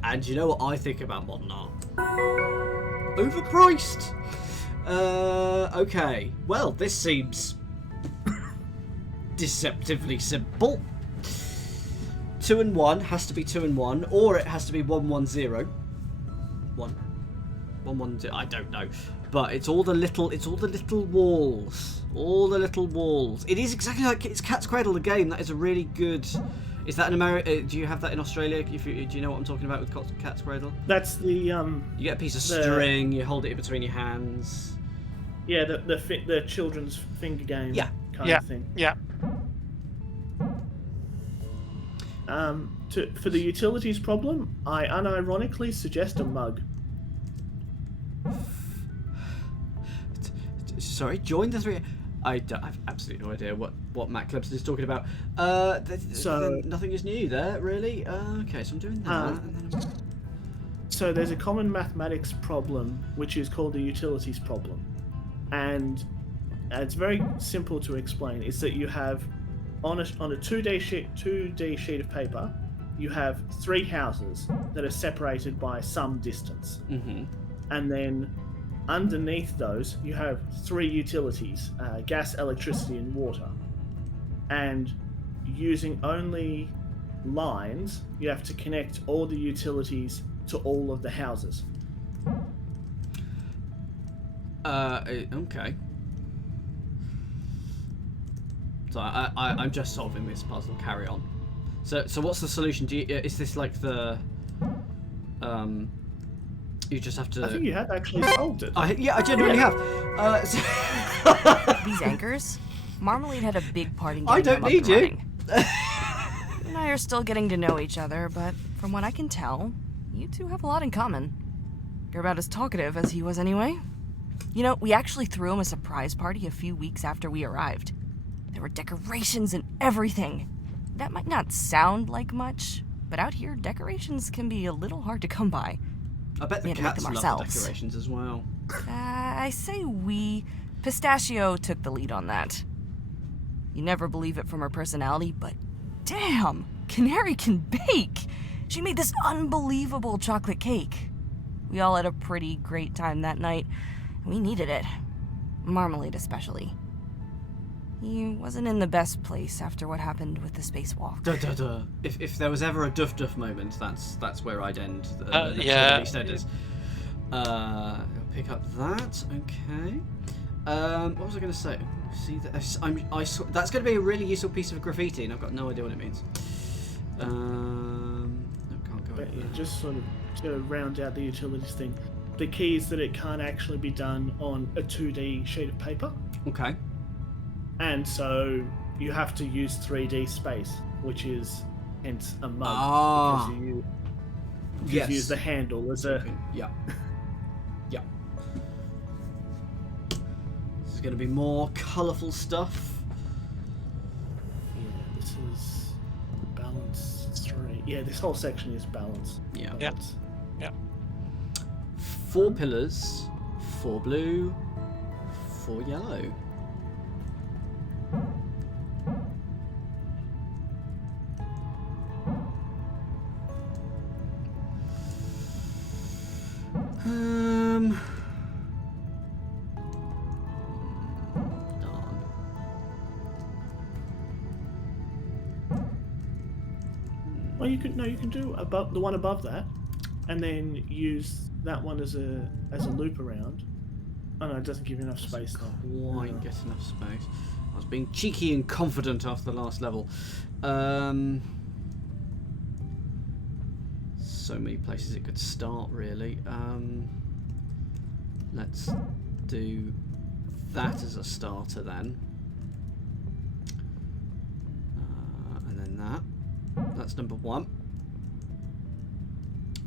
And you know what I think about modern art? Overpriced. Okay. Well, this seems deceptively simple. 2 and 1 has to be 2 and 1, or it has to be 1 1 0. 1 1 0. I don't know, but it's all the little walls. All the little walls. It is exactly like it's Cat's Cradle, the game. That is a really good. Is that in America? Do you have that in Australia? Do you know what I'm talking about with Cat's Cradle? That's the You get a piece of string. You hold it in between your hands. Yeah, the children's finger game. Yeah. Kind of thing. Yeah. For the utilities problem, I unironically suggest a mug. Sorry, join the 3. I have absolutely no idea what Matt Clemson is talking about. So- nothing is new there, really. Okay, so I'm doing that. And then So there's a common mathematics problem which is called the utilities problem, and it's very simple to explain. It's that you have on a 2D sheet of paper, you have 3 houses that are separated by some distance, and then underneath those you have 3 utilities: gas, electricity, and water. And using only lines, you have to connect all the utilities to all of the houses. Okay. So I'm just solving this puzzle. Carry on. So what's the solution? Is this like the you just have to? I think you have actually solved it. I genuinely have. These anchors? Marmalade had a big part in I getting don't them up need and you. running. You and I are still getting to know each other, but from what I can tell, you two have a lot in common. You're about as talkative as he was anyway. You know, we actually threw him a surprise party a few weeks after we arrived. There were decorations and everything. That might not sound like much, but out here, decorations can be a little hard to come by. I bet the We had to make cats them love the ourselves. decorations as well. I say we. Pistachio took the lead on that. You never believe it from her personality, but damn, Canary can bake. She made this unbelievable chocolate cake. We all had a pretty great time that night. We needed it. Marmalade especially. He wasn't in the best place after what happened with the spacewalk. If there was ever a duff moment, that's where I'd end. Yeah. EastEnders. I'll pick up that. Okay. What was I going to say? See that? That's going to be a really useful piece of graffiti, and I've got no idea what it means. No, can't go. But yeah, just sort of to round out the utilities thing. The key is that it can't actually be done on a 2D sheet of paper. Okay. And so you have to use 3D space, which is hence a mug. Ah. Because you use the handle as a... Yeah. Yeah. This is going to be more colourful stuff. Yeah, this is balance 3. Yeah, this whole section is balance. Yeah. Yeah. Balance. Yeah. 4 pillars, 4 blue, 4 yellow. Darn. Well, you can do above the one above that, and then use that one as a loop around. Oh no, it doesn't give you enough space though. Quite get enough space. I was being cheeky and confident after the last level. So many places it could start, really. Let's do that as a starter then. And then that. That's number 1.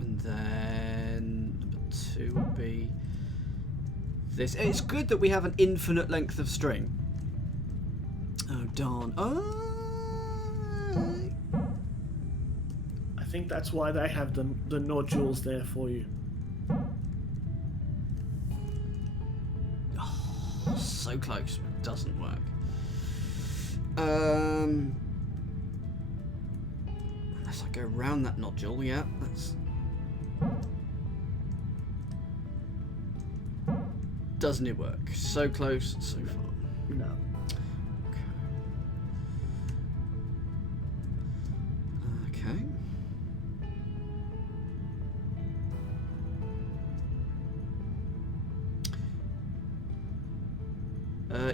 And then number 2 would be this. It's good that we have an infinite length of string. Oh, darn. Oh. I think that's why they have the nodules there for you. Oh, so close. Doesn't work. Unless I go around that nodule, yeah, that's... Doesn't it work? So close, so far. No. Okay.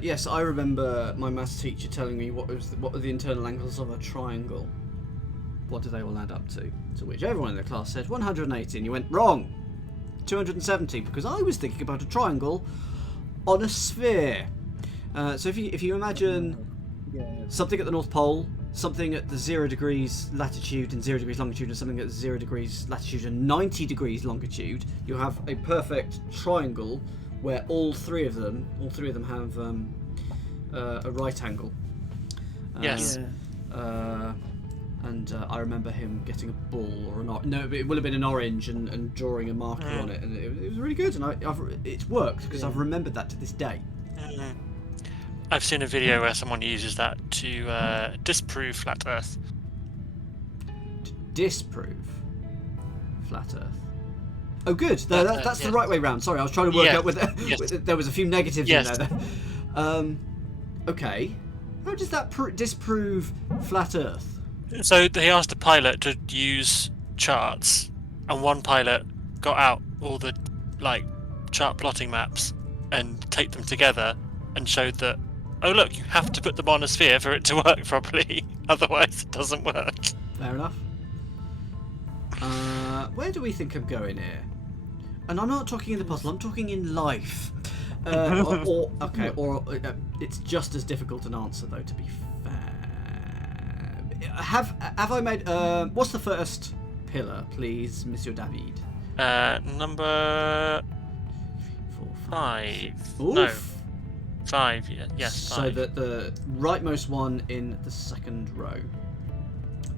Yes, I remember my maths teacher telling me what were the internal angles of a triangle. What do they all add up to? To which everyone in the class said 180, and you went wrong. 270, because I was thinking about a triangle on a sphere. So if you imagine something at the North Pole, something at the 0 degrees latitude and 0 degrees longitude, and something at 0 degrees latitude and 90 degrees longitude, you have a perfect triangle where all three of them have a right angle. Yes. And I remember him getting a ball or it would have been an orange and drawing a marker on it, and it was really good, and it's worked because I've remembered that to this day. I've seen a video where someone uses that to disprove flat Earth. Disprove flat Earth. Oh, good. That's the right way round. Sorry, I was trying to work out with there was a few negatives in there. Okay. How does that disprove flat Earth? So they asked a pilot to use charts, and one pilot got out all the chart plotting maps and taped them together and showed that, oh look, you have to put them on a sphere for it to work properly, otherwise it doesn't work. Fair enough. Where do we think I'm going here? And I'm not talking in the puzzle, I'm talking in life. Or it's just as difficult an answer though, to be fair. Have I made what's the first pillar, please, Monsieur David? Number 4, 5. Oof. No. 5, yeah. Yes, 5. So that the rightmost one in the second row.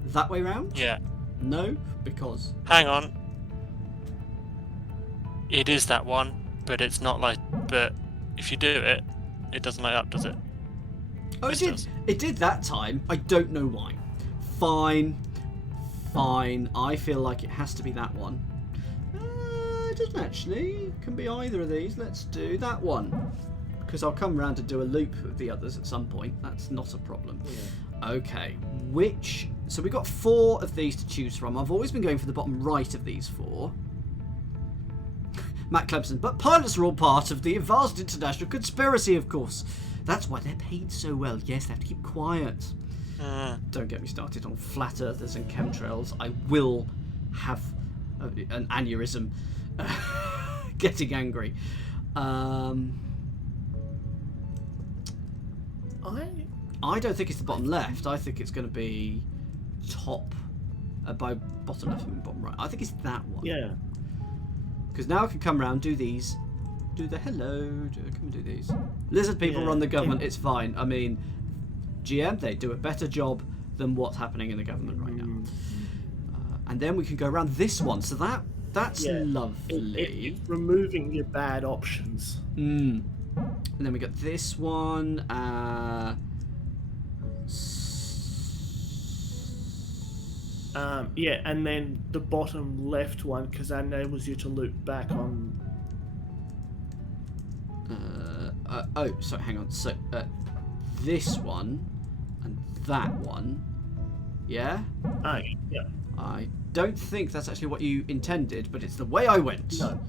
That way round? Yeah. No, because... Hang on. It is that one, but it's not but if you do it, it doesn't light up, does it? Oh, it did. It did that time. I don't know why. Fine. fine. I feel like it has to be that one. It doesn't actually. It can be either of these. Let's do that one. Because I'll come around to do a loop of the others at some point. That's not a problem. Yeah. Okay. So we've got 4 of these to choose from. I've always been going for the bottom right of these 4. Matt Clemson. But pilots are all part of the vast international conspiracy, of course. That's why they're paid so well. Yes, they have to keep quiet. Don't get me started on flat earthers and chemtrails. I will have an aneurysm getting angry. I don't think it's the bottom left. I think it's going to be top by bottom left and bottom right. I think it's that one. Yeah. Because now I can come around, do these, do the hello, can we do these? Lizard people run the government. It's fine. I mean, GM, they do a better job than what's happening in the government right now. And then we can go around this one. So that's lovely. It's removing your bad options. And then we got this one. Yeah, and then the bottom left one, because that enables you to loop back on. So hang on. So this one and that one. Yeah? Yeah. I don't think that's actually what you intended, but it's the way I went. No.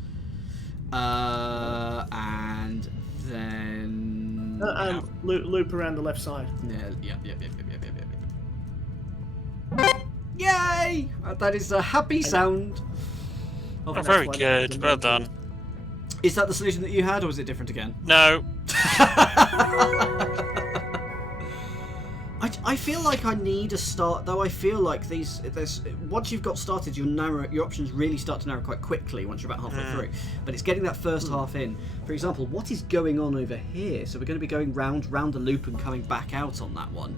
And then... loop around the left side. Yep. Yay! That is a happy sound. Oh, very good. Well done. Is that the solution that you had, or was it different again? No. I feel like I need a start, though. I feel like once you've got started, your options really start to narrow quite quickly once you're about halfway through. But it's getting that first half in. For example, what is going on over here? So we're going to be going round the loop and coming back out on that one.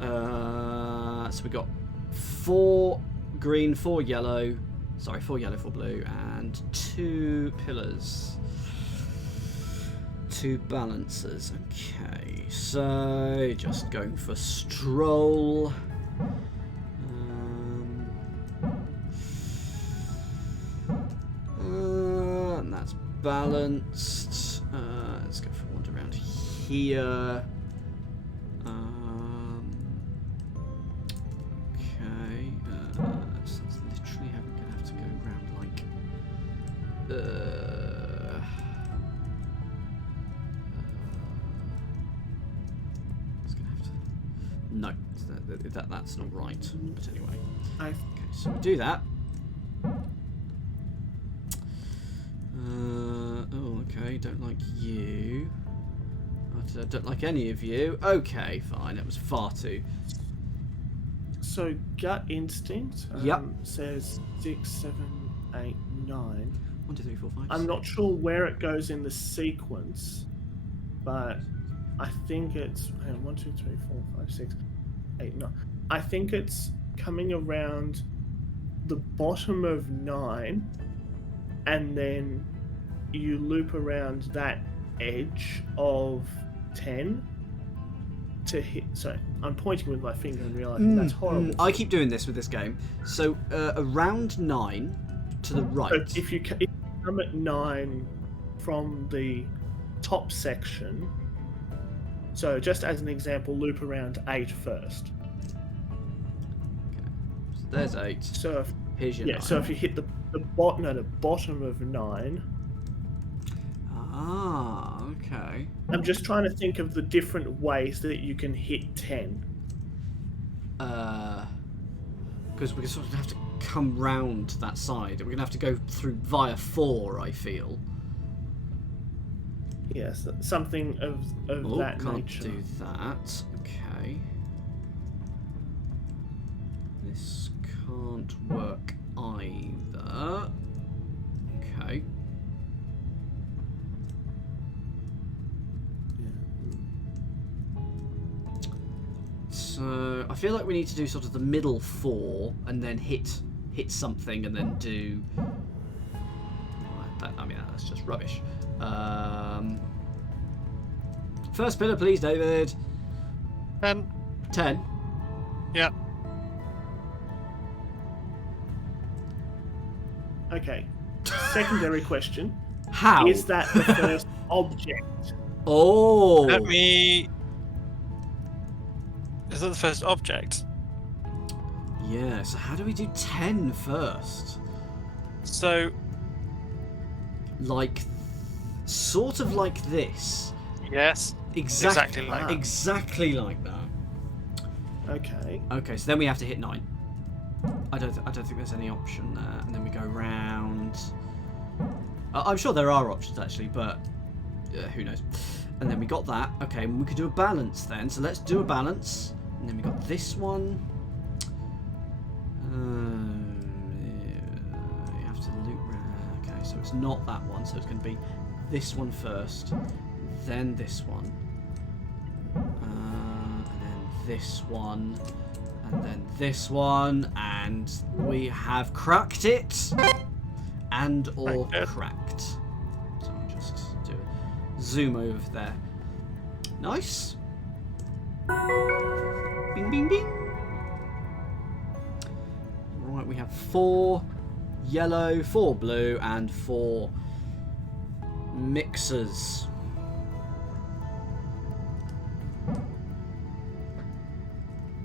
So we've got 4 green, 4 yellow. Sorry, 4 yellow, 4 blue, and 2 pillars. 2 balancers. Okay, so just going for stroll. And that's balanced. Let's go for one around here. Okay, so it's literally going to have to go around like. It's going to have to. No, that's not right. But anyway, okay, so we do that. Oh, okay. Don't like you. I don't like any of you. Okay, fine. It was far too. So gut instinct says 6, 7, 8, 9. 1, 2, 3, 4, 5. I'm not sure where it goes in the sequence, but I think it's 1, 2, 3, 4, 5, 6, 8, 9. I think it's coming around the bottom of 9, and then you loop around that edge of 10 to hit. Sorry, I'm pointing with my finger and realizing that's horrible. I keep doing this with this game. So around 9 to the right. So if you come at 9 from the top section, so just as an example, loop around 8 first. Okay. So there's 8. So here's your 9. So if you hit the bottom of 9. Ah, okay. I'm just trying to think of the different ways that you can hit 10. Because we're sort of have to come round that side. We're going to have to go through via 4, I feel. Yes, something of that can't nature. Do that. Okay. This can't work either. Okay. So I feel like we need to do sort of the middle 4 and then hit something and then do. I mean that's just rubbish. First pillar, please, David. 10. 10. Yeah. Okay. Secondary question. How? Is that the first object? Oh. Let me. Is that the first object? Yeah, so how do we do 10 first? So, Like, sort of like this. yes. Exactly like that. Exactly like that. Okay. Okay, so then we have to hit 9. I don't think there's any option there. And then we go round. I'm sure there are options actually, but who knows. And then we got that. Okay, we could do a balance then. So let's do a balance. And then we got this one. You have to loop round. Okay, so it's not that one. So it's going to be this one first, then this one, and then this one, and then this one, and we have cracked it, and or cracked. So I'll just do a zoom over there. Nice. Bing, bing, bing. Right, we have 4 yellow, 4 blue, and 4 mixers.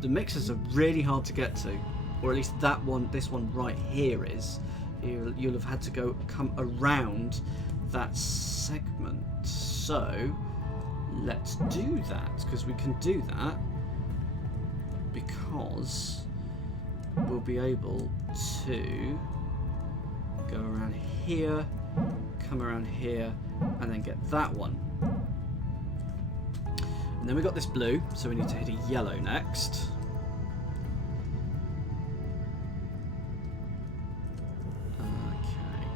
The mixers are really hard to get to, or at least that one, this one right here is. You'll have had to come around that segment. So let's do that, because we can do that because we'll be able to go around here, come around here, and then get that one. And then we got this blue, so we need to hit a yellow next. Okay.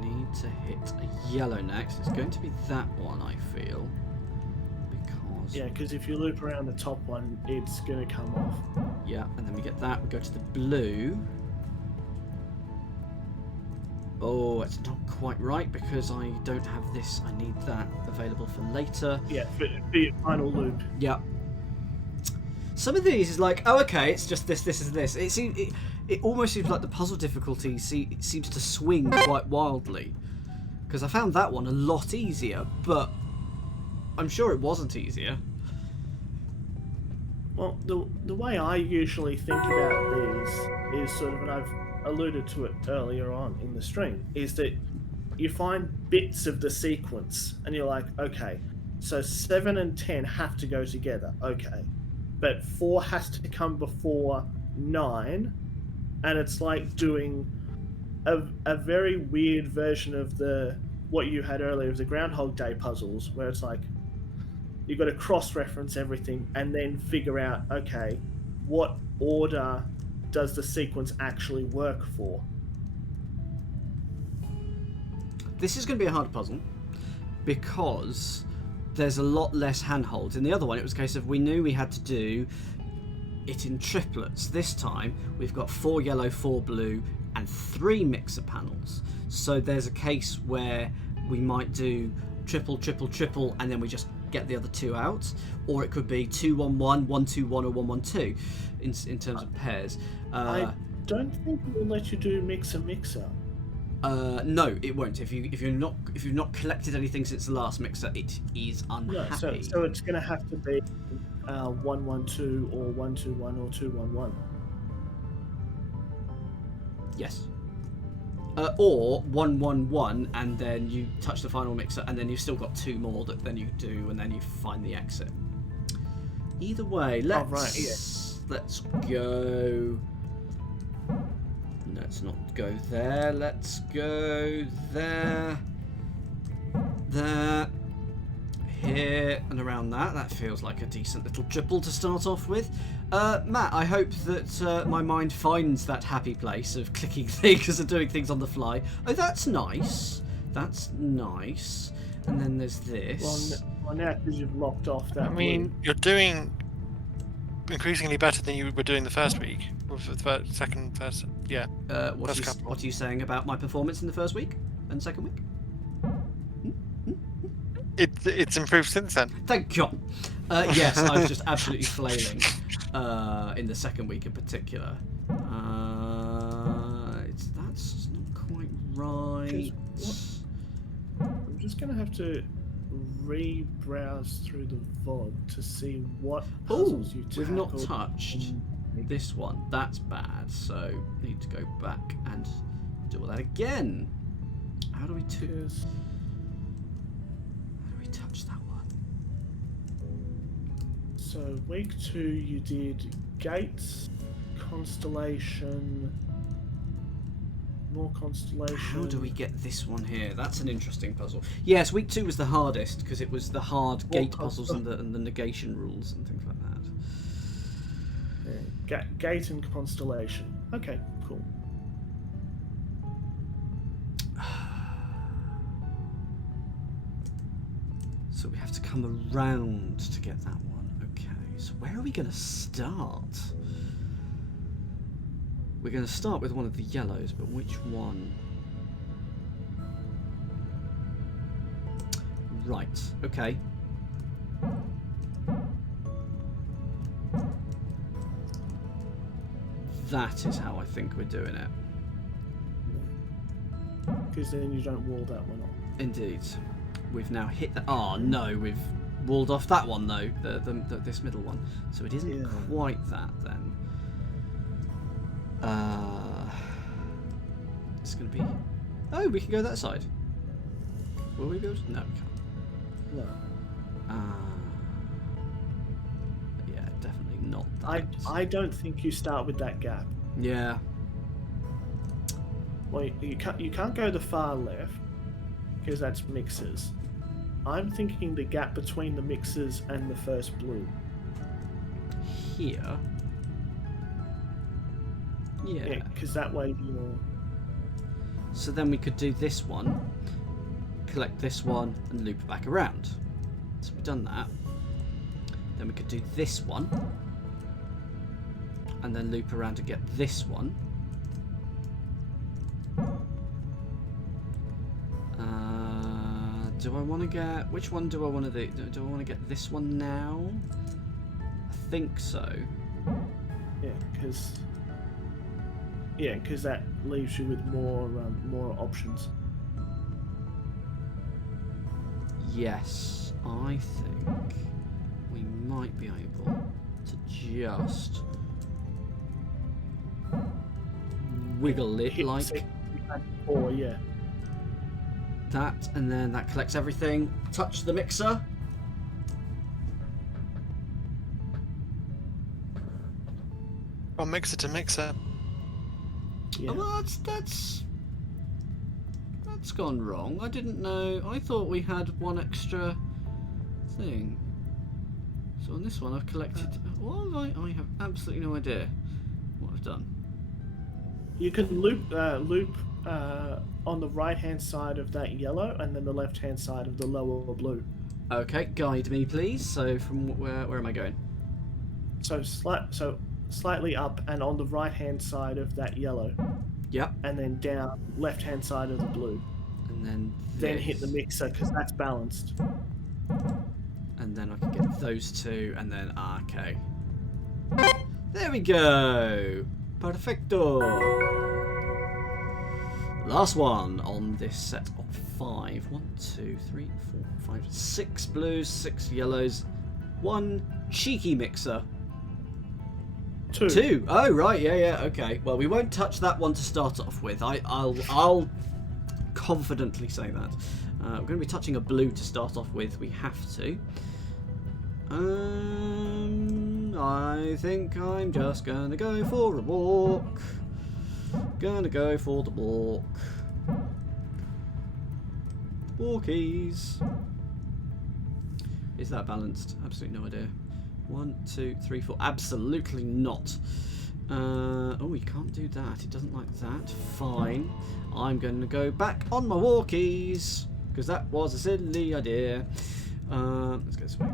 We need to hit a yellow next. It's going to be that one, I feel. Yeah, because if you loop around the top one, it's going to come off. Yeah, and then we get that. We go to the blue. Oh, it's not quite right because I don't have this. I need that available for later. Yeah, for your final loop. Yeah. Some of these is like, oh, okay, it's just this, this, and this. It almost seems like the puzzle difficulty seems to swing quite wildly. Because I found that one a lot easier, but I'm sure it wasn't easier. Well, the way I usually think about these is sort of, and I've alluded to it earlier on in the stream, is that you find bits of the sequence and you're like, okay, so 7 and 10 have to go together, okay, but 4 has to come before 9, and it's like doing a very weird version of what you had earlier of the Groundhog Day puzzles, where it's like you've got to cross-reference everything and then figure out, okay, what order does the sequence actually work for? This is going to be a hard puzzle because there's a lot less handholds. In the other one, it was a case of we knew we had to do it in triplets. This time, we've got 4 yellow, 4 blue, and 3 mixer panels. So there's a case where we might do triple, triple, triple, and then we just get the other 2 out, or it could be 2 1 1 1 2 1 or 1 1 2 in terms of pairs. I don't think it will let you do mixer. No, it won't. If you've not collected anything since the last mixer, it is unhappy. No, so it's going to have to be 1 1 2 or 1 2 1 or 2 1 1. Yes. Or 1 1 1, and then you touch the final mixer, and then you've still got 2 more that then you do, and then you find the exit. Either way, let's go. Let's not go there. Let's go there. There. Here and around that. That feels like a decent little triple to start off with. Matt, I hope that my mind finds that happy place of clicking things and doing things on the fly. Oh, that's nice. That's nice. And then there's this. Well, now because you've locked off that. I mean, you're doing increasingly better than you were doing the first week. Or the second. Yeah. What are you saying about my performance in the first week and second week? It's improved since then. Thank you. Yes, I was just absolutely flailing in the second week in particular. That's not quite right. I'm just gonna have to re-browse through the VOD to see what Oh, puzzles you we've not tackled. touched this one. That's bad. So need to go back and do all that again. How do we touch that one? So week 2 you did gates, constellation, more constellation. How do we get this one here? That's an interesting puzzle. Yes, week 2 was the hardest because it was the hard gate puzzles and the negation rules and things like that. Yeah, gate and constellation. Okay, cool. So we have to come around to get that one. Okay, so where are we going to start? We're going to start with one of the yellows, but which one? Right, okay. That is how I think we're doing it. Because then you don't wall that one off. Indeed. We've now hit the... Oh, no, we've walled off that one, though. This middle one. So it isn't quite that, then. It's going to be... Oh, we can go that side. Will we go? No, we can't. No. Yeah, definitely not that. I don't think you start with that gap. Yeah. Well, you can't go the far left because that's mixers. I'm thinking the gap between the mixers and the first blue. Here. Yeah. Because that way you're... So then we could do this one, collect this one, and loop it back around. So we've done that. Then we could do this one, and then loop around to get this one. Do I want to get... Which one do I want to do? Do I want to get this one now? I think so. Yeah, because that leaves you with more options. Yes, I think we might be able to just wiggle it like yeah. that, and then that collects everything. Touch the mixer. From mixer to mixer. Yeah. Oh, well, that's gone wrong. I didn't know. I thought we had one extra thing. So on this one, I've collected. What have I have absolutely no idea what I've done. You can loop on the right-hand side of that yellow, and then the left-hand side of the lower blue. Okay, guide me, please. So from where am I going? So slightly up, and on the right-hand side of that yellow. Yep. And then down left-hand side of the blue. And then hit the mixer because that's balanced. And then I can get those two, and then okay. There we go. Perfecto. Last one on this set of 5. 1, 2, 3, 4, 5, 6 blues, 6 yellows, 1 cheeky mixer. 2. Oh right, yeah. Okay. Well, we won't touch that one to start off with. I'll confidently say that. We're going to be touching a blue to start off with. We have to. I think I'm just gonna go for a walk. Gonna go for the walk. Walkies. Is that balanced? Absolutely no idea. 1, 2, 3, 4. Absolutely not. Oh, you can't do that. It doesn't like that. Fine. I'm going to go back on my walkies because that was a silly idea. Let's go this way.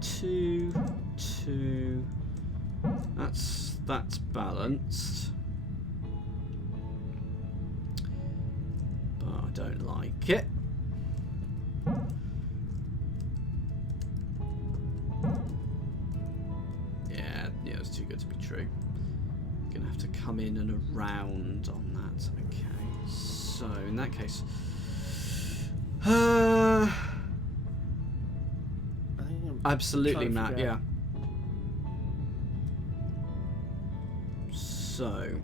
2, 2. That's balanced. But I don't like it. good to be true. Gonna have to come in and around on that. Okay, so in that case, I think I'm absolutely, trying to Matt. figure Yeah. out- So,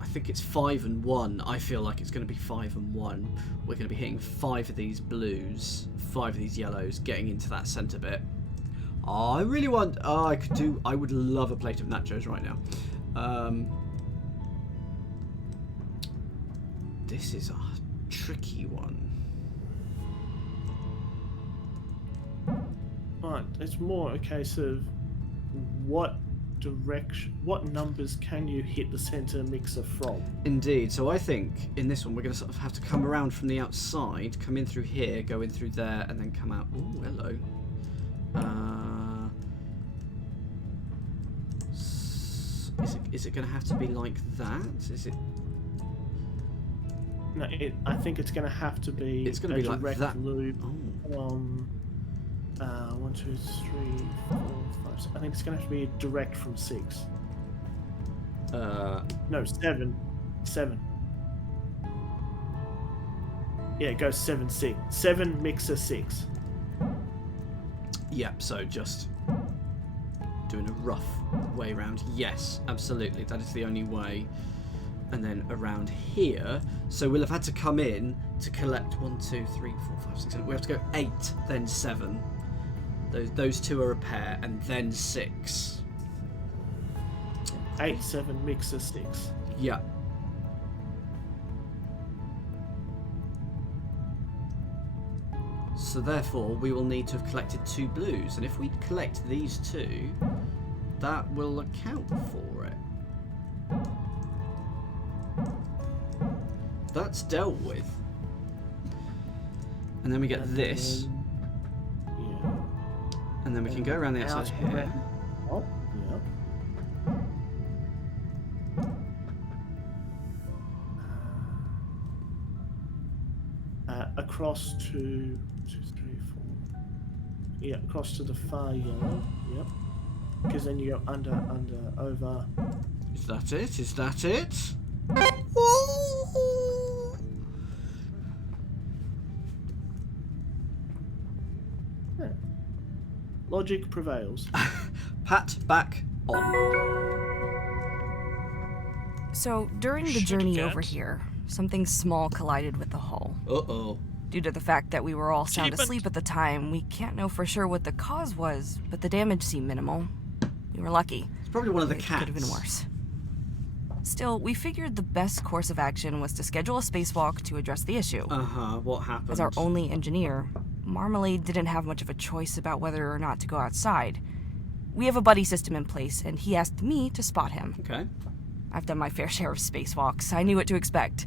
I think it's 5 and 1. I feel like it's going to be 5 and 1. We're going to be hitting 5 of these blues, 5 of these yellows, getting into that centre bit. Oh, I really want. Oh, I would love a plate of nachos right now. This is a tricky one. Right, it's more a case of what numbers can you hit the center mixer from? Indeed. So I think in this one we're going to sort of have to come around from the outside, come in through here, go in through there, and then come out. Oh, hello. Is it going to have to be like that? Is it? No, I think it's going to have to be. It's going to be like direct that. loop Oh. from 1, 2, 3, 4, 5. I think it's going to have to be direct from 6. No, 7. 7. Yeah, it goes 7, 6. 7 mixer 6. Yeah. So just doing a rough way around. Yes, absolutely. That is the only way. And then around here, so we'll have had to come in to collect 1, 2, 3, 4, 5, 6, 7. We have to go 8, then 7. Those two are a pair, and then 6. 8, 7 mixer 6. Yeah. So therefore, we will need to have collected 2 blues, and if we collect these 2, that will account for it. That's dealt with. And then we get And this, then- yeah. and then we can go around the outside Out here. around- Oh, yeah. Across to 2, 3, 4. Yeah, across to the far yellow. Yep. Because then you go under, over. Is that it? Is that it? Yeah. Logic prevails. Pat back on. So, during the Should journey get. over here, something small collided with the hull. Uh-oh. Due to the fact that we were all sound Gee, but- asleep at the time, we can't know for sure what the cause was, but the damage seemed minimal. We were lucky. It's probably one of the It cats. could have been worse. Still, we figured the best course of action was to schedule a spacewalk to address the issue. Uh-huh. What happened? As our only engineer, Marmalade didn't have much of a choice about whether or not to go outside. We have a buddy system in place, and he asked me to spot him. Okay. I've done my fair share of spacewalks. I knew what to expect.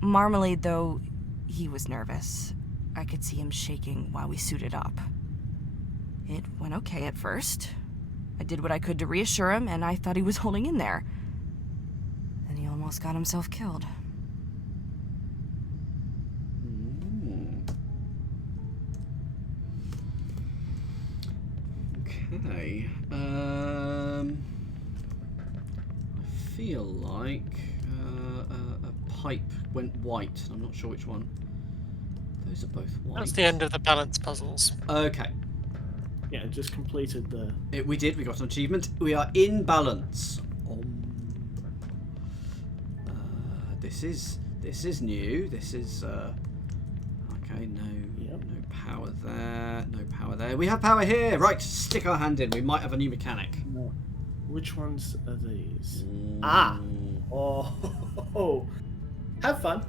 Marmalade, though, he was nervous. I could see him shaking while we suited up. It went okay at first. I did what I could to reassure him, and I thought he was holding in there. Then he almost got himself killed. Okay. I feel like a pipe went white. I'm not sure which one. Those are both white. That's the end of the balance puzzles. Okay. Yeah, just completed the. We did. We got an achievement. We are in balance. This is new. This is okay. No, Yep. no power there. No power there. We have power here. Right. Stick our hand in. We might have a new mechanic. No. Which ones are these? Mm. Ah. Oh. Have fun.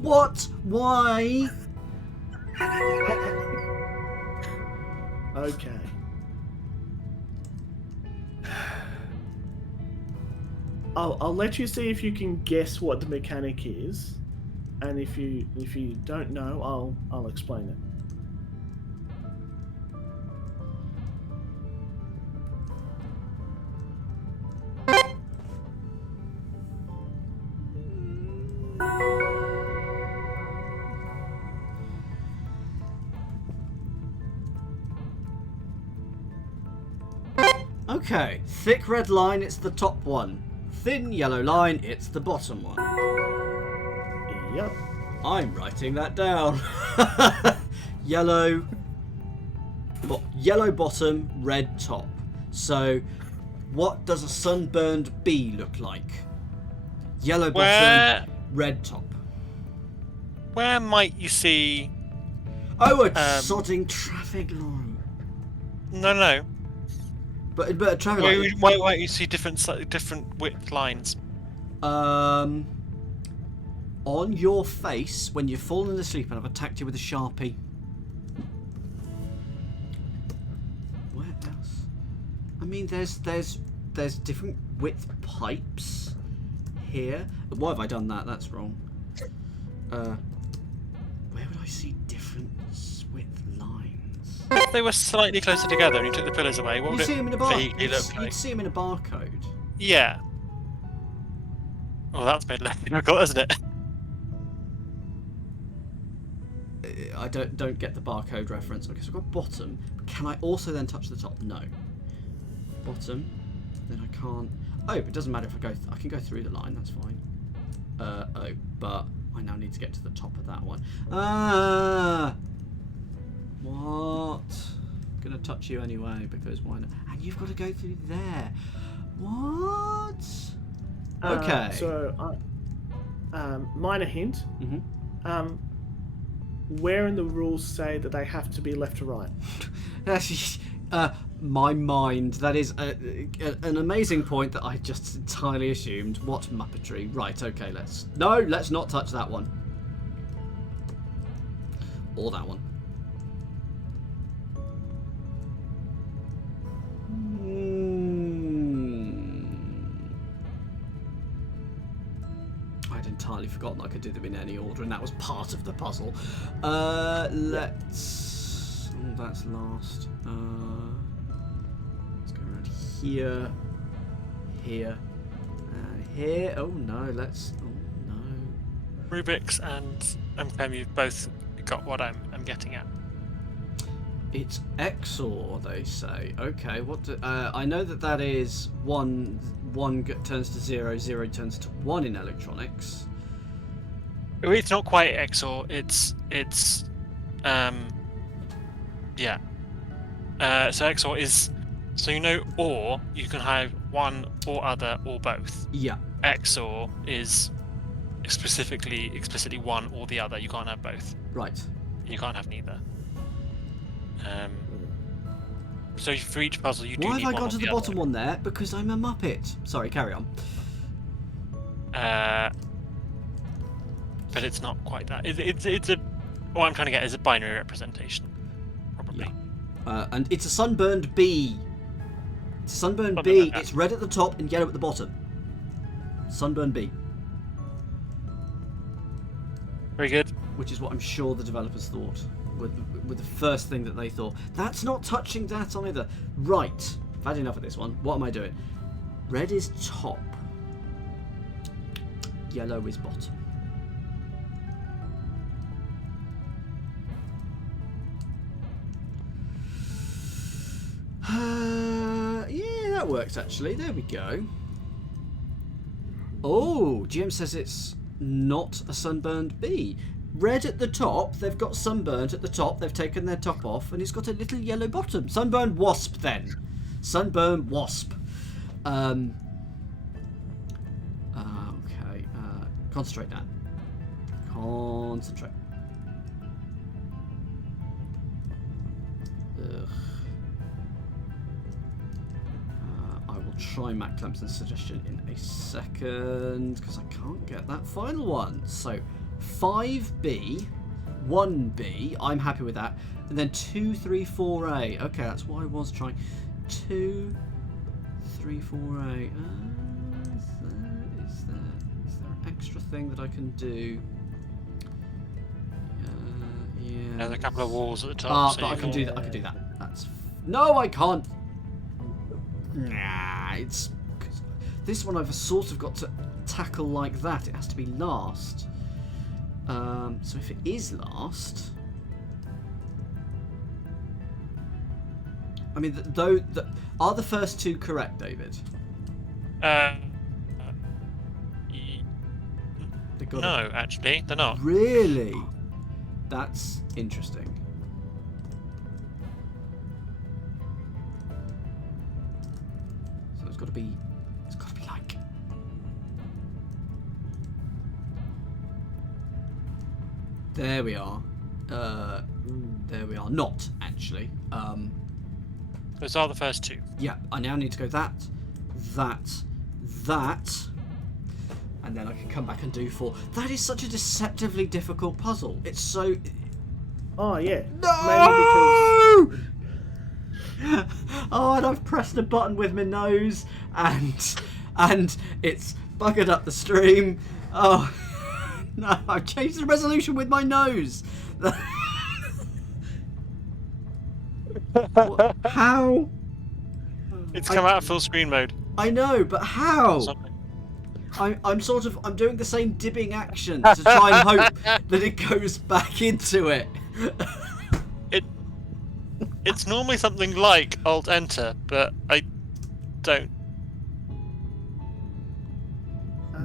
What? Why? Okay. I'll let you see if you can guess what the mechanic is, and if you don't know, I'll explain it. Okay, thick red line, it's the top one. Thin yellow line, it's the bottom one. Yep. I'm writing that down. Yellow bottom, red top. So, what does a sunburned bee look like? Yellow bottom, red top. Where might you see? Oh, a sodding traffic lorry. No. But a traffic light. Why might you see different width lines? On your face when you've fallen asleep and I've attacked you with a Sharpie. Where else? I mean, there's different width pipes here. Why have I done that? That's wrong. Where would I see different width lines? If they were slightly closer together and you took the pillars away, what would You see it them in a vaguely look You'd like? see them in a barcode. Yeah. Well, that's made less difficult, isn't it? I don't get the barcode reference. Okay, so I've got bottom. Can I also then touch the top? No. Bottom. Then I can't. Oh, but it doesn't matter if I go. I can go through the line. That's fine. But I now need to get to the top of that one. What? I'm gonna touch you anyway because why not? And you've got to go through there. What? Okay. So, minor hint. Mm-hmm. Where in the rules say that they have to be left to right? My mind. That is an amazing point that I just entirely assumed. What muppetry? Right. Okay. Let's not touch that one. Or that one. I'd entirely forgotten I could do them in any order, and that was part of the puzzle. Let's. Oh, that's last. Let's go around here, here, and here. Oh no, let's. Oh no. Rubik's and MChem, you've both got what I'm getting at. It's XOR, they say. Okay, what? I know that is one turns to 0, 0 turns to 1 in electronics. It's not quite XOR. It's yeah. So XOR is or you can have one or other or both. Yeah. XOR is explicitly one or the other. You can't have both. Right. You can't have neither. So for each puzzle, you do Why need have I one got or to the the bottom other. one there? Because I'm a Muppet. Sorry, carry on. But it's not quite that. It's a. What I'm trying to get is a binary representation, probably. Yeah. And it's a sunburned bee. It's a sunburned Something bee. like that. It's red at the top and yellow at the bottom. Sunburned bee. Very good. Which is what I'm sure the developers thought. With the first thing that they thought. That's not touching that either. Right. I've had enough of this one. What am I doing? Red is top. Yellow is bottom. Yeah, that works actually. There we go. Oh, GM says it's not a sunburned bee. Red at the top, they've got sunburned at the top, they've taken their top off, and it's got a little yellow bottom. Sunburned wasp, then. Sunburned wasp. Okay, concentrate, Dan. Concentrate. Ugh. I will try Matt Clemson's suggestion in a second, because I can't get that final one. So, 5B, 1B, I'm happy with that. And then 2, 3, 4A. Okay, that's what I was trying. 2, 3, 4A. Is there an extra thing that I can do? Yeah. There's a couple of walls at the top. But I can do that. I can do that. No, I can't. Nah, it's. This one I've sort of got to tackle like that. It has to be last. So if it is last, I mean, are the first two correct, David? Y- They got no, actually, they're not. Really? That's interesting. So it's got to be like. There we are. There we are. Not actually. Those are the first two. Yeah, I now need to go that, and then I can come back and do 4. That is such a deceptively difficult puzzle. It's so. Oh yeah. No! Mainly Oh, and I've pressed a button with my nose, and it's buggered up the stream. Oh no! I've changed the resolution with my nose. What? How? It's come out of full screen mode. I know, but how? Something. I'm doing the same dibbing action to try and hope that it goes back into it. It's normally something like Alt Enter, but I don't.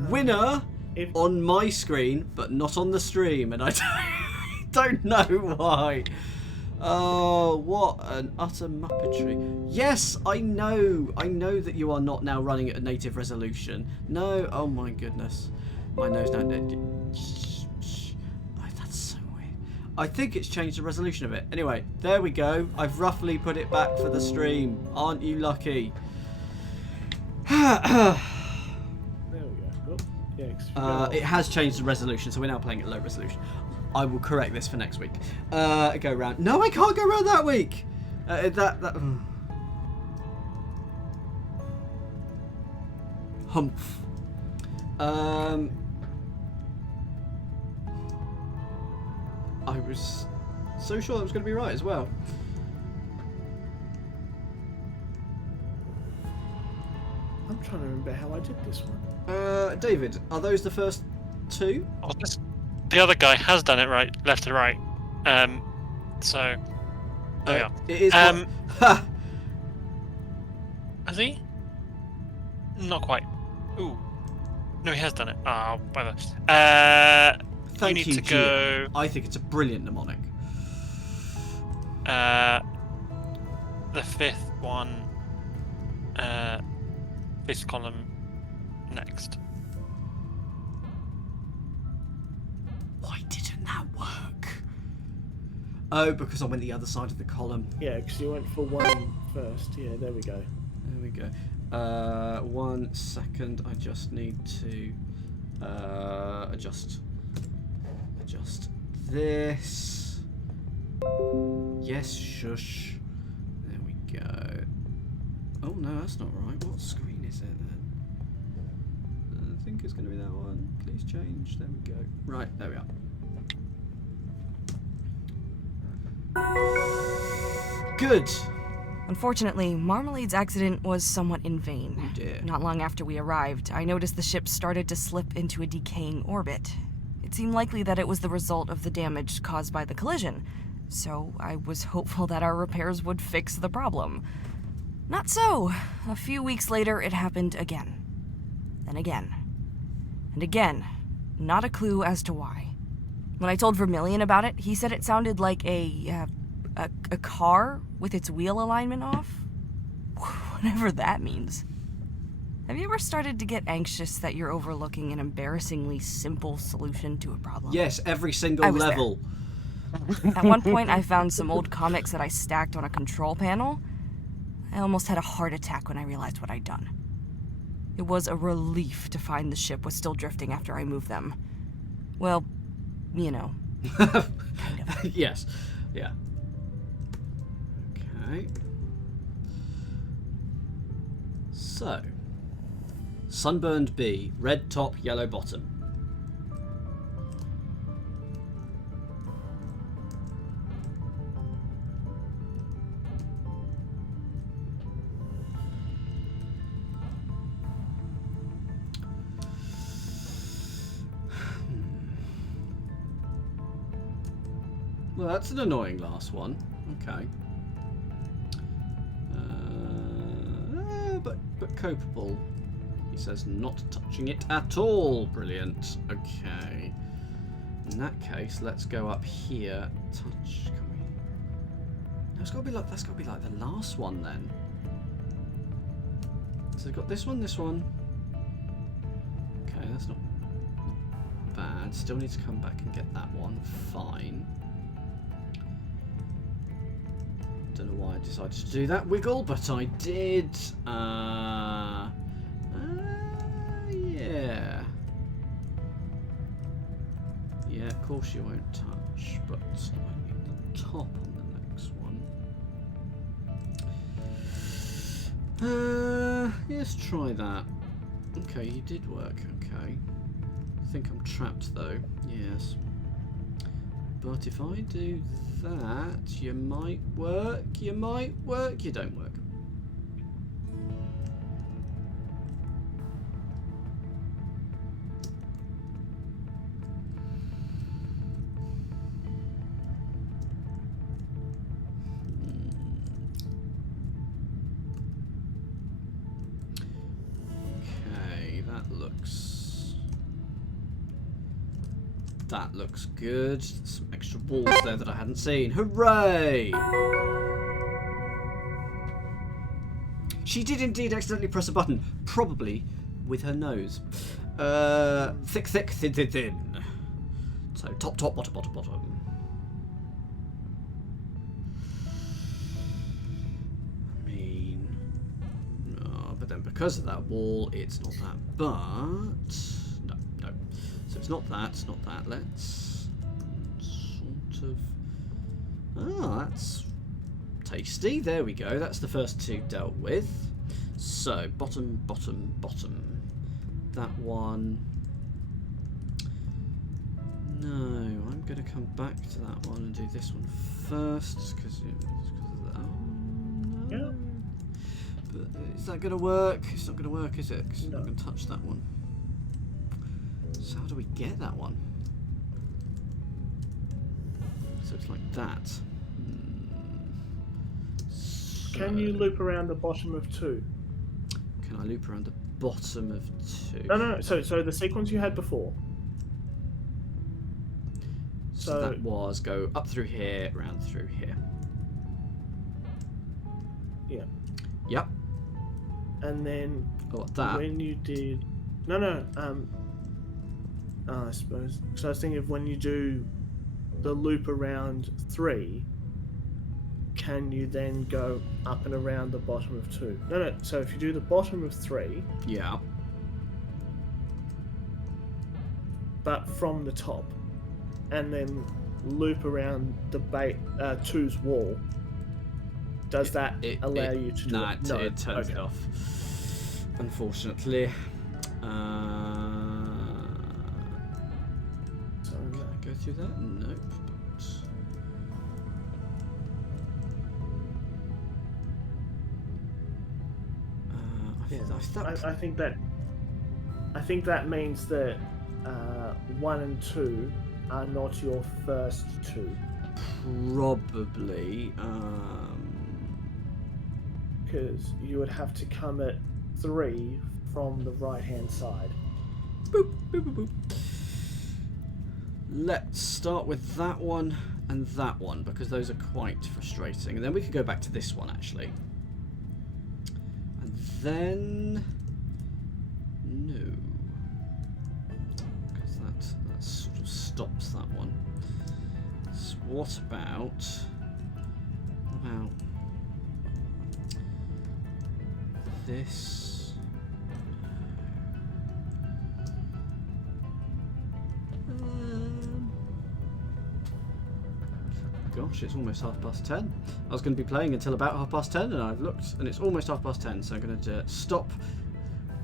Winner if on my screen, but not on the stream, and I don't know why. Oh, what an utter muppetry. Yes, I know that you are not now running at a native resolution. No, oh my goodness. My nose now. Oh, that's so weird. I think it's changed the resolution of it. Anyway, there we go. I've roughly put it back for the stream. Aren't you lucky? there we go. Oh, yeah, It has changed the resolution, so we're now playing at low resolution. I will correct this for next week. Go round. No, I can't go round that week. Humph. I was so sure that was going to be right as well. I'm trying to remember how I did this one. David, are those the first two? The other guy has done it right, left to right. So there we are. It is. Has he? Not quite. Ooh. No, he has done it. Oh, whatever. Thank need you, to Gio. go. I think it's a brilliant mnemonic. The fifth one. Fifth column next. Why didn't that work? Oh, because I went the other side of the column. Yeah, because you went for one first. Yeah, there we go. There we go. 1 second. I just need to adjust this. Yes, shush. There we go. Oh no, that's not right. What screen is it then? I think it's going to be that one. Please change. There we go. Right, there we are. Good. Unfortunately, Marmalade's accident was somewhat in vain. Oh dear. Not long after we arrived, I noticed the ship started to slip into a decaying orbit. It seemed likely that it was the result of the damage caused by the collision, so I was hopeful that our repairs would fix the problem. Not so. A few weeks later, it happened again. Then again. And again. Not a clue as to why. When I told Vermilion about it, he said it sounded like a car with its wheel alignment off? Whatever that means. Have you ever started to get anxious that you're overlooking an embarrassingly simple solution to a problem? Yes, every single I was there. level. At one point, I found some old comics that I stacked on a control panel. I almost had a heart attack when I realized what I'd done. It was a relief to find the ship was still drifting after I moved them. Well, you know. Kind of. Yes. Yeah. Okay. So, sunburned bee, red top, yellow bottom. Well, that's an annoying last one. Okay. but copeable. He says not touching it at all. Brilliant. Okay. In that case, let's go up here. Touch. Can we? No, it's got to be like that's got to be like the last one then. So we've got this one, this one. Okay, that's not bad. Still need to come back and get that one. Fine. Don't know why I decided to do that wiggle, but I did. Yeah. Yeah, of course you won't touch, but I need the top on the next one. Let's try that. Okay, you did work, okay. I think I'm trapped though, yes. But if I do that, you might work, you don't work. That looks good. Some extra walls there that I hadn't seen. Hooray! She did indeed accidentally press a button. Probably with her nose. Thick, thick, thin, thin, thin. So top, top, bottom, bottom, bottom. I mean... Oh, but then because of that wall, it's not that. But... So it's not that, it's not that. Let's sort of... Ah, that's tasty. There we go. That's the first two dealt with. So, bottom, bottom, bottom. That one... No, I'm going to come back to that one and do this one first, because of that. Oh, no. Yeah. But is that going to work? It's not going to work, is it? Because No. I'm not going to touch that one. So how do we get that one? So it's like that. So Can you loop around the bottom of 2? Can I loop around the bottom of 2? No. So the sequence you had before. So that was go up through here, round through here. Yeah. Yep. And then Got that. when you did... No. I suppose. So I was thinking of when you do the loop around 3, can you then go up and around the bottom of 2? No. So if you do the bottom of 3, Yeah. but from the top, and then loop around the 2's wall, does that allow you to do nah, it? No, it turns it off. Unfortunately. So, Can I go through that? Nope. I think that means that 1 and 2 are not your first 2. Probably. Because you would have to come at 3 from the right-hand side. Boop, boop, boop, boop. Let's start with that one and that one, because those are quite frustrating. And then we could go back to this one, actually. And then... No. Because that sort of stops that one. So what about... this? Gosh, it's almost 10:30. I was going to be playing until about 10:30, and I've looked, and it's almost 10:30. So I'm going to stop.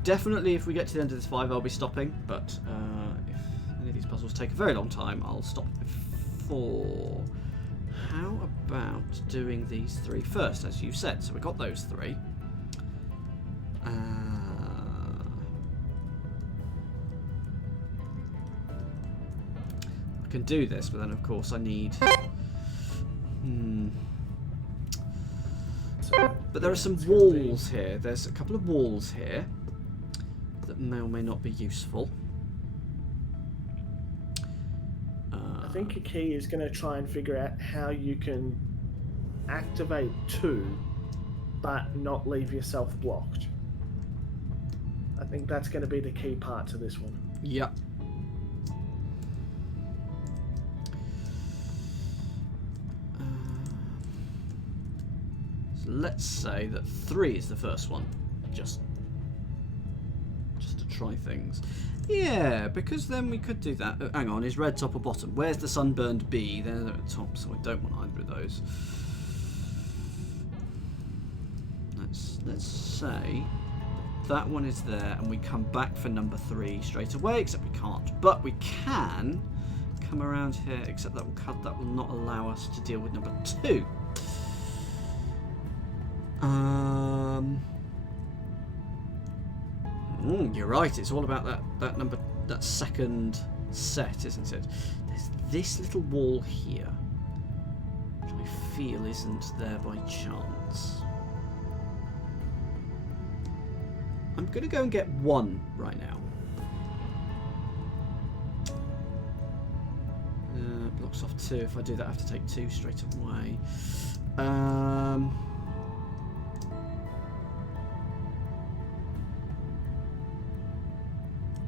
Definitely, if we get to the end of this 5, I'll be stopping. But if any of these puzzles take a very long time, I'll stop before. How about doing these 3 first, as you said? So we got those 3. I can do this, but then of course I need. So But there are some walls here. There's a couple of walls here that may or may not be useful. I think a key is going to try and figure out how you can activate 2, but not leave yourself blocked. I think that's going to be the key part to this one. Yep. So let's say that 3 is the first one, just to try things. Yeah, because then we could do that. Hang on, is red top or bottom? Where's the sunburned bee? They're at the top, so I don't want either of those. Let's say that one is there, and we come back for number 3 straight away, except we can't. But we can come around here, except that will not allow us to deal with number 2. You're right, it's all about that second set, isn't it? There's this little wall here, which I feel isn't there by chance. I'm going to go and get 1 right now. Blocks off 2. If I do that, I have to take 2 straight away.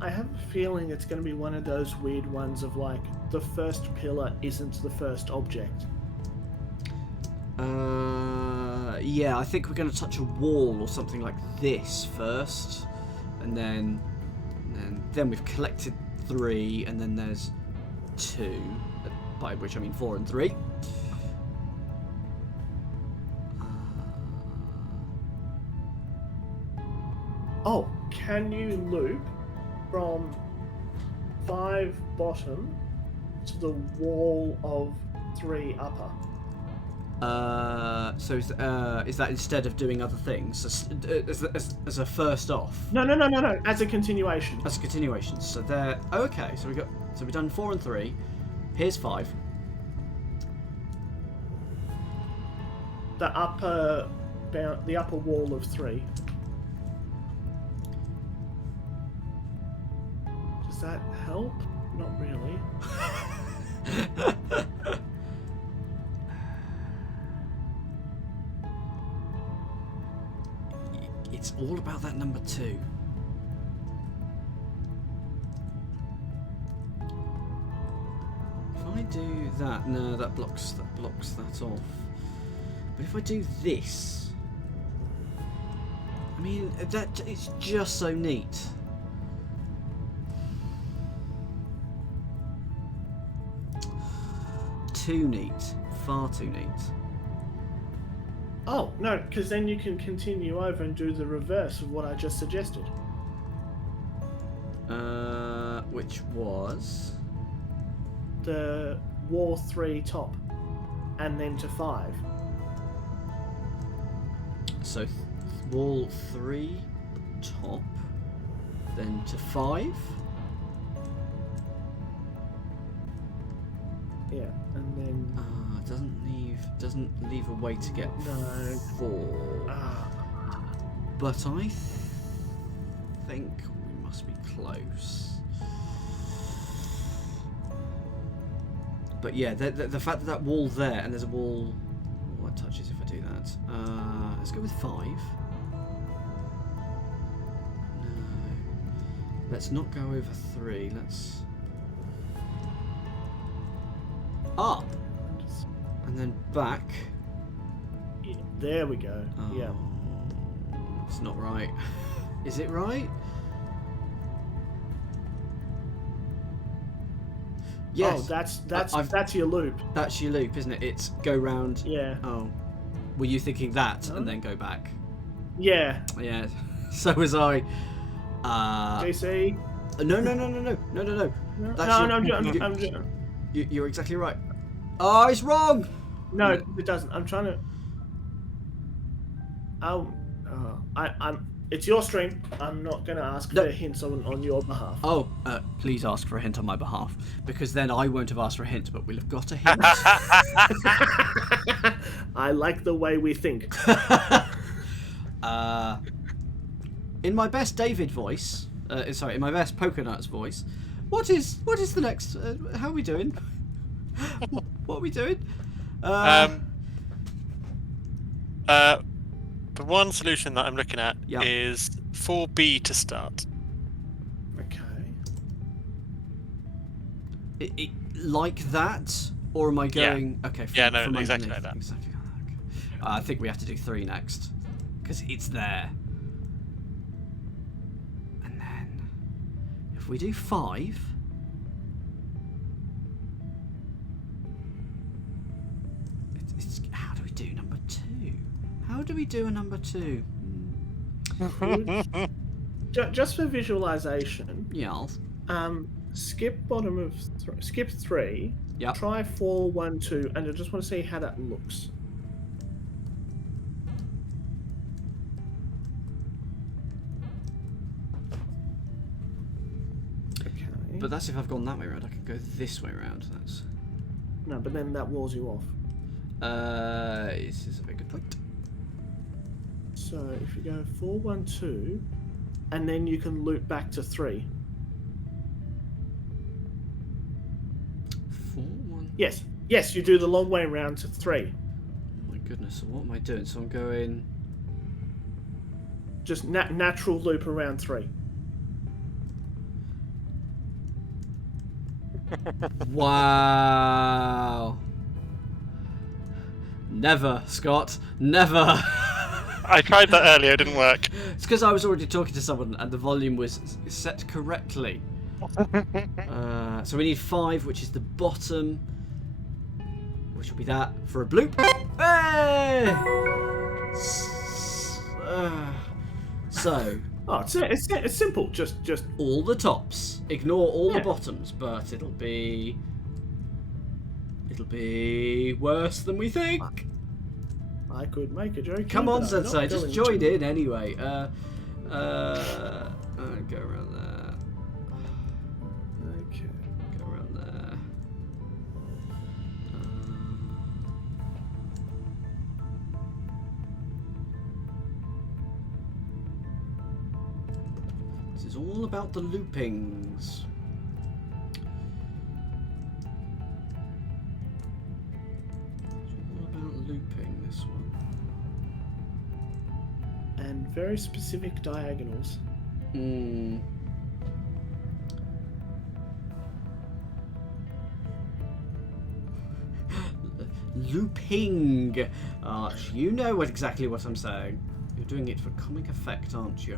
I have a feeling it's going to be one of those weird ones of like, the first pillar isn't the first object. Yeah, I think we're going to touch a wall or something like this first, and then we've collected 3, and then there's 2, by which I mean 4 and 3. Oh, can you loop from 5 bottom to the wall of 3 upper? So is that instead of doing other things as a first off? No. As a continuation. As a continuation. So there. Okay. So we've done 4 and 3. Here's 5. The upper wall of 3. Does that help? Not really. It's all about that number 2. If I do that, no, that blocks that off. But if I do this, I mean, it's just so neat. Too neat. Far too neat. Oh, no, because then you can continue over and do the reverse of what I just suggested. Which was? The wall 3 top, and then to 5. So, wall 3 top, then to 5? Yeah, and then... doesn't leave a way to get 4. But I think we must be close. But yeah, the fact that wall there, and there's a wall... What touches if I do that? Let's go with 5. No. Let's not go over 3. Let's... Up! And then back. Yeah, there we go. Oh, yeah. It's not right. Is it right? Yes. Oh, that's your loop. That's your loop, isn't it? It's go round. Yeah. Oh. Were you thinking that and then go back? Yeah. Yeah. So was I. JC. No. I'm You're exactly right. Oh, it's wrong. No, it doesn't. I'm trying to. It's your stream. I'm not going to ask for hints on your behalf. Oh, please ask for a hint on my behalf, because then I won't have asked for a hint, but we'll have got a hint. I like the way we think. In my best David voice, in my best Pokernuts voice, what is the next? How are we doing? What are we doing? The one solution that I'm looking at Yeah. is 4B to start. Okay. Like that, or am I going? Okay. Yeah, no, from exactly underneath. like that. Exactly like that. Okay. I think we have to do 3 next, because it's there. And then, if we do 5. How do we do number 2? How do we do a number 2? Just for visualization, Yeah. skip bottom of skip 3. Yep. Try 4, 1, 2, and I just want to see how that looks. Okay. But that's if I've gone that way around. I can go this way around. That's. No, but then that walls you off. This is a very good point. So if you go 4, 1, 2, and then you can loop back to 3. 4, 1. Yes, you do the long way around to 3. Oh my goodness. So what am I doing? So I'm going. Just natural loop around 3. Wow. Never, Scott. Never. I tried that earlier, it didn't work. It's because I was already talking to someone and the volume was set correctly. So we need 5, which is the bottom, which will be that for a bloop. Hey! So. Oh, it's simple. Just all the tops. Ignore all the bottoms, but it'll be worse than we think. I could make a joke. Come on, but I'm not Sensei, just going join to. in anyway. Go around there. Okay. Go around there. This is all about the loopings. Looping this one. And very specific diagonals. Looping. Arch, you know exactly what I'm saying. You're doing it for comic effect, aren't you?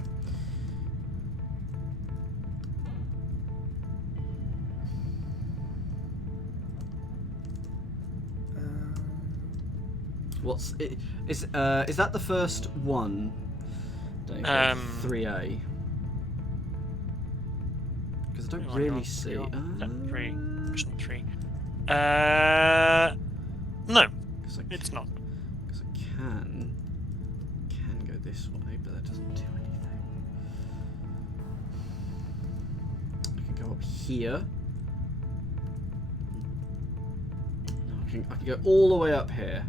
What's it? Is that the first one? 3A. Because I don't really see. Mission 3. No, it's not. Because I can go this way, but that doesn't do anything. I can go up here. No, I can go all the way up here.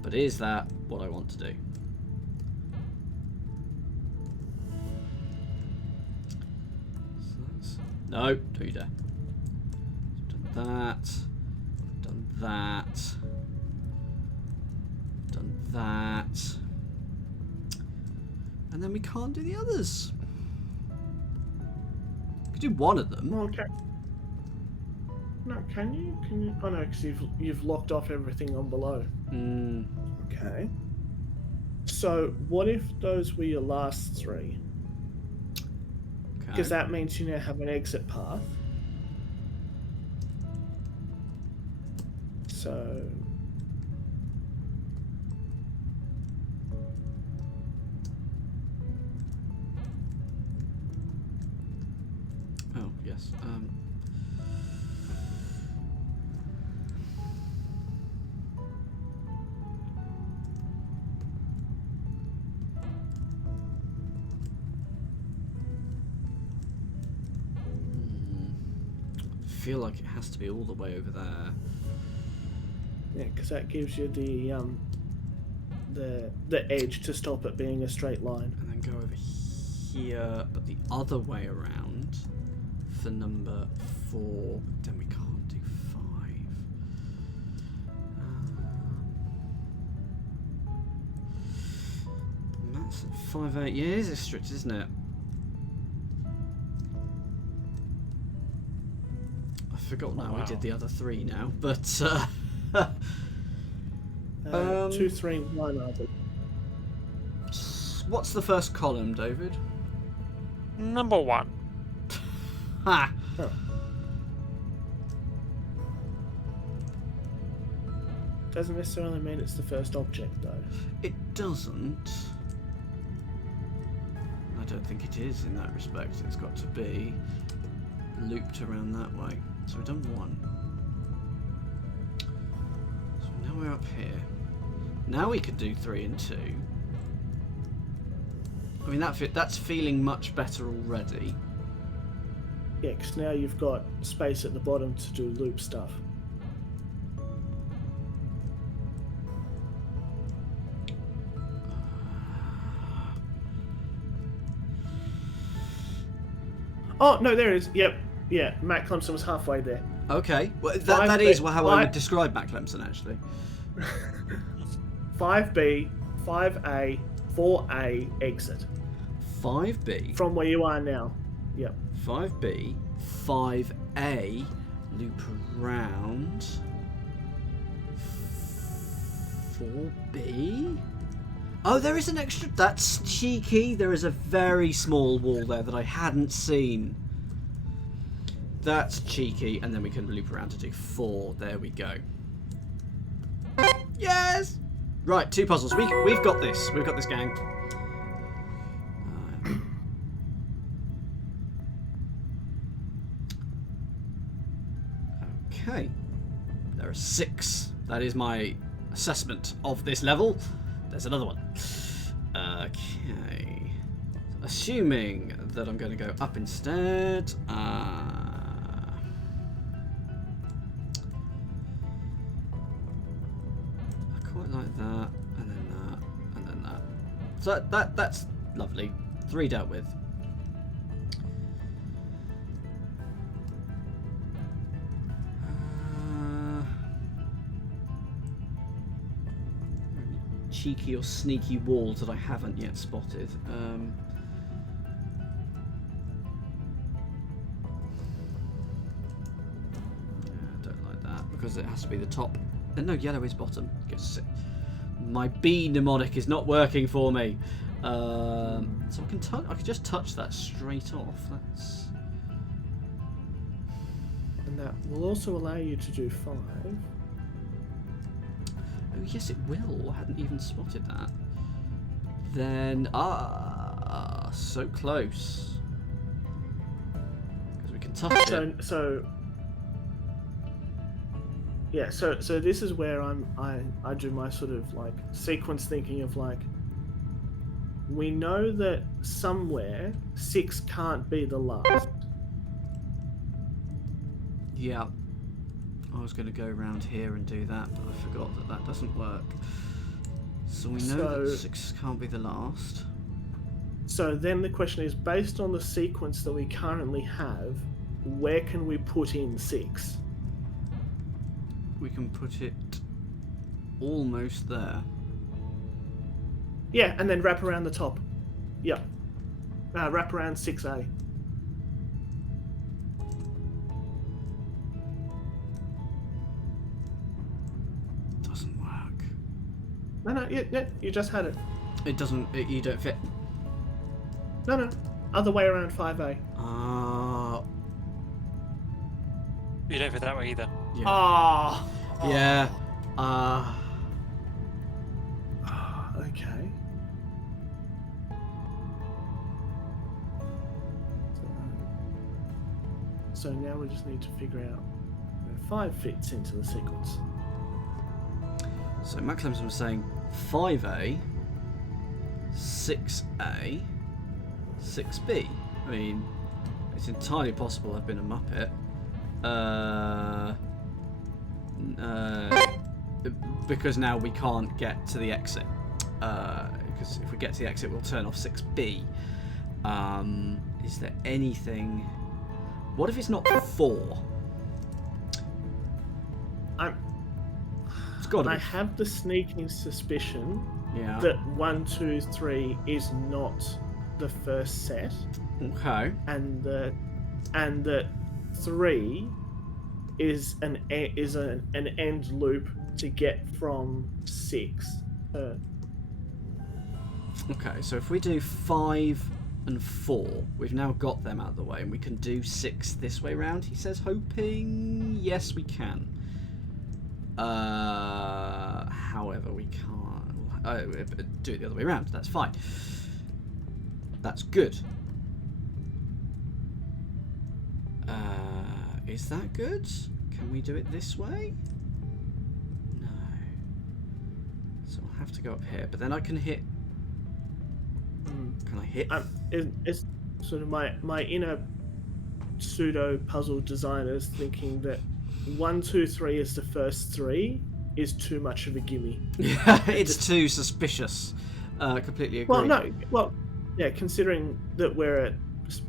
But is that what I want to do? So that's... No, don't you dare. So done that. Done that. And then we can't do the others. We could do one of them. Okay. No, can you? Can you? Oh no, because you've locked off everything on below. Okay. So what if those were your last 3? Because that means you now have an exit path. So. Oh yes. I feel like it has to be all the way over there. Yeah, because that gives you the the edge to stop it being a straight line. And then go over here, but the other way around for number 4. Then we can't do 5. That's 5, 8 years. It's strict, isn't it? I forgot now. We did the other 3 now, but 2, 3, 1. I think. what's the first column, David? Number 1. Ha! Huh. Doesn't necessarily mean it's the first object, though. It doesn't. I don't think it is in that respect. It's got to be looped around that way. So we've done 1. So now we're up here. Now we could do 3 and 2. I mean, that's feeling much better already. Yeah, because now you've got space at the bottom to do loop stuff. Oh, no, there it is. Yep. Yeah, Matt Clemson was halfway there. Okay, well, that is how I would describe Matt Clemson, actually. 5B, 5A, 4A, exit. 5B. From where you are now. Yep. 5B, 5A, loop around. 4B? Oh, there is an extra. That's cheeky. There is a very small wall there that I hadn't seen. That's cheeky, and then we can loop around to do 4. There we go. Yes! Right, 2 puzzles. We've got this. We've got this, gang. Okay. There are 6. That is my assessment of this level. There's another one. Okay. Assuming that I'm going to go up instead. Like that, and then that, and then that. So that's lovely. 3 dealt with. Cheeky or sneaky walls that I haven't yet spotted. I don't like that because it has to be the top. No, yellow is bottom. My B mnemonic is not working for me. So I can just touch that straight off. That's. And that will also allow you to do 5. Oh yes, it will. I hadn't even spotted that. Then so close. Because we can touch it. So this is where I do my sort of like sequence thinking of like, we know that somewhere 6 can't be the last. Yeah. I was going to go around here and do that, but I forgot that doesn't work. So we know that 6 can't be the last. So then the question is, based on the sequence that we currently have, where can we put in 6? We can put it almost there. Yeah, and then wrap around the top. Yeah. Wrap around 6A. Doesn't work. No, yeah, you just had it. It doesn't. You don't fit. No. Other way around 5A. You don't fit that way either. Yeah. Ah. Yeah. Okay. So now we just need to figure out where 5 fits into the sequence. So Matt Clemson was saying 5A, 6A, 6B. I mean, it's entirely possible I've been a Muppet. Because now we can't get to the exit. because if we get to the exit, we'll turn off 6B. Is there anything? What if it's not 4? It's got to I be. have the sneaking suspicion Yeah. that 1, 2, 3 is not the first set, Okay. and that 3 is an end loop to get from 6. Okay, so if we do 5 and 4, we've now got them out of the way, and we can do 6 this way round, he says, hoping. Yes, we can. However, we can't. Do it the other way around. That's fine. That's good. Is that good? Can we do it this way? No. So I'll have to go up here, but then I can hit. Can I hit? It's sort of my inner pseudo puzzle designers thinking that 1, 2, 3 is the first 3 is too much of a gimme. Yeah, it's too suspicious. Completely agree. Well, no. Well, yeah. Considering that we're at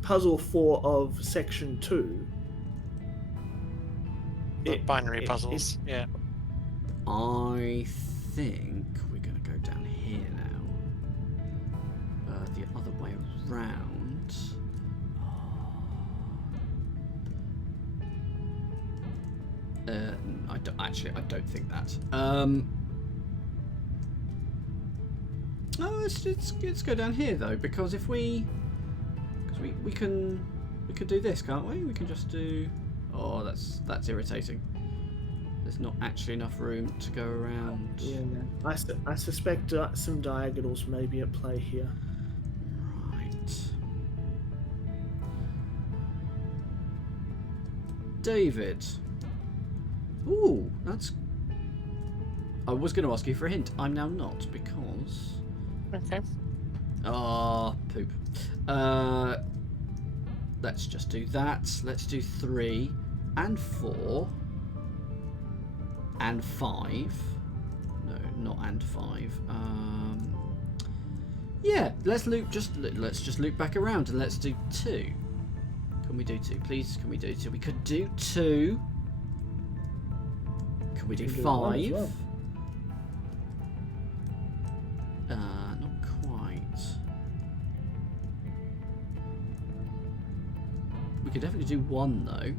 puzzle 4 of section 2. Binary puzzles. Yeah. I think we're going to go down here now. The other way around. I don't think that. Let's go down here though, because if we can do this, can't we? We can just do. Oh, that's irritating. There's not actually enough room to go around. Yeah. I suspect some diagonals may be at play here. Right. David. Ooh, that's. I was going to ask you for a hint. I'm now not, because. Okay. Ah, poop. Let's just do that. Let's do 3 and 4 and 5. No, not and 5. Yeah, let's just loop back around and let's do 2. Can we do 2, please? Can we do 2? We could do 2. Can we do 5? Well. Not quite. We could definitely do 1 though.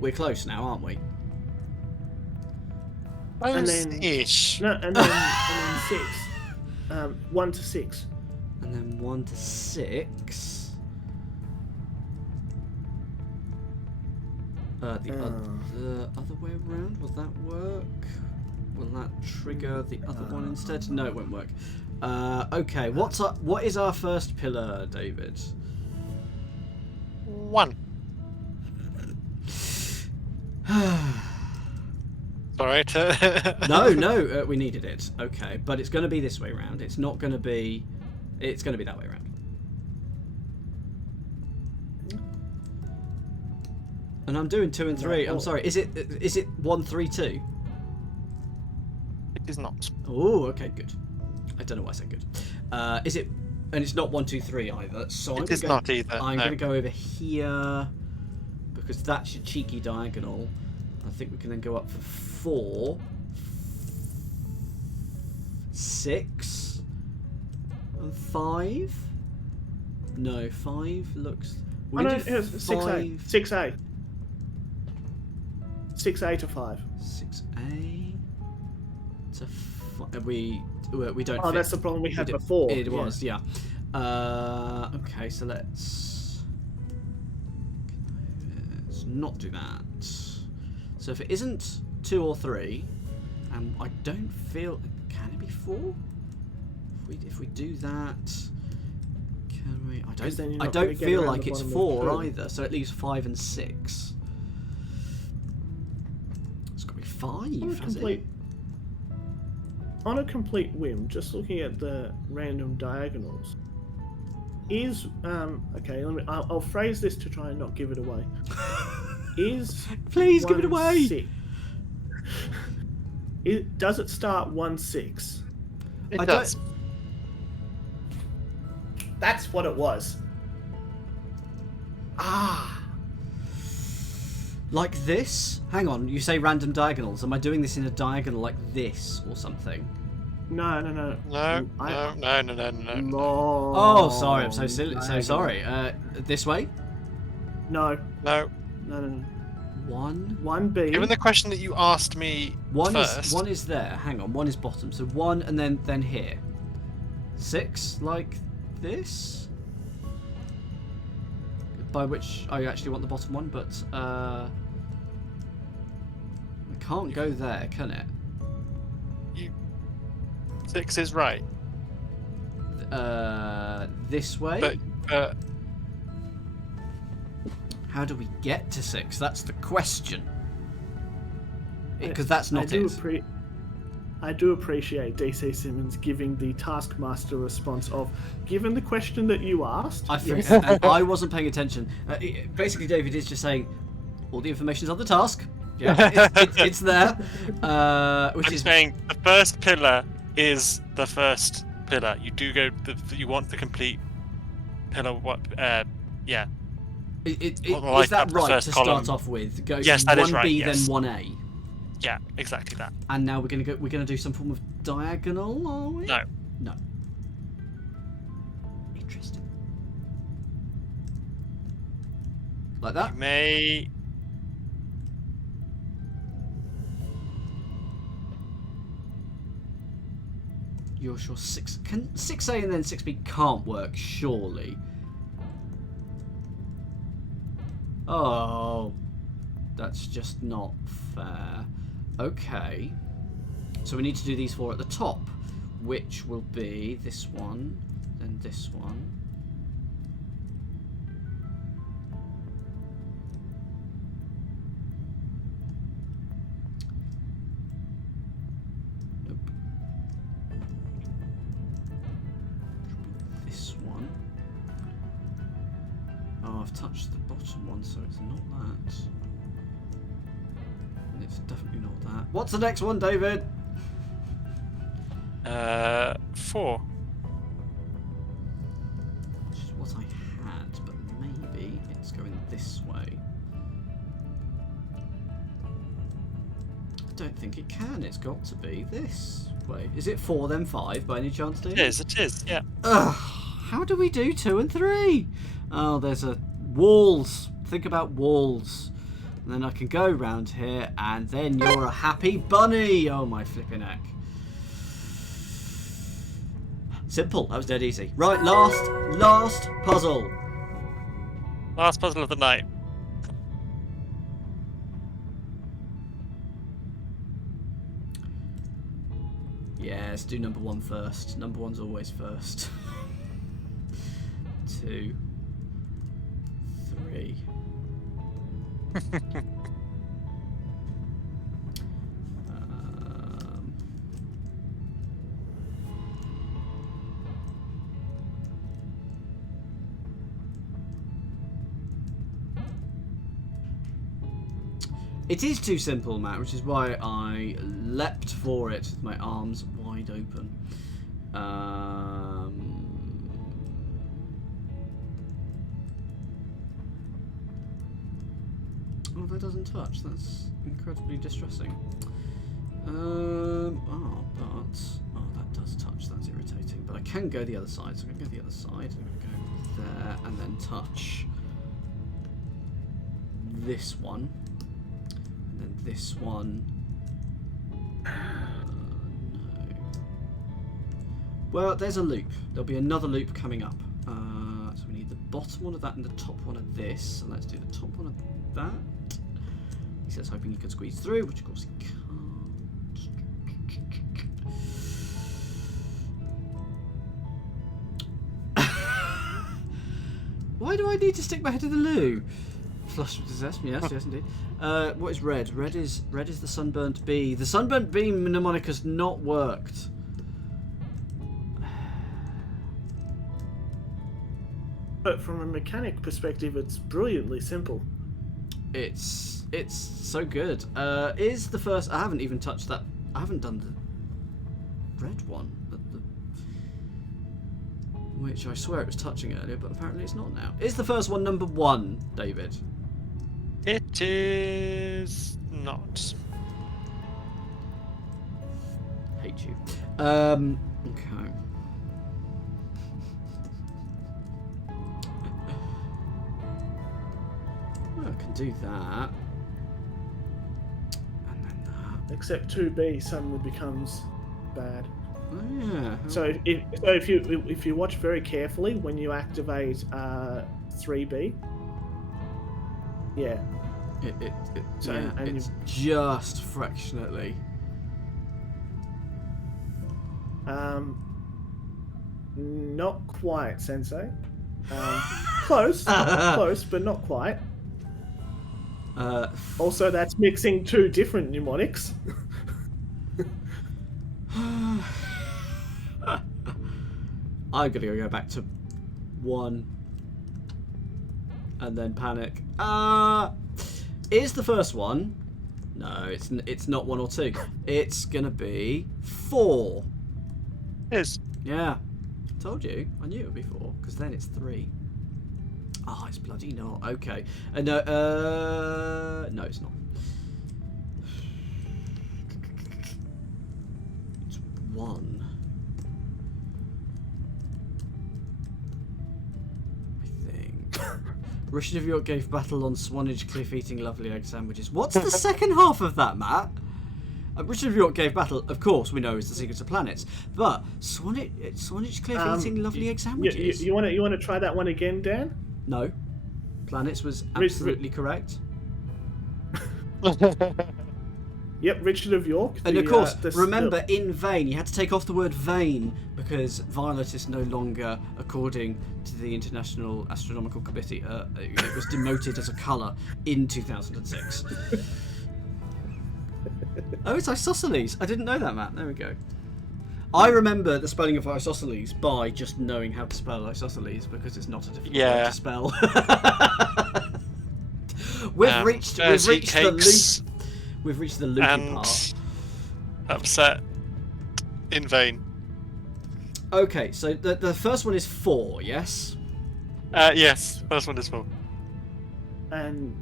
We're close now, aren't we? And then Ish. no, and then 6. 1 to 6. And then 1 to 6. The other way around, will that work? Will that trigger the other one instead? No, it won't work. Okay, what is our first pillar, David? 1. Sorry to... No, we needed it. Okay, but it's going to be this way round. It's not going to be... It's going to be that way round. And I'm doing 2 and 3. I'm sorry. Is it 1, 3, 2? It is not. Oh, okay, good. I don't know why I said good. Is it? And it's not 1, 2, 3 either. So It is not either. I'm no. going to go over here because that's your cheeky diagonal. I think we can then go up for 4, 6, and 5. No, 5 looks. Oh, no, it's 6A. 6A. 6A to 5. 6A to 5. We don't. Oh, fit. that's the problem we had before. It was, yeah. Okay, so let's not do that. So if it isn't 2 or 3, and I don't feel, can it be 4? If we do that, can we? I don't feel like it's 4 either. So at least 5 and 6. It's got to be 5. Has it? On a complete whim, just looking at the random diagonals, is okay. I'll phrase this to try and not give it away. Is Please give it 1, away. Does it start 1-6? It I does. That's what it was. Ah. Like this? Hang on, you say random diagonals. Am I doing this in a diagonal like this or something? No. No. Oh, sorry, I'm so silly. So sorry. This way? No. No. 1B. Given the question that you asked me first, One is there. Hang on, one is bottom. So 1 and then here. 6 like this. By which I actually want the bottom one, but I can't go there, can it? 6 is right. This way. But how do we get to 6? That's the question. Because that's not it. I do appreciate DC Simmons giving the Taskmaster response of, given the question that you asked. And I wasn't paying attention. Basically, David is just saying, all the information's on the task. Yeah, it's there. Which I'm is saying the first pillar is the first pillar. You do go. You want the complete pillar. What? Yeah. Is Like that the right first to column. start off with? Go Yes, that 1B, is right, yes. then 1A. Yeah, exactly that. And now we're gonna do some form of diagonal, are we? No. No. Interesting. Like that? You may. You're sure 6A and then 6B can't work, surely. Oh, that's just not fair. Okay, so we need to do these 4 at the top, which will be this one, then this one. Nope. This one. Oh, I've touched the bottom one, so it's not that. And it's definitely not that. What's the next one, David? 4. Which is what I had, but maybe it's going this way. I don't think it can. It's got to be this way. Is it 4 then 5 by any chance, David? It is, yeah. Ugh, how do we do 2 and 3? Oh, there's walls. Think about walls. And then I can go round here, and then you're a happy bunny. Oh, my flipping heck. Simple. That was dead easy. Right, last puzzle. Last puzzle of the night. Yeah, let's do number 1 first. Number 1's always first. 2, 3. It is too simple, Matt, which is why I leapt for it with my arms wide open. Oh, that doesn't touch. That's incredibly distressing. Oh, that does touch. That's irritating. But I can go the other side, so I can go the other side. I'm going to go there and then touch this one. And then this one. No. Well, there's a loop. There'll be another loop coming up. So we need the bottom one of that and the top one of this. So let's do the top one of that. He says hoping he can squeeze through, which of course he can't. Why do I need to stick my head in the loo? Flushed with disaster. Yes, yes indeed. What is red? Red is the sunburnt bee. The sunburnt bee mnemonic has not worked. But from a mechanic perspective, it's brilliantly simple. It's so good. Is the first? I haven't even touched that I haven't done the red one, which I swear it was touching earlier, but apparently it's not now. Is the first one number 1, David? It is not. Hate you. Okay. Well, I can do that. And then that. Except 2B suddenly becomes bad. Oh yeah. So if you watch very carefully when you activate 3B, yeah. So, Yeah, and it's just fractionally. Not quite, Sensei. Close, close, but not quite. Also, that's mixing 2 different mnemonics. I'm gonna go back to 1 and then panic. Is the first one? No, it's not 1 or 2. It's gonna be 4. It is. Yeah, told you. I knew it would be 4 because then it's 3. Oh, it's bloody not. Okay. No, it's not. It's 1. Richard of York gave battle on Swanage Cliff eating lovely egg sandwiches. What's the second half of that, Matt? Richard of York gave battle, of course, we know is the Secrets of Planets, but Swanage Cliff eating lovely egg sandwiches. You want to try that one again, Dan? No, Planets was absolutely correct. Yep, Richard of York. And of course, remember, in vain, you had to take off the word vain because violet is no longer, according to the International Astronomical Committee, it was demoted as a colour in 2006. Oh, it's isosceles. I didn't know that, Matt. There we go. I remember the spelling of isosceles by just knowing how to spell isosceles because it's not a difficult word to spell. We've reached the loop. We've reached the loopy part. Upset in vain. Okay, so the first one is 4, yes? Yes, first one is 4. And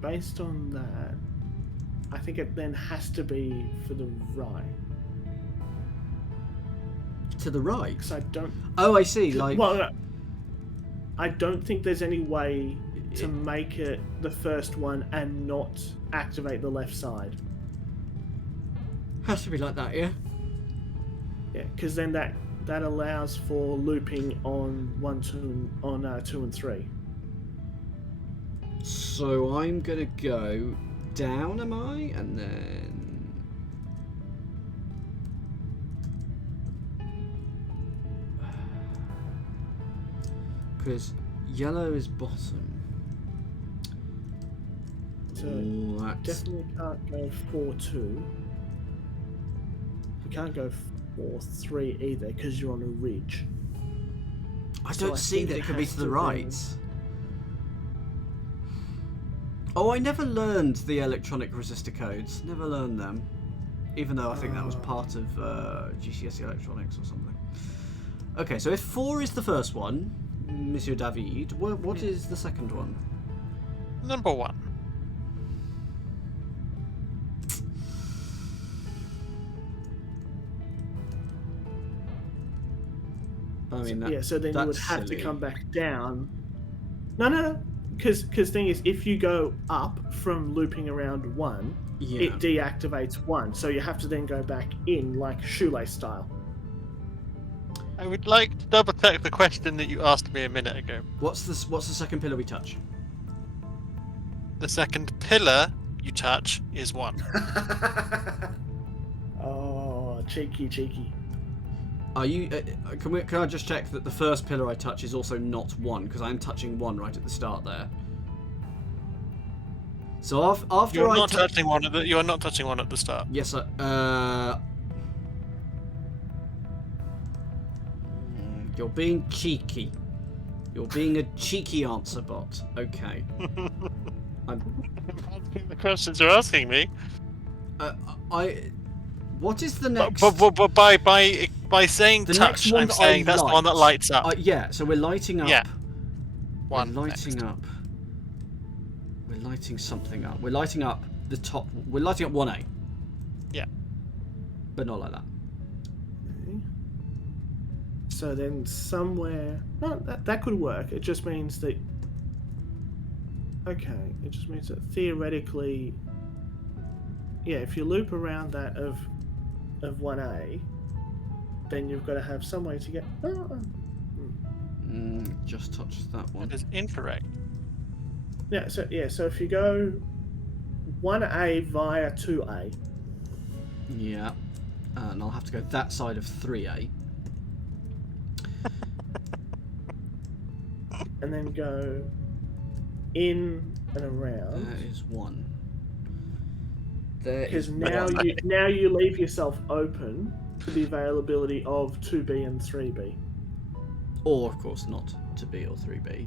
based on that, I think it then has to be for the right. To the right? Because I don't... Oh, I see, like... Well, no, I don't think there's any way to make it the first one and not activate the left side. Has to be like that, yeah? Yeah, because then that allows for looping on 2 and 3. So I'm gonna go down, am I? And then... Because yellow is bottom. So that's... definitely can't go 4-2. You can't go 4-3 either because you're on a ridge. I don't see that it could be to the right. Oh, I never learned the electronic resistor codes. Never learned them. Even though I think that was part of GCSE electronics or something. Okay, so if 4 is the first one, Monsieur David, what is the second one? Number 1. I mean, yeah, so then you would have to come back down. No. Because thing is, if you go up from looping around 1, it deactivates 1. So you have to then go back in, like shoelace style. I would like to double check the question that you asked me a minute ago. What's the second pillar we touch? The second pillar you touch is 1. Oh, cheeky. Are you? Can I just check that the first pillar I touch is also not 1 because I'm touching 1 right at the start there. So after you're not touching 1 at the you are not touching 1 at the start. Yes, you're being cheeky. You're being a cheeky answer bot. Okay. I'm asking the questions you're asking me. What is the next? But by saying The touch, next one I'm that saying I that's the one that light. lights up. Yeah, so we're lighting up. Yeah. We're One. lighting next. up. We're lighting something up. We're lighting up the top. We're lighting up 1A. Yeah. But not like that. Okay. So then somewhere... No, that could work. It just means that... Okay, it just means that theoretically... Yeah, if you loop around that of 1A, then you've got to have some way to get... Just touched that one. That is incorrect. So if you go 1A via 2A, Yeah. And I'll have to go that side of 3A. and then go in and around, There is one. There because is now you leave yourself open to the availability of 2B and 3B. Or, of course, not to B or 3B.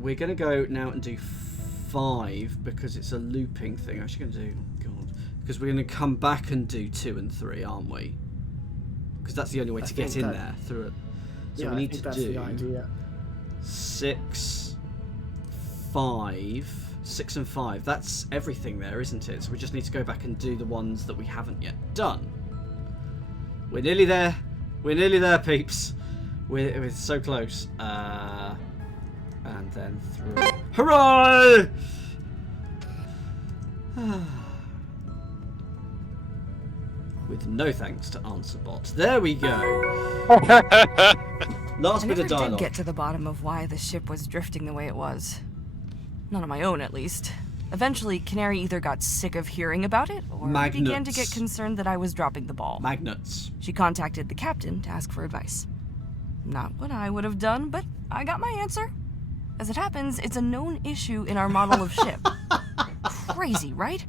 We're going to go now and do 5 because it's a looping thing. Actually going to do... God. Because we're going to come back and do 2 and 3, aren't we? Because that's the only way to get in there through it. So we need to do the idea. 6, 5, 6 and 5. That's everything there, isn't it? So we just need to go back and do the ones that we haven't yet done. We're nearly there. We're nearly there, peeps. We're so close. And then through. Hooray! With no thanks to AnswerBot. There we go. Last I bit never of did dialogue. get to the bottom of why the ship was drifting the way it was. Not on my own, at least. Eventually, Canary either got sick of hearing about it, or began to Magnets. get concerned that I was dropping the ball. Magnets. She contacted the captain to ask for advice. Not what I would have done, but I got my answer. As it happens, it's a known issue in our model of ship. Crazy, right?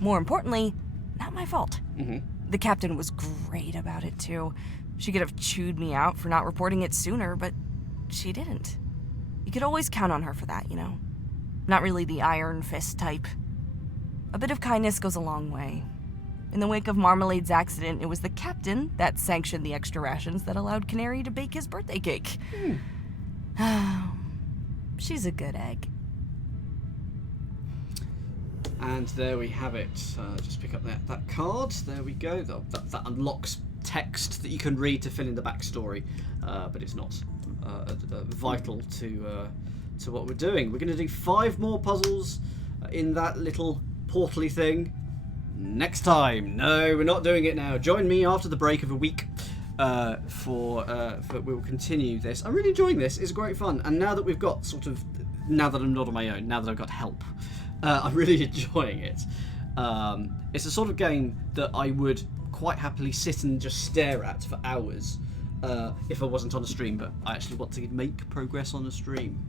More importantly, not my fault. The captain was great about it, too. She could have chewed me out for not reporting it sooner, but she didn't. You could always count on her for that, you know? Not really the iron fist type. A bit of kindness goes a long way. In the wake of Marmalade's accident, it was the captain that sanctioned the extra rations that allowed Canary to bake his birthday cake. She's a good egg. And there we have it. Just pick up that card. There we go. That unlocks text that you can read to fill in the backstory, but it's not vital to what we're doing. We're going to do 5 more puzzles in that little portally thing next time. No, we're not doing it now. Join me after the break of a week for we'll continue this. I'm really enjoying this. It's great fun. And now that we've got now that I'm not on my own, now that I've got help, I'm really enjoying it. It's a sort of game that I would quite happily sit and just stare at for hours if I wasn't on a stream, but I actually want to make progress on a stream.